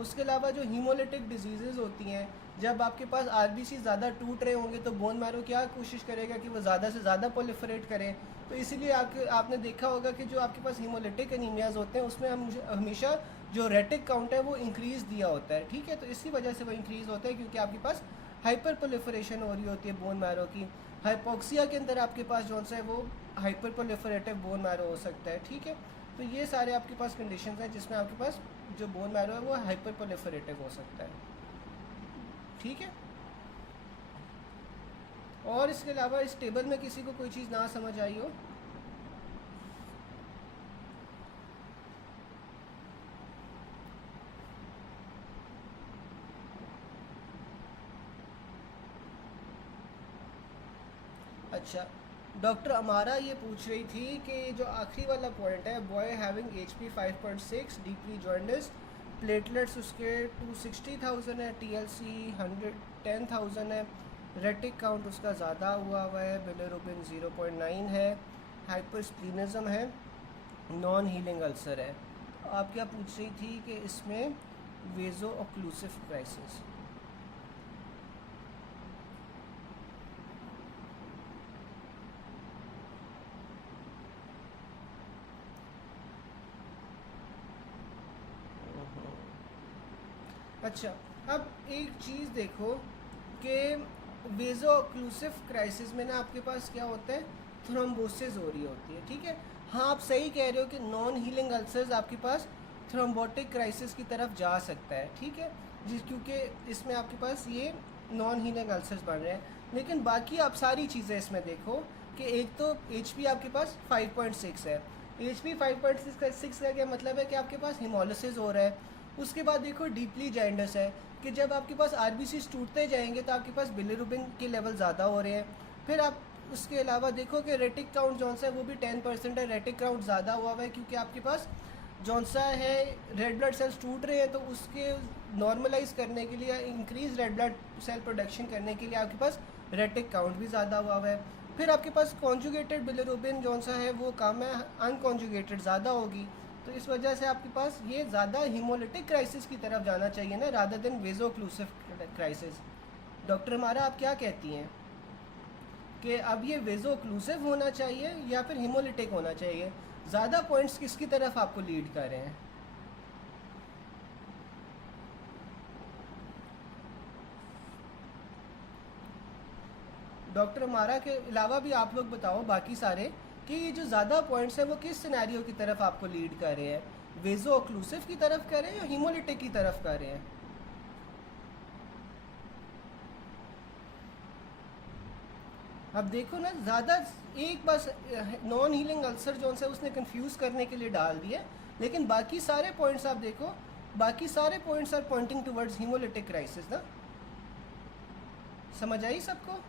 उसके अलावा जो हीमोलिटिक डिजीज़ होती हैं, जब आपके पास आरबीसी ज़्यादा टूट रहे होंगे तो बोन मैरो क्या कोशिश करेगा कि वो ज़्यादा से ज़्यादा प्रोलिफरेट करें। तो इसीलिए आपने देखा होगा कि जो आपके पास हीमोलिटिक एनीमियाज़ होते हैं उसमें हम हमेशा जो रेटिक काउंट है वो इंक्रीज़ दिया होता है, ठीक है। तो इसी वजह से वो इंक्रीज़ होता है क्योंकि आपके पास हाइपर प्रोलिफरेशन हो रही होती है बोन मैरो की। हाइपोक्सिया के अंदर आपके पास जौन सा है वो हाइपर प्रोलिफरेटिव बोन मैरो हो सकता है, ठीक है। तो ये सारे आपके पास कंडीशंस हैं जिसमें आपके पास जो बोन मैरो है वो हाइपर प्रोलिफरेटिव हो सकता है, ठीक है। और इसके अलावा इस टेबल में किसी को कोई चीज़ ना समझ आई हो? अच्छा, डॉक्टर अमारा ये पूछ रही थी कि जो आखिरी वाला पॉइंट है, boy having HP 5.6 deeply jaundice, platelets उसके 260,000 है, TLC 110,000 है, रेटिक काउंट उसका ज़्यादा हुआ है, बिलिरुबिन 0.9 है, हाइपरस्प्लीनिज्म है, नॉन हीलिंग अल्सर है। आप क्या पूछ रही थी कि इसमें वेजो ऑक्लूसिव क्राइसिस। अच्छा, अब एक चीज़ देखो कि वेजो ऑक्लूसिव क्राइसिस में ना आपके पास क्या होता है, थ्रोम्बोसिस हो रही होती है, ठीक है। हाँ, आप सही कह रहे हो कि नॉन हीलिंग अल्सर्स आपके पास थ्रोम्बोटिक क्राइसिस की तरफ जा सकता है, ठीक है, क्योंकि इसमें आपके पास ये नॉन हीलिंग अल्सर्स बन रहे हैं। लेकिन बाकी आप सारी चीज़ें इसमें देखो कि एक तो HP आपके पास 5.6 है। HP 5.6 का क्या मतलब है कि आपके पास हिमोलिसिस हो रहा है। उसके बाद देखो डीपली जॉइंडिस है कि जब आपके पास RBCs टूटते जाएंगे तो आपके पास बिलिरुबिन के लेवल ज़्यादा हो रहे हैं। फिर आप उसके अलावा देखो कि रेटिक काउंट जौन सा है वो भी 10% है, रेटिक काउंट ज़्यादा हुआ है क्योंकि आपके पास जौन सा है रेड ब्लड सेल्स टूट रहे हैं, तो उसके नॉर्मलाइज करने के लिए, increase red blood cell production करने के लिए आपके पास रेटिक काउंट भी ज़्यादा हुआ है। फिर आपके पास कॉन्जुगेटेड बिलिरुबिन जौन सा है वो कम है, अनकॉन्जुगेटेड ज़्यादा होगी, तो इस वजह से आपके पास ये ज़्यादा हीमोलिटिक क्राइसिस की तरफ जाना चाहिए ना, rather than vaso occlusive crisis. Doctor हमारा आप क्या कहती हैं कि अब ये वेजो ऑक्लूसिव होना चाहिए या फिर हीमोलिटिक होना चाहिए? ज़्यादा पॉइंट्स किसकी तरफ आपको लीड कर रहे हैं? डॉक्टर हमारा के अलावा भी आप लोग बताओ बाकी सारे कि ये जो ज़्यादा पॉइंट्स हैं वो किस सिनेरियो की तरफ आपको लीड कर रहे हैं, वेजो ऑक्लूसिव की तरफ कर रहे हैं या हीमोलिटिक की तरफ कर रहे हैं? अब देखो ना, ज़्यादा एक बस नॉन हीलिंग अल्सर जो से उसने कंफ्यूज करने के लिए डाल दिया, लेकिन बाकी सारे पॉइंट्स आप देखो, बाकी सारे points are pointing towards haemolytic crisis ना। समझ आई सबको?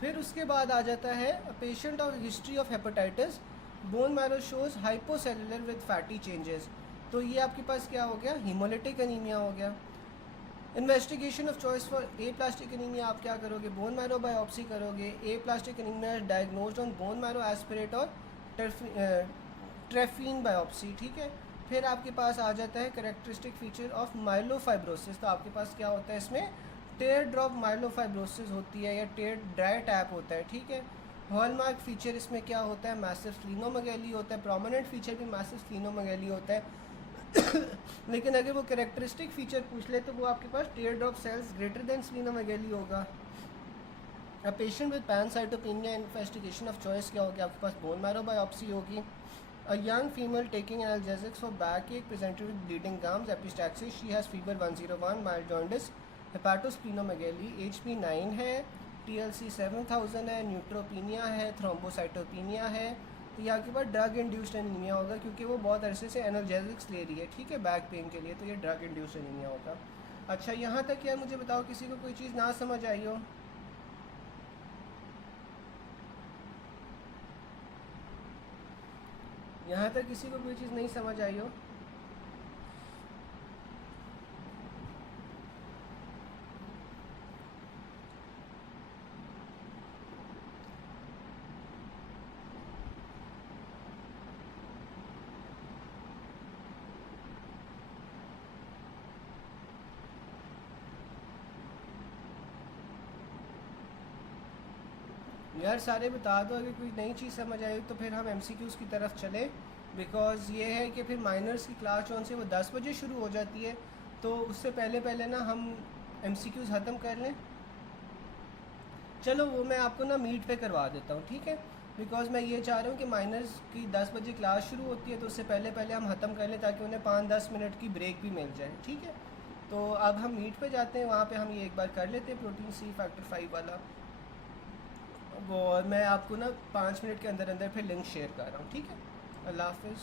फिर उसके बाद आ जाता है patient of history of hepatitis, bone marrow shows hypocellular with fatty changes, तो ये आपके पास क्या हो गया, हीमोलिटिक एनीमिया हो गया। Investigation of choice for aplastic anaemia, आप क्या करोगे, बोन मैरो बायोप्सी करोगे। Aplastic anaemia diagnosed on bone marrow aspirate और ट्रेफिन बायोप्सी, ठीक है। फिर आपके पास आ जाता है करेक्टरिस्टिक फीचर ऑफ माइलोफाइब्रोसिस, तो आपके पास क्या होता है इसमें, टेयर ड्रॉप माइलोफाइब्रोसिस होती है या टेयर ड्राई टैप होता है, ठीक है। हॉलमार्क फीचर इसमें क्या होता है, मैसिव स्प्लीनोमेगाली होता है। प्रोमिनेंट फीचर भी मैसिव स्प्लीनोमेगाली होता है। लेकिन अगर वो कैरेक्टरिस्टिक फीचर पूछ ले तो वो आपके पास tear drop cells greater than splenomegaly होगा। अब patient with pancytopenia, investigation of choice क्या होगी, आपके पास बोन मैरो बायोप्सी होगी। A young female taking analgesics for backache presented with bleeding gums, epistaxis. She has fever 101, mild jaundice, hepatosplenomegaly, HP 9 है, TLC 7000 है, neutropenia है, थ्रोम्बोसाइटोपीनिया है। तो यहाँ के बाद ड्रग इंड्यूस्ड एनीमिया होगा क्योंकि वो बहुत अरसे से एनाल्जेसिक्स ले रही है, ठीक है, बैक पेन के लिए, तो ये ड्रग इंड्यूस्ड एनीमिया होगा। अच्छा, यहाँ तक यार मुझे बताओ किसी को कोई चीज़ ना समझ आई हो? यहाँ तक किसी को कोई चीज़ नहीं समझ आई हो? यार सारे बता दो, अगर कोई नई चीज़ समझ आई तो फिर हम MCQs की तरफ चले। बिकॉज़ ये है कि फिर माइनर्स की क्लास जो से वो 10 बजे शुरू हो जाती है, तो उससे पहले पहले ना हम MCQs ख़त्म कर लें। चलो वो मैं आपको ना मीट पे करवा देता हूँ, ठीक है, बिकॉज़ मैं ये चाह रहा हूँ कि माइनर्स की 10 बजे क्लास शुरू होती है, तो उससे पहले पहले हम ख़त्म कर लें ताकि उन्हें 5-10 मिनट की ब्रेक भी मिल जाए, ठीक है। तो अब हम मीट पे जाते हैं, वहाँ पे हम ये एक बार कर लेते हैं प्रोटीन C फैक्टर 5 वाला। और मैं आपको ना 5 मिनट के अंदर अंदर फिर लिंक शेयर कर रहा हूँ, ठीक है। अल्लाह हाफिज़।